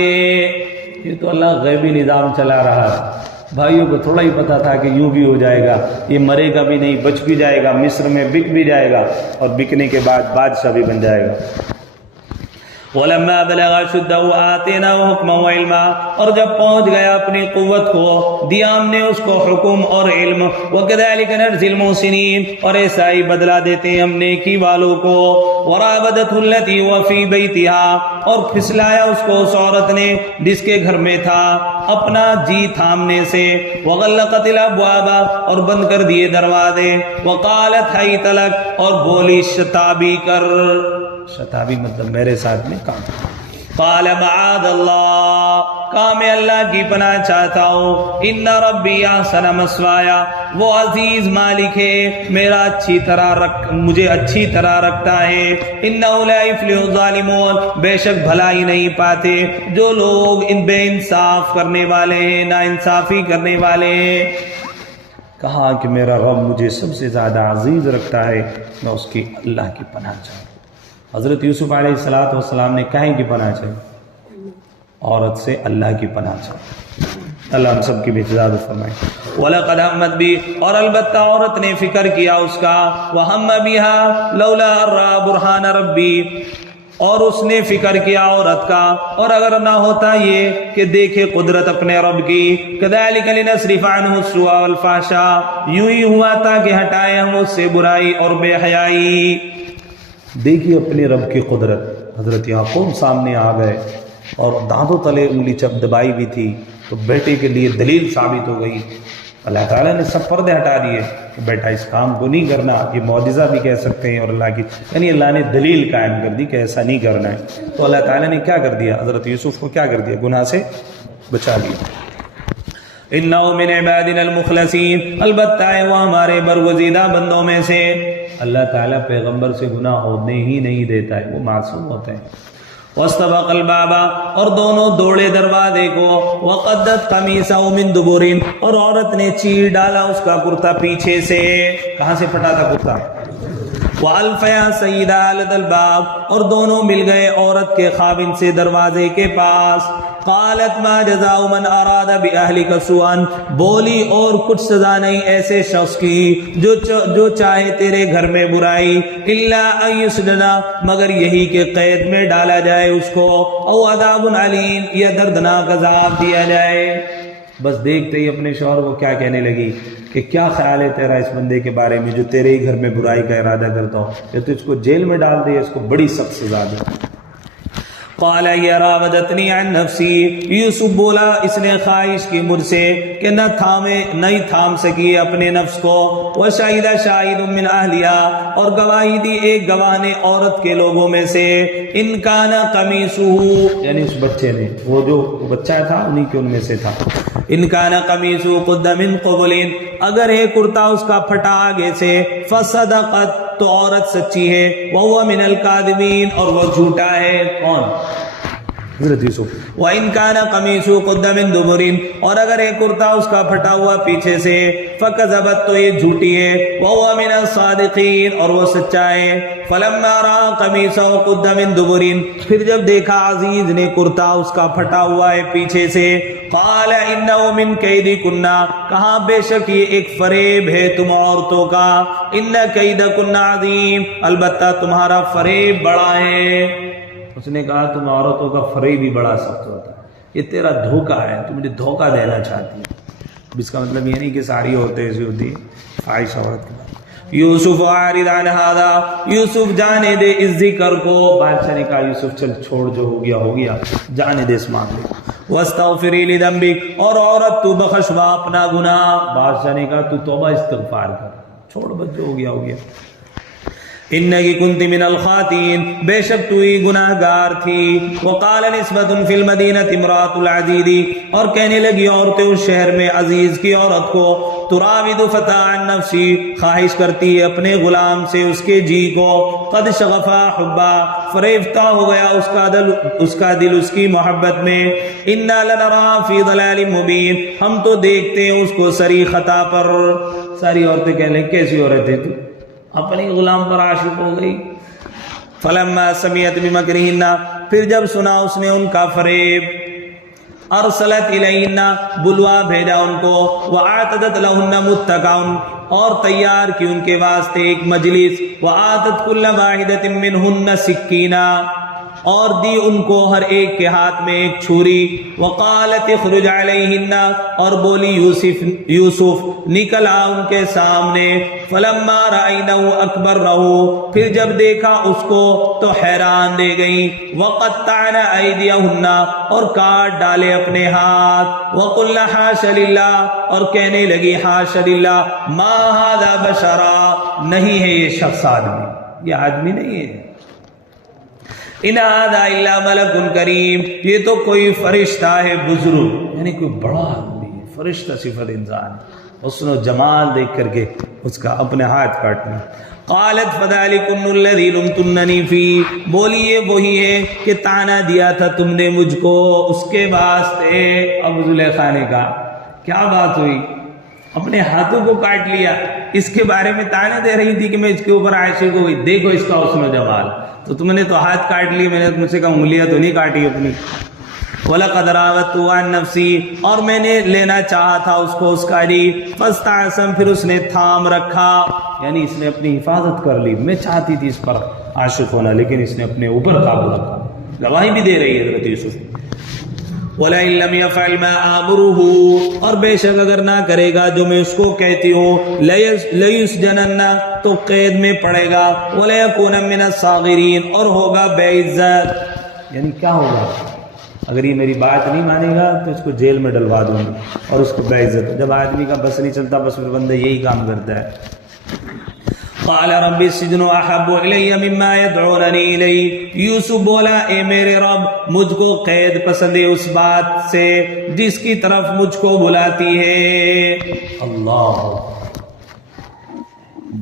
یہ تو اللہ غیبی نظام چلا رہا ہے، بھائیوں کو تھوڑا ہی پتا تھا کہ یوں بھی ہو جائے گا، یہ مرے گا بھی نہیں، بچ بھی جائے گا، مصر میں بک بھی جائے گا، اور بکنے کے بعد بادشاہ بھی بن جائے گا۔ وَلَمَّا بَلَغَ أَشُدَّهُ آتَيْنَاهُ حُكْمًا وَعِلْمًا، اور جب پہنچ گیا اپنی قوت کو، دیا ہم نے اس کو حکم اور علم۔ وَكَذَلِكَ نَجْزِي الْمُحْسِنِينَ، اور ایسا ہی بدلہ دیتے ہیں ہم نیکی والوں کو۔ وَرَاوَدَتْهُ الَّتِي هُوَ فِي بَيْتِهَا، اور پھسلایا اس کو اس عورت نے جس کے گھر میں تھا اپنا جی تھامنے سے۔ وَغَلَّقَتِ الْأَبْوَابَ، اور بند کر دیے دروازے۔ وَقَالَتْ حَيْتَ لَكَ، اور بولی شتابی کر، شتابی مطلب میرے ساتھ میں کام۔ قال معاذ اللہ، کہا میں اللہ کی پناہ چاہتا ہوں، ان ربی احسن مثوایا، وہ عزیز مالک ہے، میرا مجھے اچھی طرح رکھتا ہے۔ انہ لا یفلح الظالمون، بے شک بھلائی نہیں پاتے جو لوگ ان بے انصاف کرنے والے ہیں، نا انصافی کرنے والے ہیں۔ کہا کہ میرا رب مجھے سب سے زیادہ عزیز رکھتا ہے، میں اس کی اللہ کی پناہ چاہتا ہوں۔ حضرت یوسف علیہ السلام نے کہیں کی پناہ چاہی؟ عورت سے اللہ کی پناہ چاہی۔ اللہ ہم سب کی بھی حفاظت فرمائے۔ وَلَقَدْ هَمَّتْ بِهِ، اور البتہ عورت نے فکر کیا اس کا، وَهَمَّ بِهَا لَوْلَا أَن رَأَىٰ بُرْهَانَ رَبِّهِ، اور اس نے فکر کیا عورت کا، اور اگر نہ ہوتا یہ کہ دیکھے قدرت اپنے رب کی۔ كَذَلِكَ لِنَصْرِفَ عَنْهُ السُّوءَ وَالْفَحْشَاءَ، یوں ہی ہوا تھا کہ ہٹائے ہم اس سے برائی اور بے حیائی۔ دیکھیے اپنے رب کی قدرت، حضرت یعقوب سامنے آ گئے اور دانتوں تلے انگلی چپ دبائی بھی تھی تو بیٹے کے لیے دلیل ثابت ہو گئی۔ اللہ تعالیٰ نے سب پردے ہٹا دیے کہ بیٹا اس کام کو نہیں کرنا، یہ معجزہ بھی کہہ سکتے ہیں، اور اللہ کی یعنی اللہ نے دلیل قائم کر دی کہ ایسا نہیں کرنا ہے۔ تو اللہ تعالیٰ نے کیا کر دیا؟ حضرت یوسف کو کیا کر دیا؟ گناہ سے بچا دیا۔ انہ من عبادنا المخلصین، البتہ وہ ہمارے برگزیدہ بندوں میں سے۔ اللہ تعالیٰ پیغمبر سے گناہ ہونے ہی نہیں دیتا ہے، وہ معصوم ہوتے ہیں۔ واستبق الباب، اور دونوں دوڑے دروازے کو۔ وقدت قمیصہ من دبر، اور عورت نے چیر ڈالا اس کا کرتا پیچھے سے۔ کہاں سے پھٹا تھا کرتا؟ وَأَلْفَيَا سَيِّدَهَا لَدَى الْبَابِ، اور دونوں مل گئے عورت کے خاوند سے دروازے کے پاس۔ قالت ما جزاء من اراد باهلك سوءا، بولی اور کچھ سزا نہیں ایسے شخص کی جو چاہے تیرے گھر میں برائی، الا ان یسجن، مگر یہی کہ قید میں ڈالا جائے اس کو، او عذاب علیم، یا دردناک عذاب دیا جائے۔ بس دیکھتے ہی اپنے شوہر کو کیا کہنے لگی کہ کیا خیال ہے تیرا اس بندے کے بارے میں جو تیرے ہی گھر میں برائی کا ارادہ کرتا ہو، یا تو اس کو جیل میں ڈال دے، اس کو بڑی سخت سزا دے۔ قال یہ راودتنی عن نفسی، یوسف بولا اس نے خواہش کی مجھ سے کہ نہیں تھام سکی اپنے نفس کو، وشہد شاہد من اہلیہا، اور گواہی دی ایک گواہ نے عورت کے لوگوں میں سے، ان کان قمیصہ، یعنی اس بچے نے، وہ جو بچہ تھا انہی کے ان میں سے تھا، ان کان قمیصہ قد من قبل، اگر ہے کرتا اس کا پھٹا آگے سے، فصدقت، تو عورت سچی ہے، وَهُوَ مِنَ الْكَاذِبِينَ، اور وہ جھوٹا ہے۔ کون؟ حضرت یوسف۔ وَإِنْ كَانَ قَمِيصُهُ قُدَّ مِنْ دُبُرٍ، اور اگر ایک کرتا اس کا پھٹا ہوا پیچھے سے، فَكَذَبَتْ، تو یہ جھوٹی ہے، وَهُوَ مِنَ الصَّادِقِينَ، اور وہ سچا ہے۔ فَلَمَّا رَأَىٰ قَمِيصَهُ قُدَّ مِنْ دُبُرٍ، پھر جب دیکھا عزیز نے کرتا اس کا پھٹا ہوا ہے پیچھے سے، قَالَ إِنَّهُ مِنْ كَيْدِكُنَّ، کہا بے شک یہ ایک فریب ہے تم عورتوں کا، إِنَّ كَيْدَكُنَّ عَظِيمٌ، البتہ تمہارا فریب بڑا ہے۔ اس نے کہا تم عورتوں کا فریب بھی بڑا سخت ہوتا ہے، یہ تیرا دھوکہ ہے، تم مجھے دھوکہ دینا چاہتی ہے۔ اب اس کا مطلب یہ نہیں کہ ساری عورتیں ایسی ہوتی ہیں، خواہش عورت کے بعد۔ یوسف اعرض عن ھذا، یوسف جانے دے اس ذکر کو، بادشاہ نے کہا یوسف چل چھوڑ، جو ہو گیا، جانے دے اس معاملے کو۔ واستغفری لذنبک، اور عورت تو بخشوا اپنا گناہ، بادشاہ نے کہا تو توبہ استغفار کر، چھوڑ بس جو ہو گیا۔ انکی کنت من الخاطئین، بے شک تو ہی گناہ گار تھی۔ وقال نسبۃ فی المدینہ امرأۃ العزیز، اور کہنے لگی عورتیں اس شہر میں عزیز کی عورت کو، تراود فتى عن نفسی، خواہش کرتی ہے اپنے غلام سے اس کے جی کو، قد شغفا حبا، فریفتہ ہو گیا اس کا دل اس کی محبت میں، انا لنراہ فی ضلال مبین، ہم تو دیکھتے ہیں اس کو سری خطا پر۔ ساری عورتیں کہنے لگی کیسی عورت ہے تو اپنی غلام پر عاشق ہو گئی۔ فلما سمعت بمکرہن، پھر جب سنا اس نے ان کا فریب، ارسلت الیہن، بلوا بھیجا ان کو، واعتدت لہن متکئا، اور تیار کی ان کے واسطے ایک مجلس، وآتت کل واحدۃ منہن سکینہ، اور دی ان کو ہر ایک کے ہاتھ میں ایک چھری، وقالت اخرج علیہن، اور بولی یوسف نکل آ ان کے سامنے، فلما رأینہ اکبرنہ، پھر جب دیکھا اس کو تو حیران دے گئیں، وقطعن ایدیہن، اور کاٹ ڈالے اپنے ہاتھ، وقلن حاش للہ، اور کہنے لگی حاش للہ، ما ھذا بشرا، نہیں ہے یہ شخص آدمی، یہ آدمی نہیں ہے، ان ھذا الا ملک کریم، یہ تو کوئی فرشتہ ہے بزرگ، یعنی کوئی بڑا آدمی ہے، فرشتہ صفت انسان، حسن و جمال دیکھ کر کے اس کا اپنے ہاتھ کاٹنا۔ قالت فذلکن الذی لمتننی فیہ، بولی یہ وہی ہے کہ تانا دیا تھا تم نے مجھ کو اس کے واسطے۔ اب زلیخا نے کہا کیا بات ہوئی، اپنے ہاتھوں کو کاٹ لیا، اس کے بارے میں تانا دے رہی تھی کہ میں اس کے اوپر عاشق ہو گئی، دیکھو اس کا حسن و جمال، تو تم نے تو ہاتھ کاٹ لی، میں نے تم سے کہا انگلیاں تو نہیں کاٹی اپنی۔ وَلَقَدْ رَاوَدتُّهُ عَن نَفْسِهِ، اور میں نے لینا چاہا تھا اس کو اس کا جی، فَاسْتَعْصَمَ، پھر اس نے تھام رکھا، یعنی اس نے اپنی حفاظت کر لی، میں چاہتی تھی اس پر عاشق ہونا لیکن اس نے اپنے اوپر قابو رکھا۔ گواہی بھی دے رہی ہے حضرت یوسف۔ وَلَئِن لَّمْ يَفْعَلْ مَا آمُرُهُ، اور بے شک اگر نہ کرے گا جو میں اس کو کہتی ہوں، لَيُسْجَنَنَّ، تو قید میں پڑے گا، وَلَيَكُونَ مِنَ الصَّاغِرِينَ، اور ہوگا بے عزت۔ یعنی کیا ہوگا، اگر یہ میری بات نہیں مانے گا تو اس کو جیل میں ڈلوا دوں گی اور اس کو بے عزت۔ جب آدمی کا بس نہیں چلتا بس پھر بندہ یہی کام کرتا ہے۔ قال رب السجن احب الی مما يدعوننی الیہ، یوسف بولا اے میرے رب مجھ کو قید پسند ہے اس بات سے جس کی طرف مجھ کو بلاتی ہے۔ اللہ،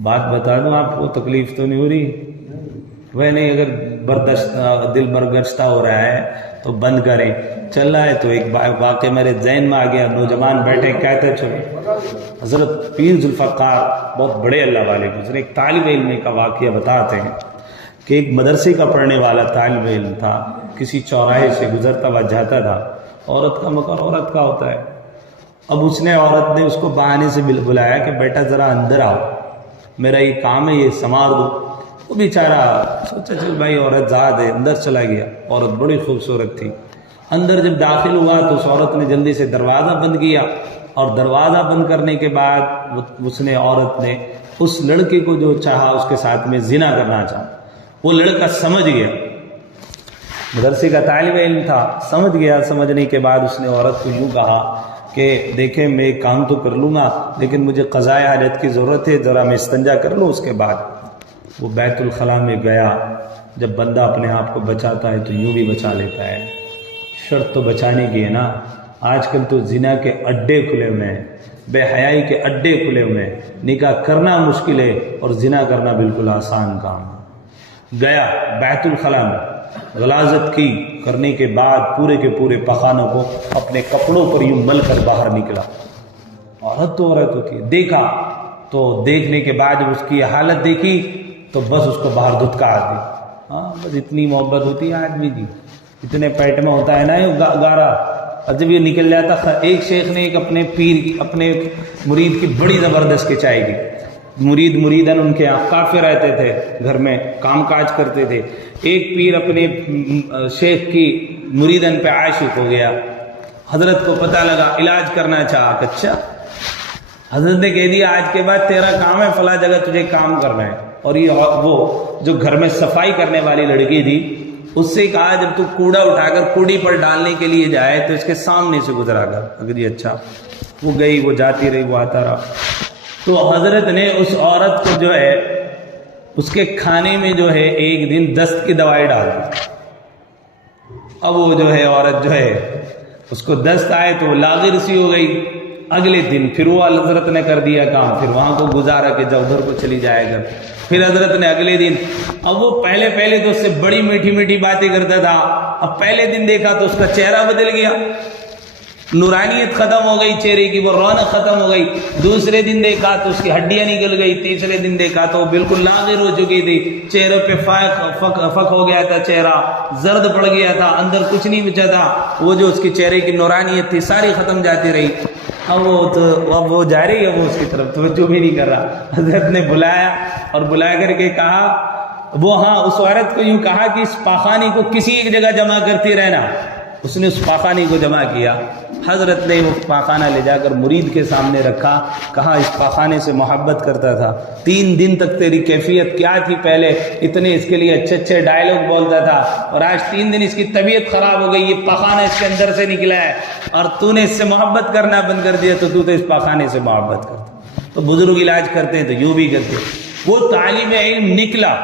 بات بتا دوں آپ کو، تکلیف تو نہیں ہو رہی؟ وہ نہیں، اگر دل برگشتہ ہو رہا ہے تو بند کریں، چل رہا ہے تو ایک واقعہ میرے ذہن میں آ گیا، نوجوان بیٹھے کہتے چلو، حضرت پیر ذوالفقار بہت بڑے اللہ والے گزرے، ایک طالب علم کا واقعہ بتاتے ہیں کہ ایک مدرسے کا پڑھنے والا طالب علم تھا، کسی چوراہے سے گزرتا ہوا جاتا تھا، عورت کا مکان عورت کا ہوتا ہے. اب اس نے عورت نے اس کو بہانے سے بلایا کہ بیٹا ذرا اندر آؤ, میرا یہ کام ہے, یہ سنوار دو. وہ بیچارہ سوچا چل بھائی عورت ذات ہے, اندر چلا گیا. عورت بڑی خوبصورت تھی. اندر جب داخل ہوا تو اس عورت نے جلدی سے دروازہ بند کیا, اور دروازہ بند کرنے کے بعد اس نے عورت نے اس لڑکے کو جو چاہا اس کے ساتھ میں زنا کرنا چاہا. وہ لڑکا سمجھ گیا, مدرسے کا طالب علم تھا, سمجھ گیا. سمجھنے کے بعد اس نے عورت کو یوں کہا کہ دیکھیں میں کام تو کر لوں گا لیکن مجھے قضاء حاجت کی ضرورت ہے, ذرا میں استنجا کر لوں. اس کے بعد وہ بیت الخلاء میں گیا. جب بندہ اپنے آپ کو بچاتا ہے تو یوں بھی بچا لیتا ہے. شرط تو بچانے کی ہے نا. آج کل تو زنا کے اڈے کھلے ہوئے ہیں, بے حیائی کے اڈے کھلے ہوئے ہیں. نکاح کرنا مشکل ہے اور زنا کرنا بالکل آسان کام. گیا بیت الخلاء میں, غلاظت کی, کرنے کے بعد پورے کے پورے پخانوں کو اپنے کپڑوں پر یوں مل کر باہر نکلا. عورت تو عورت ہوتی ہے. دیکھا تو دیکھنے کے بعد جب اس کی حالت دیکھی تو بس اس کو باہر دھتکار دی. ہاں بس اتنی محبت ہوتی ہے آدمی کی, اتنے پیٹ میں ہوتا ہے نا یہ گارا. اور جب یہ نکل جاتا, ایک شیخ نے ایک اپنے پیر کی, اپنے مرید کی بڑی زبردست کھچائی کی. مریدن ان کے یہاں کافی رہتے تھے, گھر میں کام کاج کرتے تھے. ایک پیر اپنے شیخ کی مریدن پہ عاشق ہو گیا. حضرت کو پتہ لگا, علاج کرنا چاہا. اچھا, حضرت نے کہہ دیا آج کے بعد تیرا کام ہے فلاں جگہ تجھے کام کرنا ہے. اور یہ وہ جو گھر میں صفائی کرنے والی لڑکی تھی اس سے کہا جب تو کوڑا اٹھا کر کوڑی پر ڈالنے کے لیے جائے تو اس کے سامنے سے گزرا کر. اگر یہ اچھا. وہ گئی, وہ جاتی رہی, وہ آتا رہا. تو حضرت نے اس عورت کو جو ہے اس کے کھانے میں جو ہے ایک دن دست کی دوائی ڈال دی. اب وہ جو ہے عورت جو ہے اس کو دست آئے تو وہ لاغر سی ہو گئی. اگلے دن پھر وہ حضرت نے کر دیا کام, پھر وہاں کو گزارا کہ جا ادھر کو چلی جائے گا. پھر حضرت نے اگلے دن, اب وہ پہلے تو اس سے بڑی میٹھی میٹھی باتیں کرتا تھا. اب پہلے دن دیکھا تو اس کا چہرہ بدل گیا, نورانیت ختم ہو گئی چہرے کی, وہ رونق ختم ہو گئی. دوسرے دن دیکھا تو اس کی ہڈیاں نکل گئی. تیسرے دن دیکھا تو وہ بالکل لاغر ہو چکی تھی. چہرے پہ فک ہو گیا تھا, چہرہ زرد پڑ گیا تھا, اندر کچھ نہیں بچا تھا. وہ جو اس کی چہرے کی نورانیت تھی ساری ختم جاتی رہی. اب وہ جا رہی ہے, وہ اس کی طرف توجہ بھی نہیں کر رہا. حضرت نے بلایا اور بلا کر کے کہا, وہ ہاں اس عورت کو یوں کہا کہ اس پاخانی کو کسی ایک جگہ جمع کرتی رہنا. اس نے اس پاخانی کو جمع کیا. حضرت نے وہ پاخانہ لے جا کر مرید کے سامنے رکھا. کہا اس پاخانے سے محبت کرتا تھا. 3 دن تک تیری کیفیت کیا تھی, پہلے اتنے اس کے لیے اچھے اچھے ڈائلاگ بولتا تھا, اور آج 3 دن اس کی طبیعت خراب ہو گئی. یہ پاخانہ اس کے اندر سے نکلا ہے اور تو نے اس سے محبت کرنا بند کر دیا, تو اس پاخانے سے محبت کرتا. تو بزرگ علاج کرتے ہیں تو یوں بھی کرتے. وہ طالب علم نکلا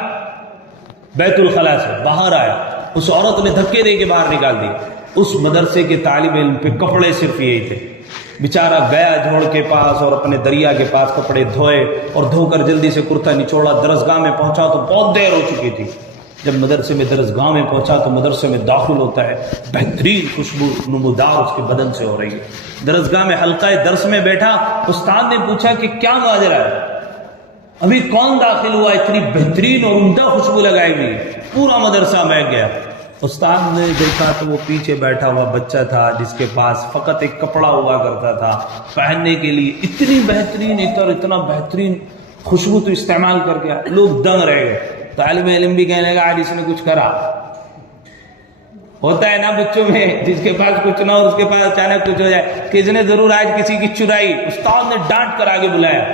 بیت الخلاء سے, باہر آیا. اس عورت نے دھکے دے کے باہر نکال دی. اس مدرسے کے طالب علم پہ کپڑے صرف یہی تھے. بیچارہ گیا جھوڑ کے پاس اور اپنے دریا کے پاس کپڑے دھوئے, اور دھو کر جلدی سے کرتا نچوڑا. درسگاہ میں پہنچا تو بہت دیر ہو چکی تھی. جب درسگاہ میں پہنچا تو مدرسے میں داخل ہوتا ہے. بہترین خوشبو نمودار اس کے بدن سے ہو رہی ہے. درسگاہ میں حلقہ درس میں بیٹھا. استاد نے پوچھا کہ کیا ماجرا ہے, ابھی کون داخل ہوا, اتنی بہترین اور عمدہ خوشبو لگائی ہوئی. پورا مدرسہ مہک گیا. استاد نے دیکھا تو وہ پیچھے بیٹھا ہوا بچہ تھا جس کے پاس فقط ایک کپڑا ہوا کرتا تھا پہننے کے لیے. اتنی بہترین اتنا بہترین خوشبو تو استعمال کر کے لوگ دنگ رہ گئے. طالب علم بھی کہنے لگا آج اس نے کچھ کرا. ہوتا ہے نا بچوں میں, جس کے پاس کچھ نہ ہو اس کے پاس اچانک کچھ ہو جائے. کس نے ضرور آج کسی کی چرائی. استاد نے ڈانٹ کر آگے بلایا,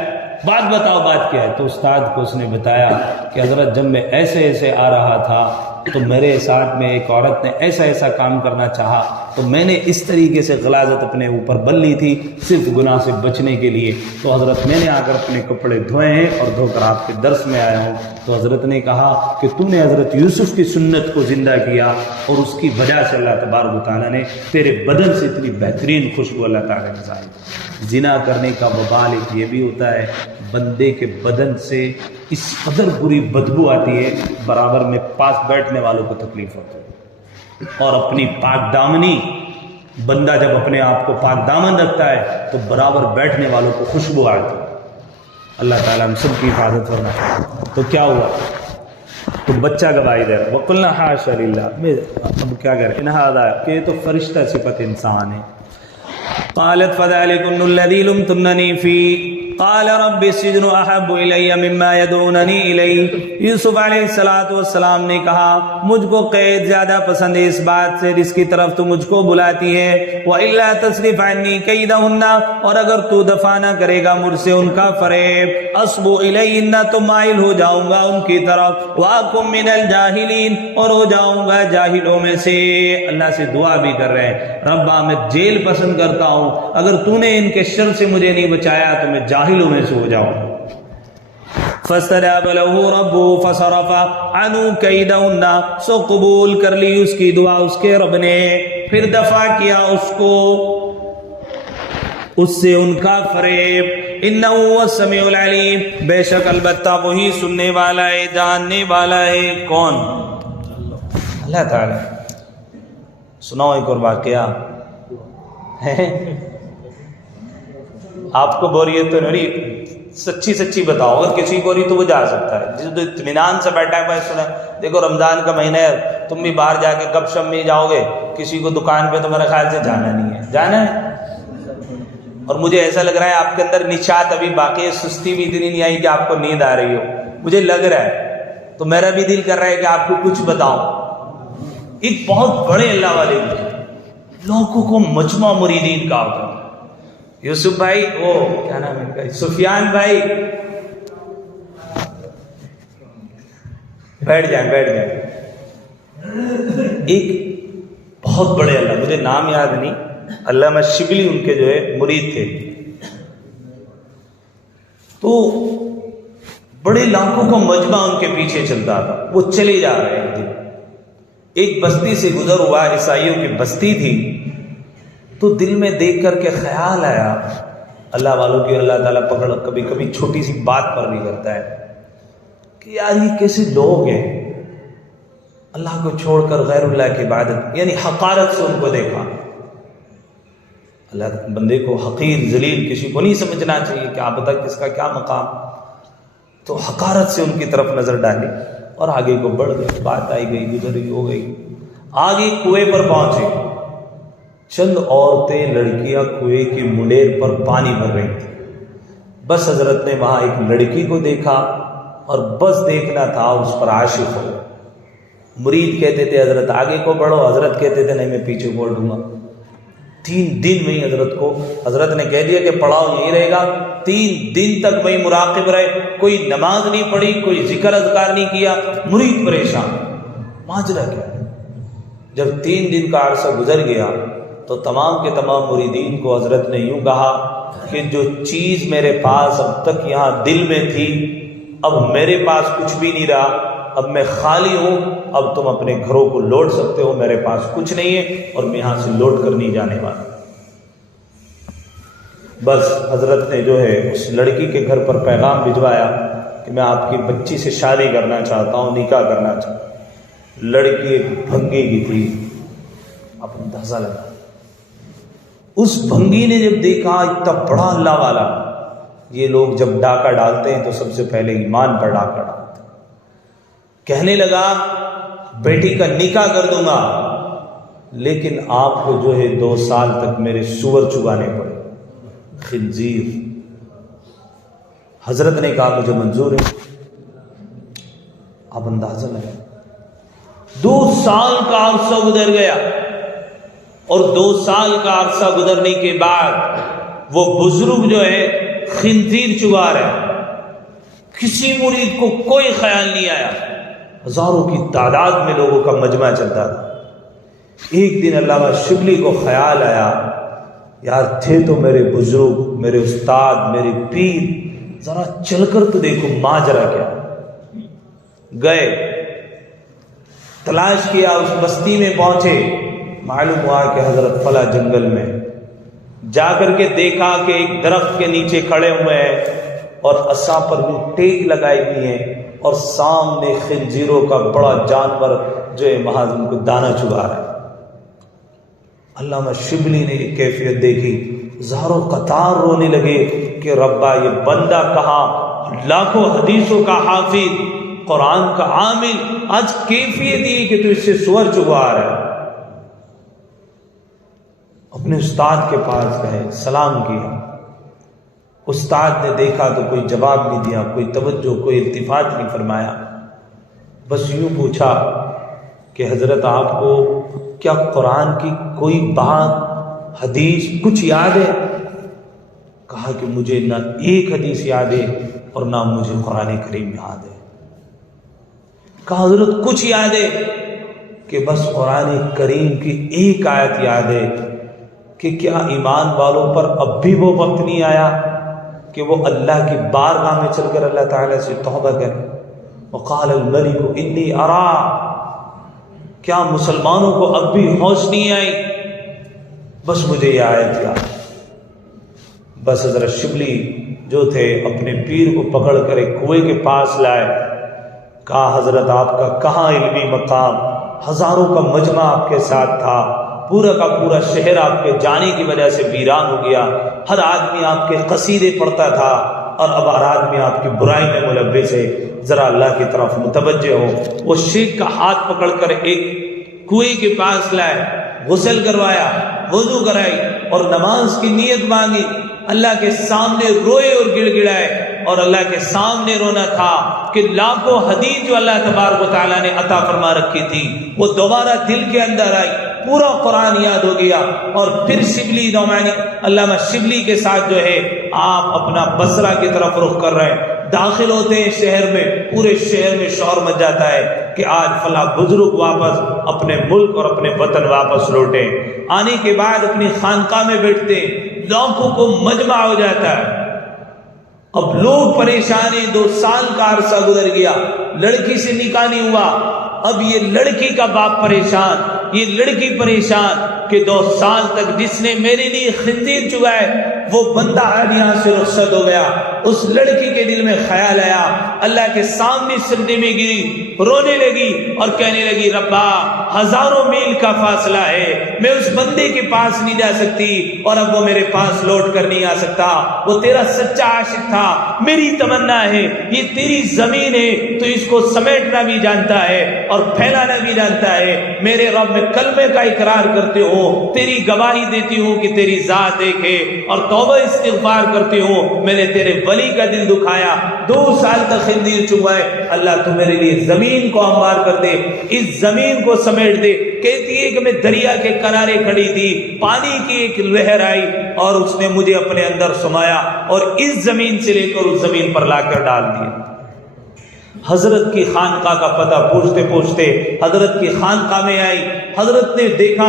بات بتاؤ بات کیا ہے. تو استاد کو اس نے بتایا کہ حضرت جب میں ایسے آ رہا تھا تو میرے ساتھ میں ایک عورت نے ایسا کام کرنا چاہا, تو میں نے اس طریقے سے غلاظت اپنے اوپر بل لی تھی صرف گناہ سے بچنے کے لیے. تو حضرت میں نے آ کر اپنے کپڑے دھوئے ہیں اور دھو کر آپ کے درس میں آیا ہوں. تو حضرت نے کہا کہ تم نے حضرت یوسف کی سنت کو زندہ کیا, اور اس کی وجہ سے اللہ تبارک و تعالیٰ نے تیرے بدن سے اتنی بہترین خوشبو اللہ تعالیٰ نے ظاہر. زنا کرنے کا وبال ایک یہ بھی ہوتا ہے, بندے کے بدن سے اس قدر بری بدبو آتی ہے برابر میں پاس بیٹھنے والوں کو تکلیف ہوتی ہے. اور اپنی پاک دامنی, بندہ جب اپنے آپ کو پاک دامن رکھتا ہے تو برابر بیٹھنے والوں کو خوشبو آتی ہے. اللہ تعالیٰ ہم سب کی حفاظت فرمائے. تو کیا ہوا, تو بچہ گواہی دے رہا ہے وَقُلْنَا حَاشَ لِلَّهِ، میں اب کیا کریں، ان هذا کہ یہ تو فرشتہ صفت انسان ہے. قالت فذلكن الذي لمتنني فيه قال رب السجن احب الي مما يدعونني اليه. یوسف علیہ السلام نے کہا مجھ کو قید زیادہ پسند ہے اس بات سے جس کی طرف تو مجھ کو بلاتی ہے. والا تصرف عني كيدهن، اور اگر تو دفع نہ کرے گا مجھ سے ان کا فریب، اصب الیہن، تو مائل ہو جاؤں گا ان کی طرف، واکن من الجاہلین، اور ہو جاؤں گا جاہلوں میں سے. اللہ سے دعا بھی کر رہے ہیں ربا میں جیل پسند کرتا ہوں، اگر تو نے ان کے شر سے مجھے نہیں بچایا تو میں جاہلوں میں سے ہو جاؤں. فاستجاب له ربه فصرف عنه كيدهن، سو قبول کر لی اس کی دعا اس کے رب نے، پھر دفع کیا اس کو اس سے ان کا فریب. انه هو السميع العليم، بے شک البتہ وہی سننے والا ہے جاننے والا ہے. کون؟ اللہ تعالی. سناؤ ایک اور واقعہ. آپ کو بوریت تو نہیں، سچی بتاؤ، اگر کسی کو نہیں تو وہ جا سکتا ہے جس اطمینان سے بیٹھا ہے. سنا دیکھو رمضان کا مہینہ ہے، تم بھی باہر جا کے گپ شپ میں جاؤ گے، کسی کو دکان پہ تو میرے خیال سے جانا نہیں ہے. جانا ہے؟ اور مجھے ایسا لگ رہا ہے آپ کے اندر نشاط ابھی باقی ہے، سستی بھی اتنی نہیں آئی کہ آپ کو نیند آ رہی ہو، مجھے لگ رہا ہے. تو میرا بھی دل کر رہا ہے کہ آپ کو کچھ بتاؤ. ایک بہت بڑے اللہ والے لوگوں کو مجمع مریدین کا ہوتا ہے. یوسف بھائی، وہ کیا نام ہے ان کا، سفیان بھائی، بیٹھ جائیں. ایک بہت بڑے اللہ، مجھے نام یاد نہیں، علامہ شبلی ان کے جو ہے مرید تھے. تو بڑے لاکھوں کا مجمع ان کے پیچھے چلتا تھا. وہ چلے جا رہے ہیں، ایک بستی سے گزر ہوا، عیسائیوں کی بستی تھی. تو دل میں دیکھ کر کے خیال آیا، اللہ والوں کی اللہ تعالیٰ پکڑ کبھی کبھی چھوٹی سی بات پر بھی کرتا ہے کہ یار یہ کیسے لوگ ہیں اللہ کو چھوڑ کر غیر اللہ کی عبادت، یعنی حقارت سے ان کو دیکھا. اللہ بندے کو حقیر ذلیل کسی کو نہیں سمجھنا چاہیے کہ آپ بتا کس کا کیا مقام. تو حقارت سے ان کی طرف نظر ڈالی اور آگے کو بڑھ گئے. بات آئی گئی، گزری ہو گئی. آگے کنویں پر پہنچے. چند عورتیں لڑکیاں کنویں کی منڈیر پر پانی بھر رہی تھیں. بس حضرت نے وہاں ایک لڑکی کو دیکھا اور بس دیکھنا تھا اور اس پر عاشق ہو. مرید کہتے تھے حضرت آگے کو بڑھو، حضرت کہتے تھے نہیں میں پیچھے بول دوں گا. 3 دن میں حضرت نے کہہ دیا کہ پڑھاؤ یہی رہے گا. 3 دن تک وہی مراقب رہے، کوئی نماز نہیں پڑھی، کوئی ذکر اذکار نہیں کیا. مرید پریشان، ماجرا کیا. جب 3 دن کا عرصہ گزر گیا تو تمام کے تمام مریدین کو حضرت نے یوں کہا کہ جو چیز میرے پاس اب تک یہاں دل میں تھی اب میرے پاس کچھ بھی نہیں رہا، اب میں خالی ہوں، اب تم اپنے گھروں کو لوٹ سکتے ہو، میرے پاس کچھ نہیں ہے اور میں یہاں سے لوٹ کر نہیں جانے والا. بس حضرت نے جو ہے اس لڑکی کے گھر پر پیغام بھجوایا کہ میں آپ کی بچی سے شادی کرنا چاہتا ہوں، نکاح کرنا چاہتا ہوں. لڑکی ایک بھنگی کی تھی. آپ اندازہ لگا، اس بھنگی نے جب دیکھا اتنا بڑا اللہ والا، یہ لوگ جب ڈاکہ ڈالتے ہیں تو سب سے پہلے ایمان پر ڈاکہ ڈالتے ہیں. کہنے لگا بیٹی کا نکاح کر دوں گا لیکن آپ کو جو ہے 2 سال تک میرے سور چبانے پڑے. خنزیر. حضرت نے کہا مجھے منظور ہے. آپ اندازہ لگا 2 سال کا عرصہ گزر گیا اور 2 سال کا عرصہ گزرنے کے بعد وہ بزرگ جو ہے خنزیر چبا رہے. کسی مرید کو کوئی خیال نہیں آیا. ہزاروں کی تعداد میں لوگوں کا مجمع چلتا تھا. ایک دن علامہ شبلی کو خیال آیا یار تھے تو میرے بزرگ، میرے استاد، میرے پیر، ذرا چل کر تو دیکھو ماجرا کیا. گئے، تلاش کیا، اس بستی میں پہنچے. معلوم ہوا کہ حضرت فلاں جنگل میں. جا کر کے دیکھا کہ ایک درخت کے نیچے کھڑے ہوئے ہیں اور عصا پر بھی ٹیک لگائی ہوئی ہیں اور سامنے خنزیروں کا بڑا جانور جو ہے محاذ ان کو دانہ چبا رہا ہے. علامہ شبلی نے ایک کیفیت دیکھی، زاروں قطار رونے لگے کہ ربا یہ بندہ کہاں، لاکھوں حدیثوں کا حافظ، قرآن کا عامل، آج کیفیت یہ کہ تو اس سے سور چبا رہا ہے۔ اپنے استاد کے پاس گئے، سلام کیا، استاد نے دیکھا تو کوئی جواب نہیں دیا، کوئی توجہ، کوئی التفات نہیں فرمایا، بس یوں پوچھا کہ حضرت آپ کو کیا قرآن کی کوئی بات، حدیث کچھ یاد ہے؟ کہا کہ مجھے نہ ایک حدیث یاد ہے اور نہ مجھے قرآن کریم یاد ہے۔ کہا حضرت کچھ یاد ہے؟ کہ بس قرآن کریم کی ایک آیت یاد ہے کہ کیا ایمان والوں پر اب بھی وہ وقت نہیں آیا کہ وہ اللہ کی بارگاہ میں چل کر اللہ تعالیٰ سے توبہ کرے؟ وقال الملک انی ارا، کیا مسلمانوں کو اب بھی ہوش نہیں آئی؟ بس مجھے یہ آیت یاد۔ بس حضرت شبلی جو تھے اپنے پیر کو پکڑ کر ایک کنویں کے پاس لائے، کہا حضرت آپ کا کہاں علمی مقام، ہزاروں کا مجمع آپ کے ساتھ تھا، پورا کا پورا شہر آپ کے جانے کی وجہ سے ویران ہو گیا، ہر آدمی آپ کے قصیدے پڑھتا تھا اور اب ہر آدمی آپ کی برائی میں ملوث ہے، ذرا اللہ کی طرف متوجہ ہو۔ وہ شیخ کا ہاتھ پکڑ کر ایک کنویں کے پاس لائے، غسل کروایا، وضو کرائی اور نماز کی نیت مانگی، اللہ کے سامنے روئے اور گڑ گڑائے، اور اللہ کے سامنے رونا تھا کہ لاکھوں حدیث جو اللہ تبارک و تعالیٰ نے عطا فرما رکھی تھی وہ دوبارہ دل کے اندر آئی، پورا قرآن یاد ہو گیا۔ اور پھر شبلی نعمانی علامہ شبلی کے ساتھ جو ہے آپ اپنا بصرہ کی طرف رخ کر رہے ہیں، داخل ہوتے ہیں شہر میں، پورے شہر میں شور مچ جاتا ہے کہ آج فلاں بزرگ واپس اپنے ملک اور اپنے وطن واپس لوٹے۔ آنے کے بعد اپنی خانقاہ میں بیٹھتے، لاکھوں کو مجمع ہو جاتا ہے۔ اب لوگ پریشان ہیں، 2 سال کا عرصہ گزر گیا، لڑکی سے نکاح نہیں ہوا، اب یہ لڑکی کا باپ پریشان، یہ لڑکی پریشان کہ 2 سال تک جس نے میرے لیے خنزیر چبائے وہ بندہ آج یہاں سے رخصت ہو گیا۔ اس لڑکی کے دل میں خیال آیا، اللہ کے سامنے سجدے میں گری، رونے لگی اور کہنے لگی ربا ہزاروں میل کا فاصلہ ہے، میں اس بندے کے پاس نہیں جا سکتی اور اب وہ میرے پاس لوٹ کر نہیں آ سکتا، وہ تیرا سچا عاشق تھا، میری تمنا ہے یہ تیری زمین ہے، تو اس کو سمیٹنا بھی جانتا ہے اور پھیلانا بھی جانتا ہے، میرے رب میں کلمے کا اقرار کرتے ہو، تیری گواہی دیتی ہوں کہ تیری ذات ایک ہے اور توبہ استغفار کرتے ہو، میں نے تیرے ولی کا دل دکھایا، 2 سال تک خنزیر چبائے، اللہ تو میرے لیے زمین کو ہموار کر دے، اس زمین کو سمیٹ دے۔ کہتی ہے کہ میں دریا کے کنارے کھڑی تھی، پانی کی ایک لہر آئی اور اس نے مجھے اپنے اندر سمایا اور اس زمین سے لے کر اس زمین پر لا کر ڈال دیا۔ حضرت کی خانقاہ کا پتہ پوچھتے پوچھتے حضرت کی خانقاہ میں آئی، حضرت نے دیکھا،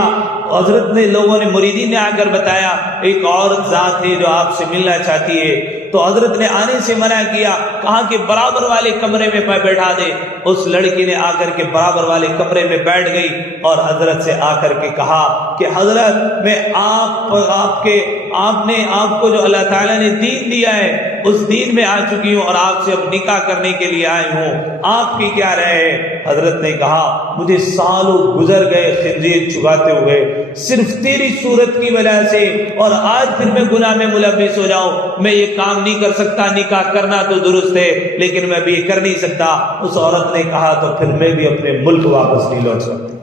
حضرت نے لوگوں نے مریدین نے آ کر بتایا ایک عورت ذات ہے جو آپ سے ملنا چاہتی ہے، تو حضرت نے آنے سے منع کیا، کہا کہ برابر والے کمرے میں بیٹھا دے۔ اس لڑکی نے آ کر کے برابر والے کمرے میں بیٹھ گئی اور حضرت سے آ کر کے کہا کہ حضرت میں آپ نے آپ کو جو اللہ تعالیٰ نے دین دیا ہے اس دین میں آ چکی ہوں اور آپ سے اب نکاح کرنے کے لیے آئی ہوں، آپ کی کیا رائے ہے؟ حضرت نے کہا مجھے سالوں گزر گئے خنزیر چباتے ہوئے، صرف تیری صورت کی وجہ سے، اور آج پھر میں گناہ میں ملوث ہو جاؤں، میں یہ کام نہیں کر سکتا، نکاح کرنا تو درست ہے لیکن میں بھی یہ کر نہیں سکتا۔ اس عورت نے کہا تو پھر میں بھی اپنے ملک واپس نہیں لوٹ سکتی۔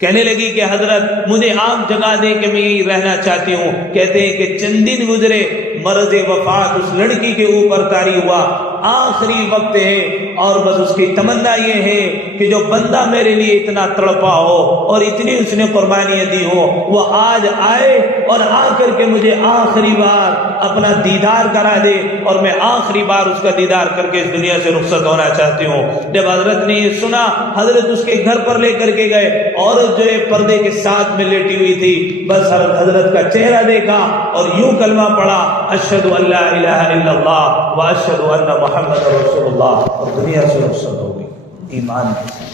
کہنے لگی کہ حضرت مجھے آپ جگہ دے کہ میں یہیں رہنا چاہتی ہوں۔ کہتے ہیں کہ چند دن گزرے، مرض وفات اس لڑکی کے اوپر طاری ہوا، آخری وقت ہے اور بس اس کی تمنا یہ ہے کہ جو بندہ میرے لیے اتنا تڑپا ہو اور اتنی اس نے قربانیاں دی ہو وہ آج آئے اور آ کر کے مجھے آخری بار اپنا دیدار کرا دے اور میں آخری بار اس کا دیدار کر کے اس دنیا سے رخصت ہونا چاہتی ہوں۔ جب حضرت نے یہ سنا، حضرت اس کے گھر پر لے کر کے گئے، عورت جو ہے پردے کے ساتھ میں لیٹی ہوئی تھی، بس حضرت کا چہرہ دیکھا اور یوں کلمہ پڑھا، اشہد ان لا الہ الا اللہ و اشہد ان محمد رسول اللہ، اور دنیا سے رخصت ہو گئی ایمان کے ساتھ۔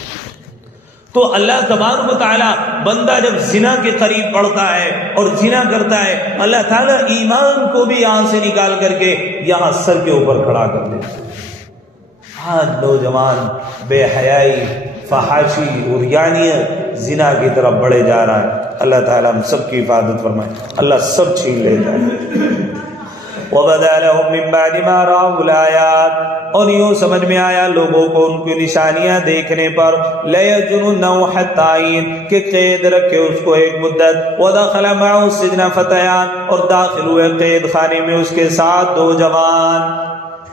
تو اللہ تبارک و تعالیٰ بندہ جب زنا کے قریب پڑتا ہے اور زنا کرتا ہے، اللہ تعالیٰ ایمان کو بھی یہاں سے نکال کر کے یہاں سر کے اوپر کھڑا کر دیتا ہے۔ آج نوجوان بے حیائی، فحاشی اور یعنیت، زنا کی طرف بڑھے جا رہا ہے۔ اللہ تعالیٰ ہم سب کی حفاظت فرمائے، اللہ سب چھین لے جائے۔ وَبَدَا لَهُم مِّن بَعْدِ مَا رَأَوُا الْآيَاتِ، اور یوں سمجھ میں آیا لوگوں کو ان کی نشانیاں دیکھنے پر، لَيَجْنُنَّهُ حَتَّىٰ حِينٍ، کہ قید رکھے اس کو ایک مدت، وَدَخَلَ مَعَهُ السِّجْنَ فَتَيَانِ، اور داخل ہوئے قید خانے میں اس کے ساتھ دو جوان۔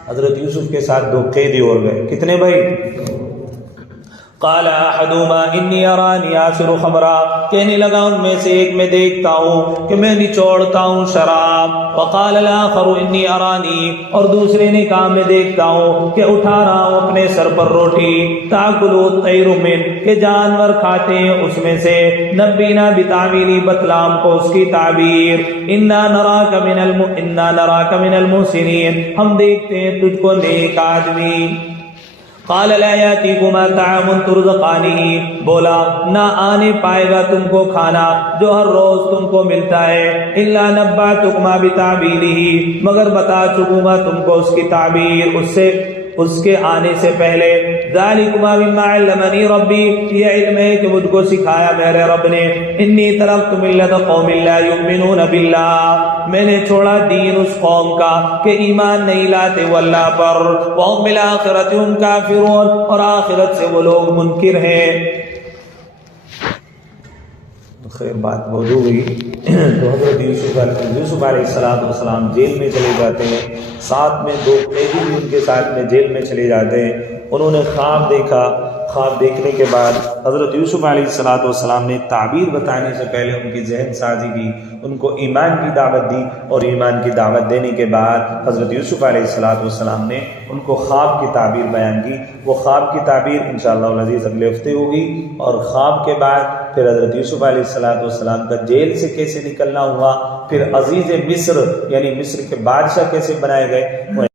حضرت یوسف کے ساتھ دو قیدی اور گئے، کتنے بھائی؟ قال احدهما انی ارانی آصر خمرا، کہنے لگا ان میں سے ایک میں دیکھتا ہوں کہ میں نچوڑتا ہوں شراب، وقال الاخر انی ارانی، اور دوسرے نے کہا میں دیکھتا ہوں کہ اٹھا رہا ہوں اپنے سر پر روٹی، تاکل الطیر من، کہ جانور کھاتے ہیں اس میں سے، نبینا بتعبیری، بتلام کو اس کی تعبیر، انا نراک من المحسنین، ہم دیکھتے ہیں تجھ کو نیک آدمی۔ قال لا یاتیکما طعام ترزقانہ، بولا نہ آنے پائے گا تم کو کھانا جو ہر روز تم کو ملتا ہے، الا نبأتکما بتعبیرہ، مگر بتا چکوں گا تم کو اس کی تعبیر اس کے آنے سے پہلے، ذالکما مما علمنی ربی، یہ علم ہے کہ مجھ کو سکھایا میرے رب نے، انی ترکت ملت قوم لا یؤمنون باللہ، میں نے چھوڑا دین اس قوم کا کہ ایمان نہیں لاتے وہ اللہ پر، وهم بالآخرۃ هم کافرون، اور آخرت سے وہ لوگ منکر ہیں۔ خیر بات موضوع ہوئی تو حضرت یوسف علیہ السلام جیل میں چلے جاتے ہیں، ساتھ میں دو قیدی بھی ان کے ساتھ میں جیل میں چلے جاتے ہیں۔ انہوں نے خواب دیکھا، خواب دیکھنے کے بعد حضرت یوسف علیہ السلام نے تعبیر بتانے سے پہلے ان کی ذہن سازی کی، ان کو ایمان کی دعوت دی، اور ایمان کی دعوت دینے کے بعد حضرت یوسف علیہ السلام نے ان کو خواب کی تعبیر بیان کی۔ وہ خواب کی تعبیر انشاءاللہ العزیز اگلے ہفتے ہوگی، اور خواب کے بعد پھر حضرت یوسف علیہ السلام کا جیل سے کیسے نکلنا ہوا، پھر عزیز مصر یعنی مصر کے بادشاہ کیسے بنائے گئے،